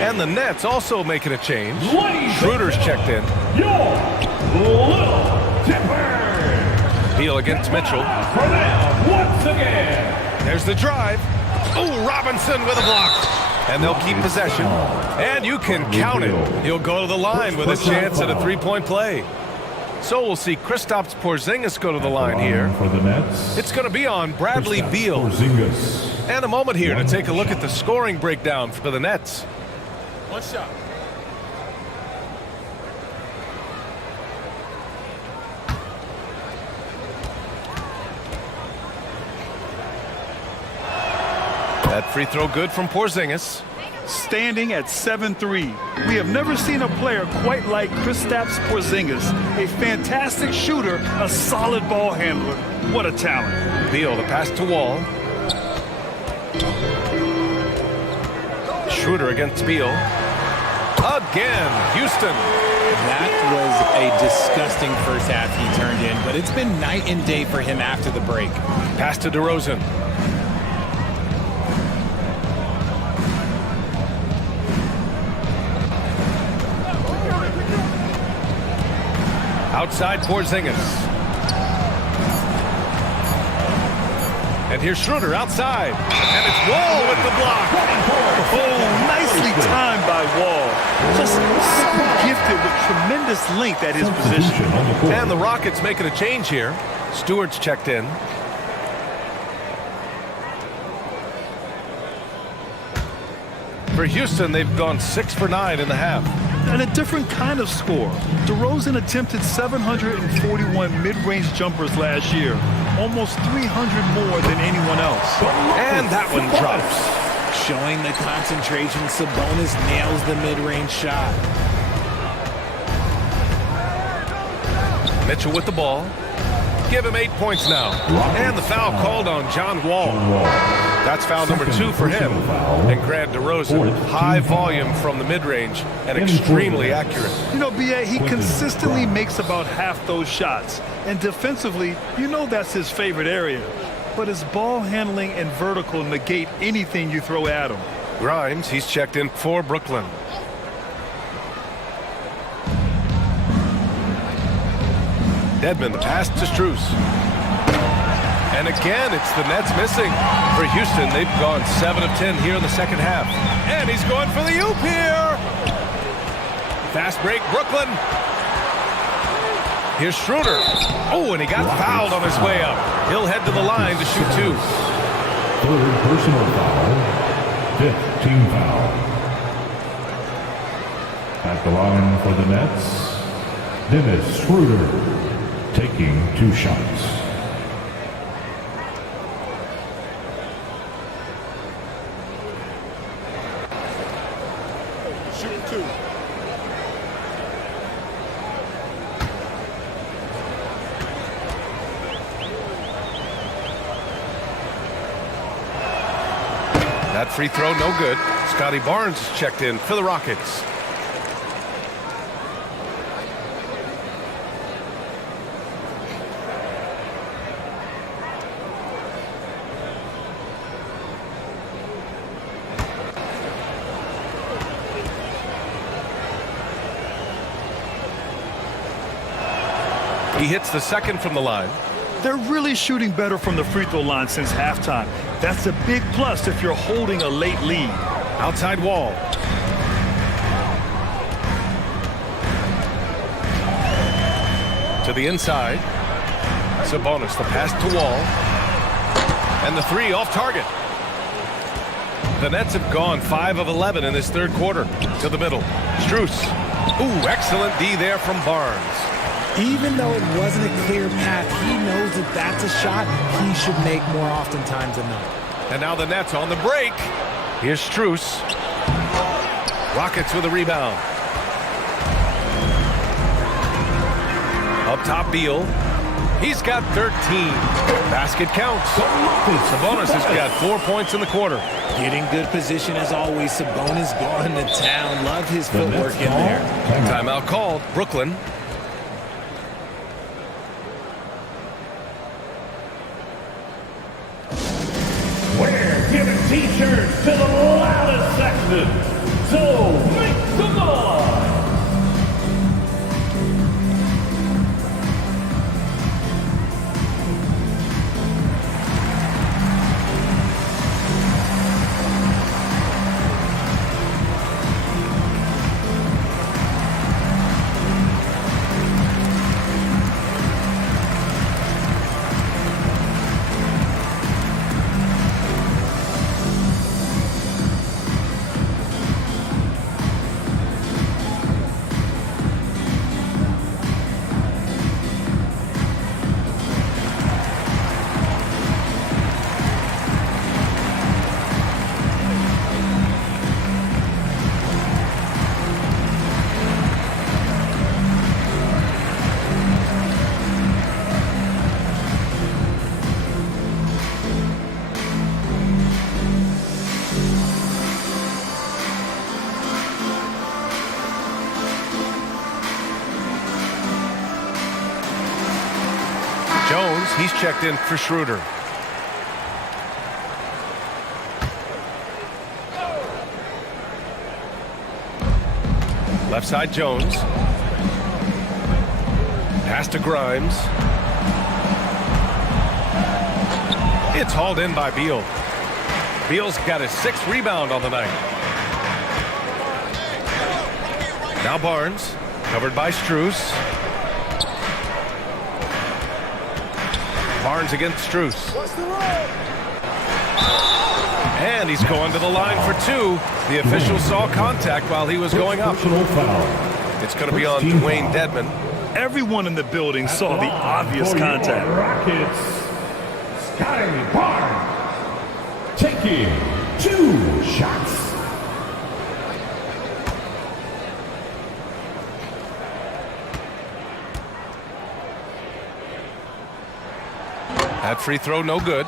And the Nets also making a change. Schroeder's checked in. Beal against Mitchell. Once again. There's the drive. Oh, Robinson with a block. And they'll keep possession. And you can count it. He'll go to the line with a chance at a three-point play. So we'll see Kristaps Porzingis go to the line here. For the Nets, it's going to be on Bradley Beal. Porzingis. And a moment here to take a look at the scoring breakdown for the Nets. One shot. That free throw good from Porzingis. Standing at 7-3. We have never seen a player quite like Kristaps Porzingis. A fantastic shooter, a solid ball handler. What a talent. Beal, the pass to Wall. Schroeder against Beal. Again, Houston. That was a disgusting first half he turned in, but it's been night and day for him after the break. Pass to DeRozan. Outside Porzingis. And here's Schroeder outside. And it's Wall with the block. Oh, nicely timed by Wall. Just so gifted with tremendous length at his position. And the Rockets making a change here. Stewart's checked in. For Houston, they've gone 6 for 9 in the half. And a different kind of score. DeRozan attempted 741 mid-range jumpers last year, almost 300 more than anyone else. And that one drops. Showing the concentration, Sabonis nails the mid-range shot. Mitchell with the ball. Give him 8 points now. And the foul called on John Wall. That's foul number 2 for him. And Grant DeRozan, high volume from the mid-range and extremely accurate. You know, B.A., he consistently makes about half those shots. And defensively, you know that's his favorite area. But his ball handling and vertical negate anything you throw at him. Grimes, he's checked in for Brooklyn. Dedmon, the pass to Strus. And again, it's the Nets missing. For Houston, they've gone 7 of 10 here in the second half. And he's going for the oop here. Fast break, Brooklyn. Here's Schroeder. Oh, and he got fouled on his way up. He'll head to the line to shoot 2. Third personal foul. 5th team foul. At the line for the Nets, Dennis Schroeder, taking 2 shots. Shoot 2. That free throw, no good. Scotty Barnes is checked in for the Rockets. He hits the second from the line. They're really shooting better from the free throw line since halftime. That's a big plus if you're holding a late lead. Outside Wall. To the inside. Sabonis, the pass to Wall. And the 3 off target. The Nets have gone 5 of 11 in this third quarter. To the middle. Strus. Ooh, excellent D there from Barnes. Even though it wasn't a clear path, he knows that that's a shot he should make more oftentimes than not. And now the Nets on the break. Here's Strus. Rockets with a rebound. Up top, Beal. He's got 13. Basket counts. Sabonis has got 4 points in the quarter. Getting good position as always. Sabonis going to town. Love his footwork in there. Timeout called. Brooklyn. We're giving t-shirts to the loudest Jefferson. So make the line. Jones, he's checked in for Schroeder. Left side Jones. Pass to Grimes. It's hauled in by Beal. Beal's got his 6th rebound on the night. Now Barnes, covered by Strus. Barnes against Strus. And he's going to the line for 2. The official saw contact while he was going up. It's going to be on Dwayne Dedmon. Everyone in the building saw the obvious contact. Rockets, Scotty Barnes taking 2 shots. That free throw no good.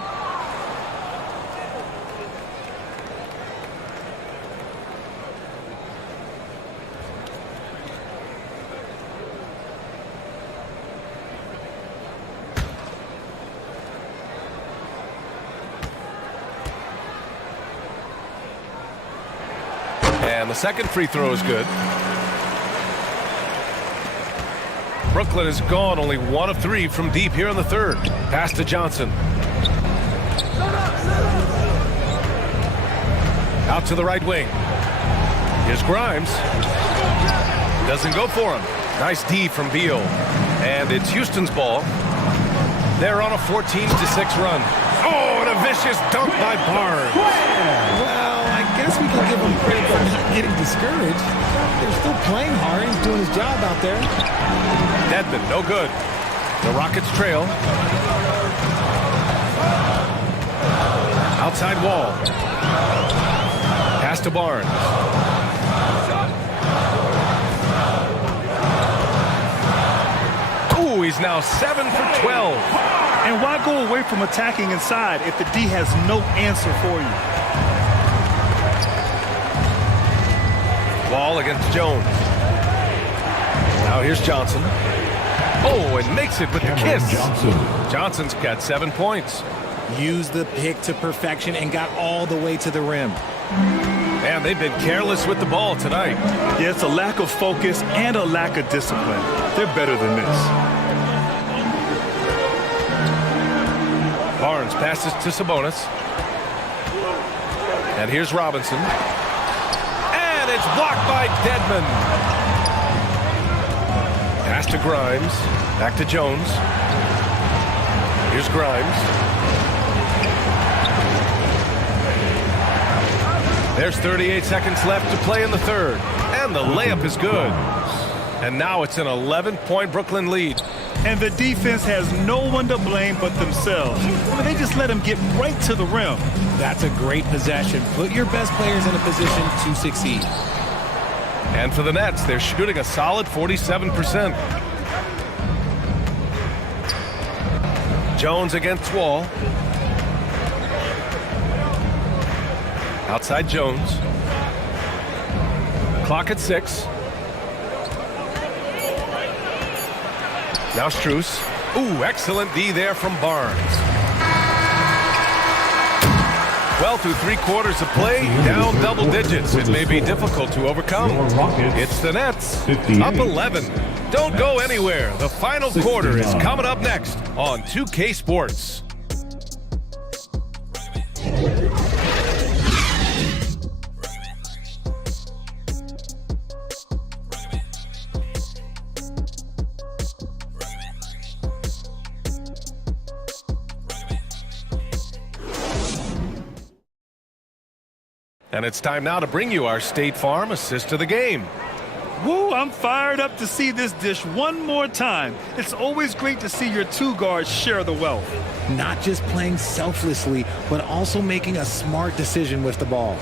And the second free throw is good. Brooklyn has gone only 1 of 3 from deep here in the 3rd. Pass to Johnson. Out to the right wing. Here's Grimes. Doesn't go for him. Nice D from Beal. And it's Houston's ball. They're on a 14-6 run. Oh, and a vicious dunk by Barnes. Well, I guess we can give him credit for not getting discouraged. They're still playing hard. He's doing his job out there. Dedmon, no good. The Rockets trail. Outside wall. Pass to Barnes. Ooh, he's now 7 for 12. And why go away from attacking inside if the D has no answer for you? Ball against Jones. Now here's Johnson. Oh, and makes it with the kiss. Johnson's got 7 points. Used the pick to perfection and got all the way to the rim. Man, they've been careless with the ball tonight. Yeah, it's a lack of focus and a lack of discipline. They're better than this. Barnes passes to Sabonis. And here's Robinson. And it's blocked by Dedmon. Pass to Grimes. Back to Jones. Here's Grimes. There's 38 seconds left to play in the 3rd. And the layup is good. And now it's an 11-point Brooklyn lead. And the defense has no one to blame but themselves. They just let him get right to the rim. That's a great possession. Put your best players in a position to succeed. And for the Nets, they're shooting a solid 47%. Jones against Wall. Outside Jones. Clock at 6. Now Strus. Ooh, excellent D there from Barnes. Well, through 3 quarters of play, down double digits. It may be difficult to overcome. It's the Nets, up 11. Don't go anywhere. The final quarter is coming up next on 2K Sports. And it's time now to bring you our State Farm assist of the game. Woo, I'm fired up to see this dish one more time. It's always great to see your 2 guards share the wealth. Not just playing selflessly, but also making a smart decision with the ball.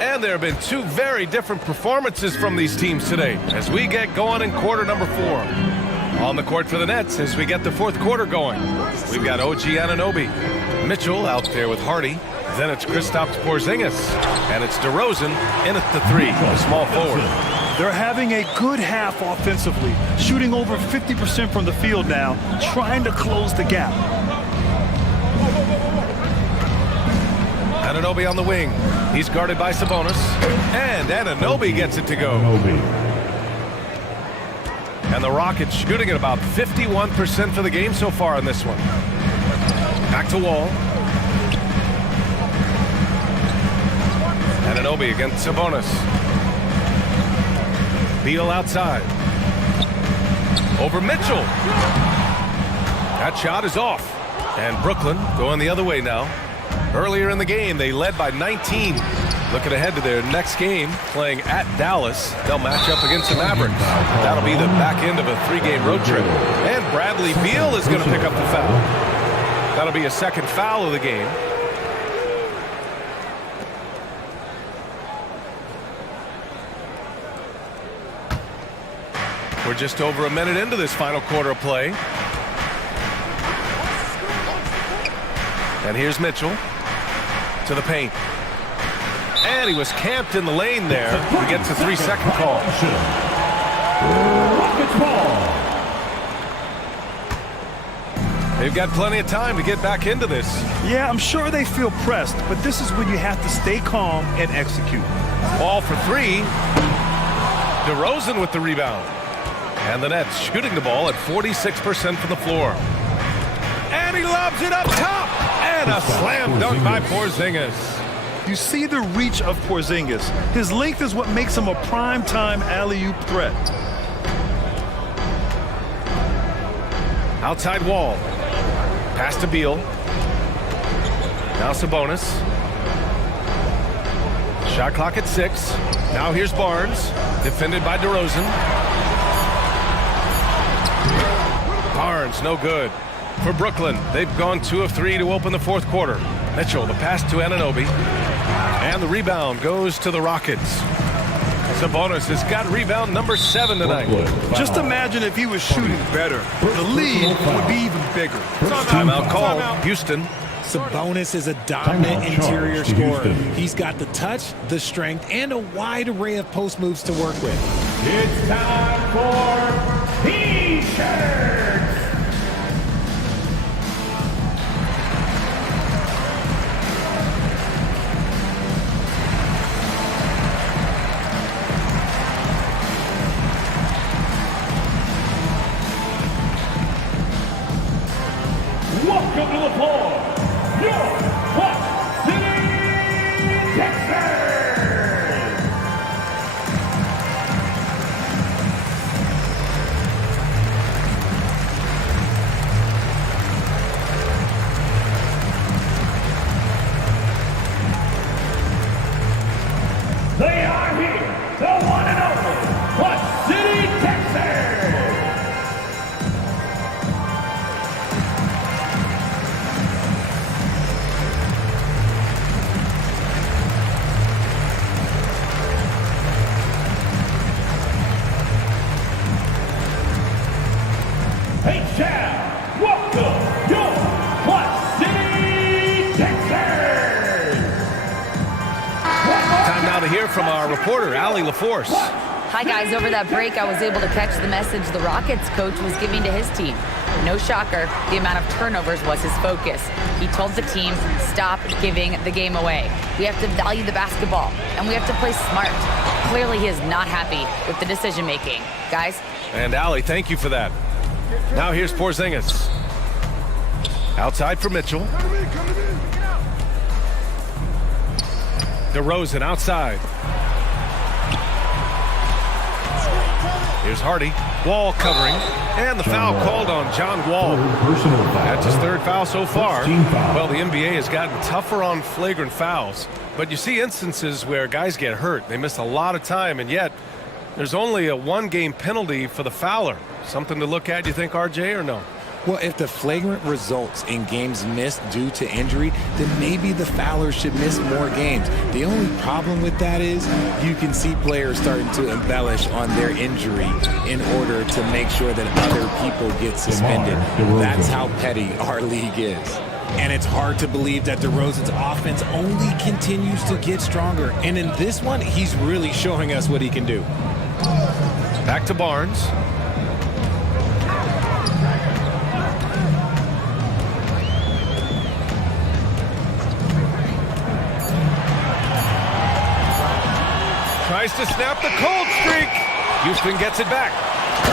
And there have been 2 very different performances from these teams today as we get going in quarter number 4. On the court for the Nets as we get the 4th quarter going. We've got OG Anunoby. Mitchell out there with Hardy. Then it's Kristaps Porzingis. And it's DeRozan in at the 3, the small forward. They're having a good half offensively, shooting over 50% from the field now, trying to close the gap. Anunoby on the wing. He's guarded by Sabonis. And Anunoby gets it to go. And the Rockets shooting at about 51% for the game so far in this one. Back to Wall. Anunoby against Sabonis. Beal outside. Over Mitchell. That shot is off. And Brooklyn going the other way now. Earlier in the game, they led by 19. Looking ahead to their next game, playing at Dallas. They'll match up against the Mavericks. That'll be the back end of a 3-game road trip. And Bradley Beal is going to pick up the foul. That'll be a 2nd foul of the game. We're just over a minute into this final quarter of play. And here's Mitchell to the paint. And he was camped in the lane there. He gets a 3-second call. Rockets ball. They've got plenty of time to get back into this. Yeah, I'm sure they feel pressed, but this is when you have to stay calm and execute. Ball for 3. DeRozan with the rebound. And the Nets shooting the ball at 46% from the floor. And he lobs it up top. And a slam dunk by Porzingis. You see the reach of Porzingis. His length is what makes him a prime-time alley-oop threat. Outside Wall. Pass to Beal. Now Sabonis. Shot clock at 6. Now here's Barnes. Defended by DeRozan. Barnes, no good. For Brooklyn, they've gone 2 of 3 to open the 4th quarter. Mitchell, the pass to Anunoby. And the rebound goes to the Rockets. Sabonis has got rebound number 7 tonight. Just imagine if he was shooting better. The lead would be even bigger. Timeout call. Houston. Sabonis is a dominant interior scorer. He's got the touch, the strength, and a wide array of post moves to work with. It's time for T-shirts. Welcome to the floor, your Quad City Texans! They are here, the one and only Quad City Texans! Hey, Chad, welcome your Quad City Texans! Time now to hear from our reporter, Allie LaForce. Hi, guys. Over that break, I was able to catch the message the Rockets coach was giving to his team. No shocker, the amount of turnovers was his focus. He told the team, stop giving the game away. We have to value the basketball, and we have to play smart. Clearly, he is not happy with the decision-making. Guys? And Allie, thank you for that. Now here's Porzingis. Outside for Mitchell. DeRozan outside. Here's Hardy. Wall covering. And the foul called on John Wall. That's his third foul so far. Well, the NBA has gotten tougher on flagrant fouls. But you see instances where guys get hurt. They miss a lot of time, and yet there's only a one-game penalty for the fouler. Something to look at, you think, RJ, or no? Well, if the flagrant results in games missed due to injury, then maybe the fouler should miss more games. The only problem with that is you can see players starting to embellish on their injury in order to make sure that other people get suspended. That's how petty our league is. And it's hard to believe that DeRozan's offense only continues to get stronger. And in this one, he's really showing us what he can do. Back to Barnes. Tries to snap the cold streak. Houston gets it back.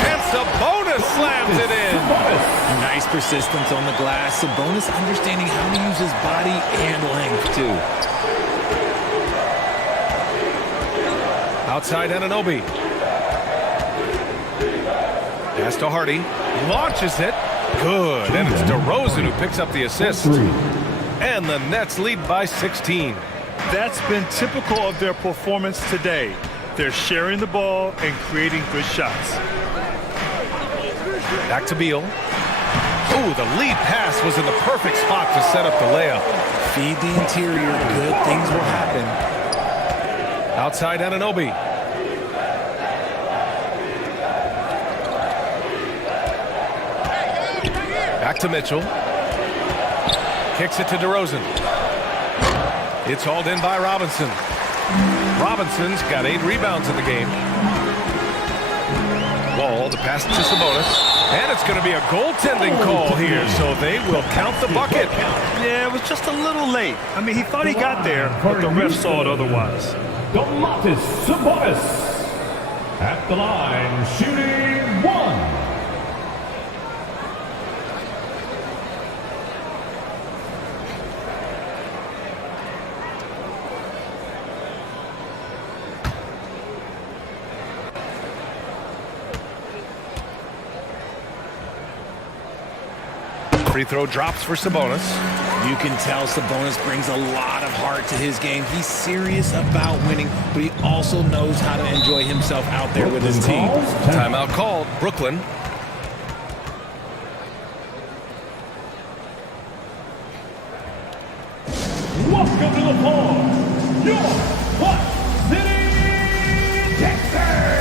And Sabonis slams it in. Nice persistence on the glass. Sabonis understanding how to use his body and length, too. Outside Anunoby. Pass to Hardy. Launches it. Good. And it's DeRozan who picks up the assist. And the Nets lead by 16. That's been typical of their performance today. They're sharing the ball and creating good shots. Back to Beal. Ooh, the lead pass was in the perfect spot to set up the layup. Feed the interior. Good things will happen. Outside Anunoby. Back to Mitchell. Kicks it to DeRozan. It's hauled in by Robinson. Robinson's got 8 rebounds in the game. Wall, the pass to Sabonis. And it's going to be a goaltending call here, so they will count the bucket. Yeah, it was just a little late. I mean, he thought he got there, but the ref saw it otherwise. Domantas Sabonis at the line, shooting 1. Free throw drops for Sabonis. You can tell Sabonis brings a lot of heart to his game. He's serious about winning, but he also knows how to enjoy himself out there with his team. Timeout called. Brooklyn. Welcome to the floor, your Clutch City Texans.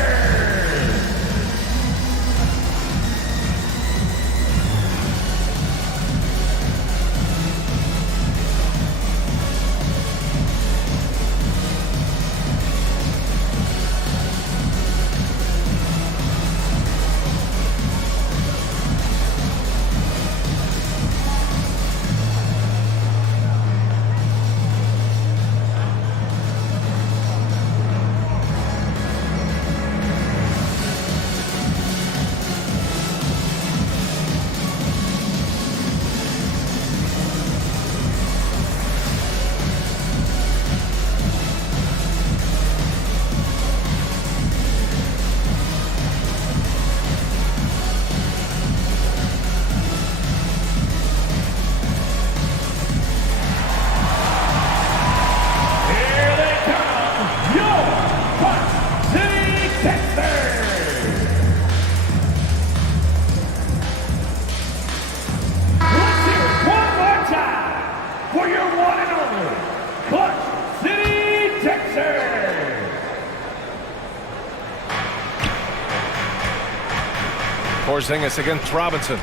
Porzingis against Robinson.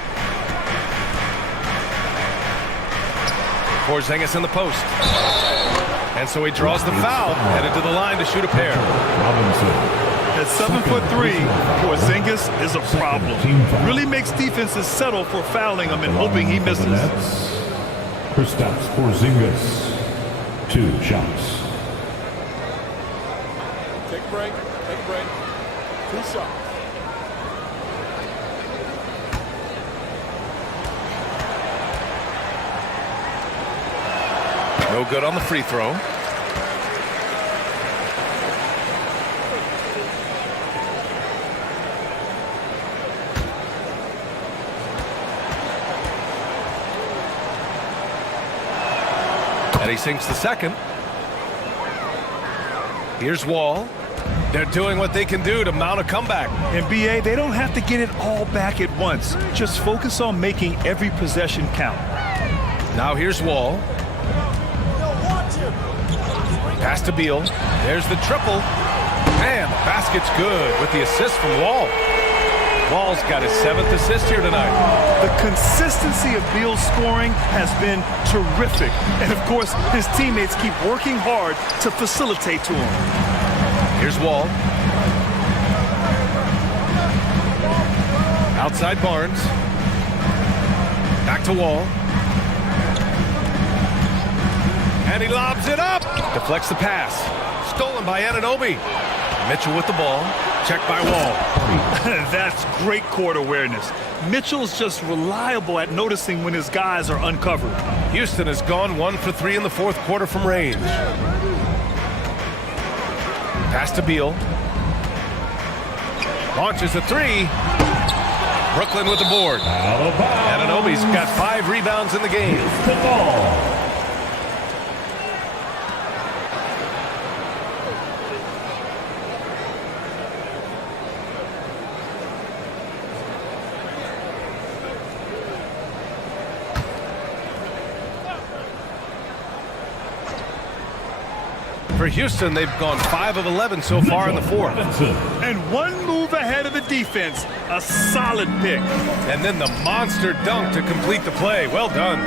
Porzingis in the post. And so he draws the foul, headed to the line to shoot a pair. At 7'3", Porzingis is a problem. Really makes defenses settle for fouling him and hoping he misses. Kristaps Porzingis, 2 shots. Take a break. 2 shots. No good on the free throw. And he sinks the second. Here's Wall. They're doing what they can do to mount a comeback. And BA, they don't have to get it all back at once. Just focus on making every possession count. Now here's Wall. Pass to Beal. There's the triple. And the basket's good with the assist from Wall. Wall's got his 7th assist here tonight. The consistency of Beal's scoring has been terrific. And of course, his teammates keep working hard to facilitate to him. Here's Wall. Outside Barnes. Back to Wall. And he lobs it up. Deflects the pass. Stolen by Anunoby. Mitchell with the ball. Checked by Wall. That's great court awareness. Mitchell's just reliable at noticing when his guys are uncovered. Houston has gone 1 for 3 in the 4th quarter from range. Pass to Beal. Launches a 3. Brooklyn with the board. Anunoby's got 5 rebounds in the game. For Houston, they've gone 5 of 11 so far in the 4th. And 1 move ahead of the defense. A solid pick. And then the monster dunk to complete the play. Well done.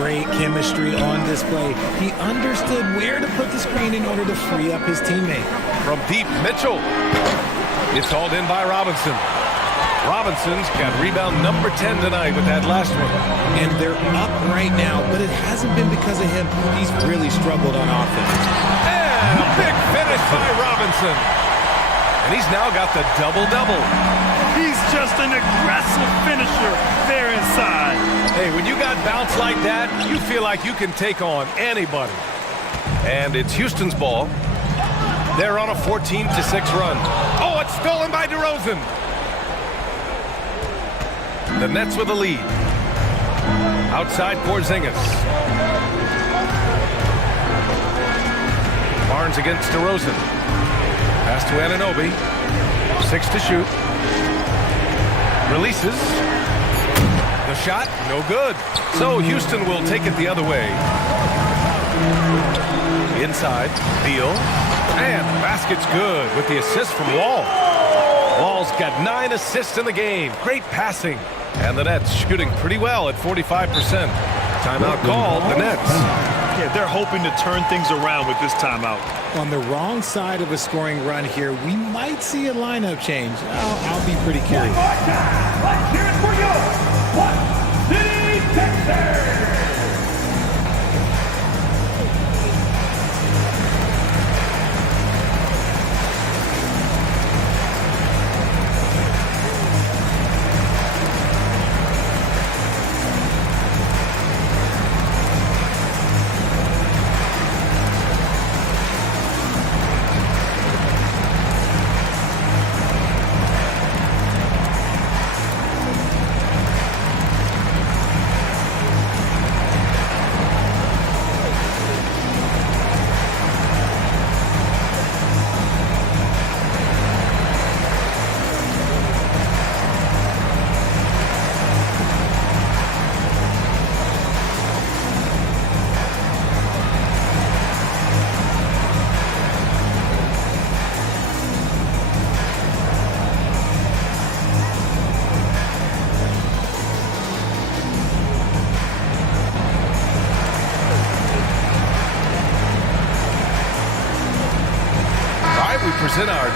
Great chemistry on display. He understood where to put the screen in order to free up his teammate. From deep, Mitchell. It's hauled in by Robinson. Robinson's got rebound number 10 tonight with that last one. And they're up right now, but it hasn't been because of him. He's really struggled on offense. And a big finish by Robinson. And he's now got the double-double. He's just an aggressive finisher there inside. Hey, when you got bounce like that, you feel like you can take on anybody. And it's Houston's ball. They're on a 14-6 run. Oh, it's stolen by DeRozan. The Nets with a lead. Outside Porzingis. Barnes against DeRozan. Pass to Anunoby. 6 to shoot. Releases. The shot, no good. So Houston will take it the other way. Inside, Beal. And the basket's good with the assist from Wall. Wall's got 9 assists in the game. Great passing. And the Nets shooting pretty well at 45%. Timeout called, the Nets. Yeah, they're hoping to turn things around with this timeout. On the wrong side of a scoring run here, we might see a lineup change. I'll be pretty curious. Let's hear it for you. What City Texans?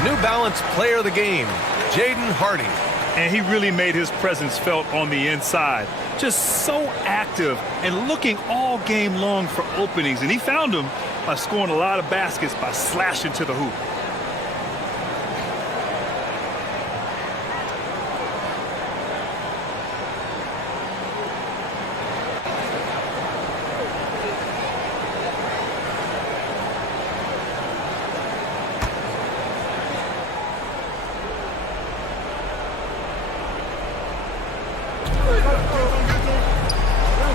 New Balance Player of the Game, Jaden Hardy. And he really made his presence felt on the inside. Just so active and looking all game long for openings. And he found them by scoring a lot of baskets by slashing to the hoop.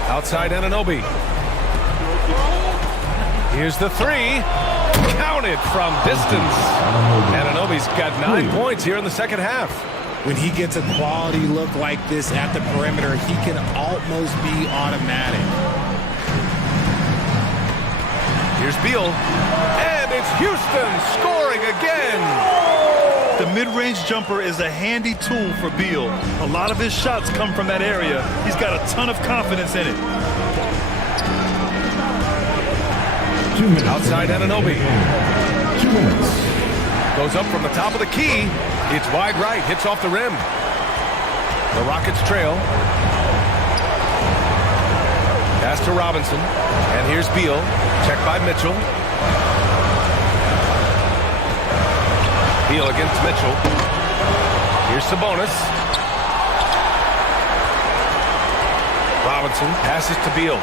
Outside Anunoby. Here's the three. Counted from distance. Anunoby's got 9 points here in the second half. When he gets a quality look like this at the perimeter, he can almost be automatic. Here's Beal. And it's Houston scoring again. The mid-range jumper is a handy tool for Beal. A lot of his shots come from that area. He's got a ton of confidence in it. Outside Anunoby. 2 minutes. Goes up from the top of the key. It's wide right. Hits off the rim. The Rockets trail. Pass to Robinson. And here's Beal. Checked by Mitchell. Beal against Mitchell. Here's Sabonis. Robinson passes to Beal.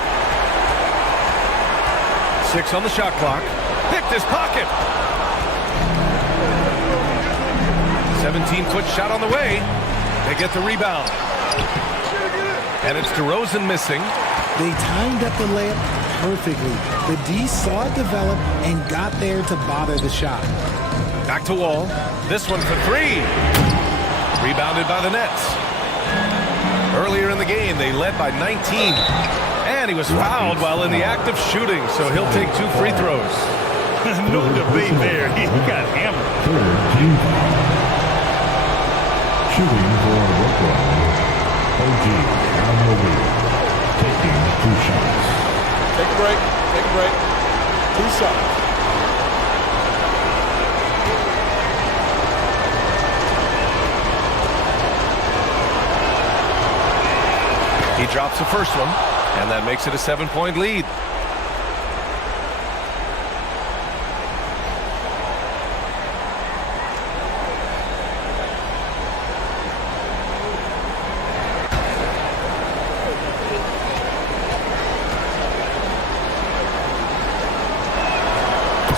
6 on the shot clock. Picked his pocket. 17-foot shot on the way. They get the rebound. And it's DeRozan missing. They timed up the layup perfectly. The D saw it develop and got there to bother the shot. Back to Wall. This one for 3. Rebounded by the Nets. Earlier in the game, they led by 19. And he was fouled while in the act of shooting, so he'll take 2 free throws. No debate there. He got hammered. Third team foul. Shooting for Brooklyn. OG Anunoby taking 2 shots. Take a break. Take a break. 2 shots. He drops the first one, and that makes it a 7-point lead.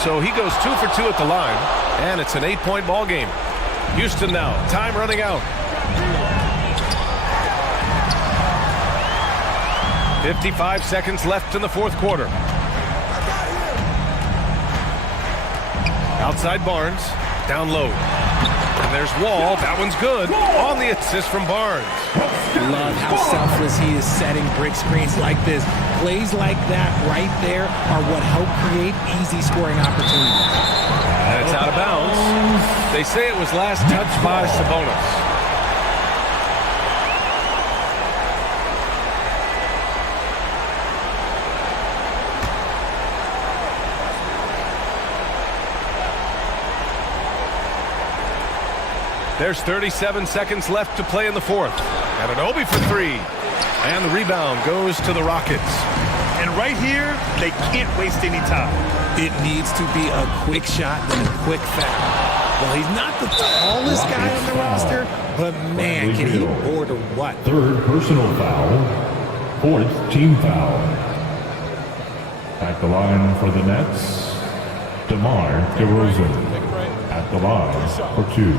So he goes 2 for 2 at the line, and it's an 8-point ball game. Houston now, time running out. 55 seconds left in the fourth quarter. Outside Barnes, down low. And there's Wall, that one's good. On the assist from Barnes. Love how selfless he is setting brick screens like this. Plays like that right there are what help create easy scoring opportunities. And it's out of bounds. They say it was last touched by Sabonis. There's 37 seconds left to play in the fourth. Anunoby for 3. And the rebound goes to the Rockets. And right here, they can't waste any time. It needs to be a quick shot and a quick foul. Well, he's not the tallest guy on the roster, but man, can he board or what? Third personal foul. Fourth team foul. At the line for the Nets, DeMar DeRozan. At the line for 2.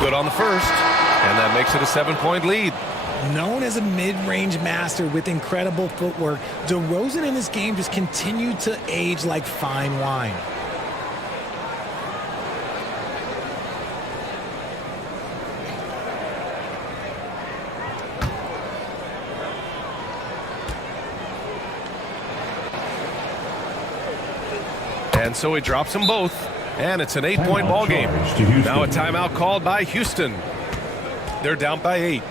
Good on the first, and that makes it a 7-point lead. Known as a mid-range master with incredible footwork, DeRozan in his game just continued to age like fine wine. And so he drops them both. And it's an 8-point ball game. Now a timeout called by Houston. They're down by 8.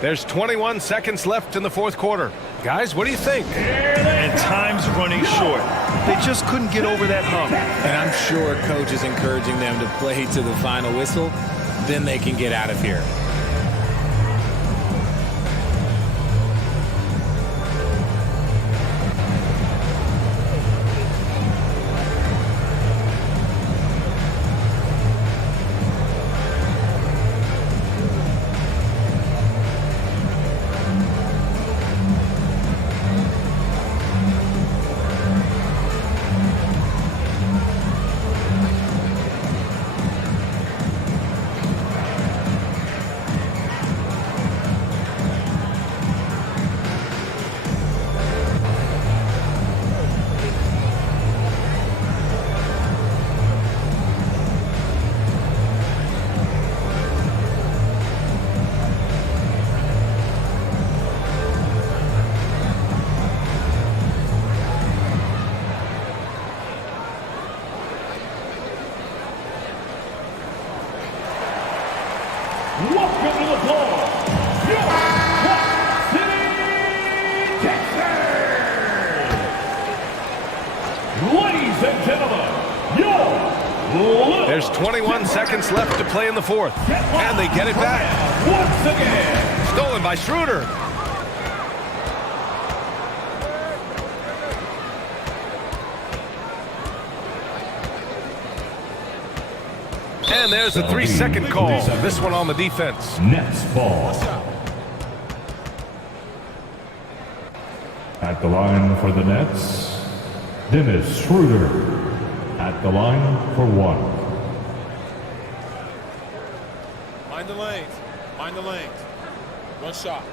There's 21 seconds left in the fourth quarter. Guys, what do you think? And time's running short. They just couldn't get over that hump. And I'm sure coach is encouraging them to play to the final whistle. Then they can get out of here. Welcome to the ball, your Rock City, Texas. Ladies and gentlemen, your There's 21 seconds left to play in the fourth. And they get it back. Once again. Stolen by Schroeder. And there's a 3-second call. This one on the defense. Nets ball. At the line for the Nets, Dennis Schroeder. At the line for one. Mind the lanes. Mind the lanes. One shot.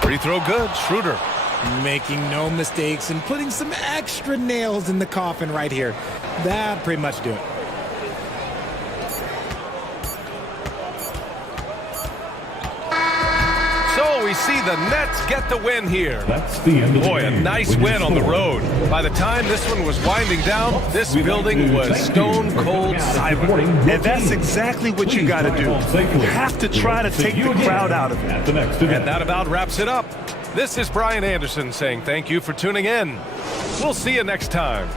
Free throw good. Schroeder. Making no mistakes and putting some extra nails in the coffin right here. That pretty much do it. So we see the Nets get the win here. That's the end of the Boy, a game. nice win on the road. By the time this one was winding down, this building was stone cold silent. And that's exactly what you got to do. You have to try to take the crowd out of it. At the next event. And that about wraps it up. This is Brian Anderson saying thank you for tuning in. We'll see you next time.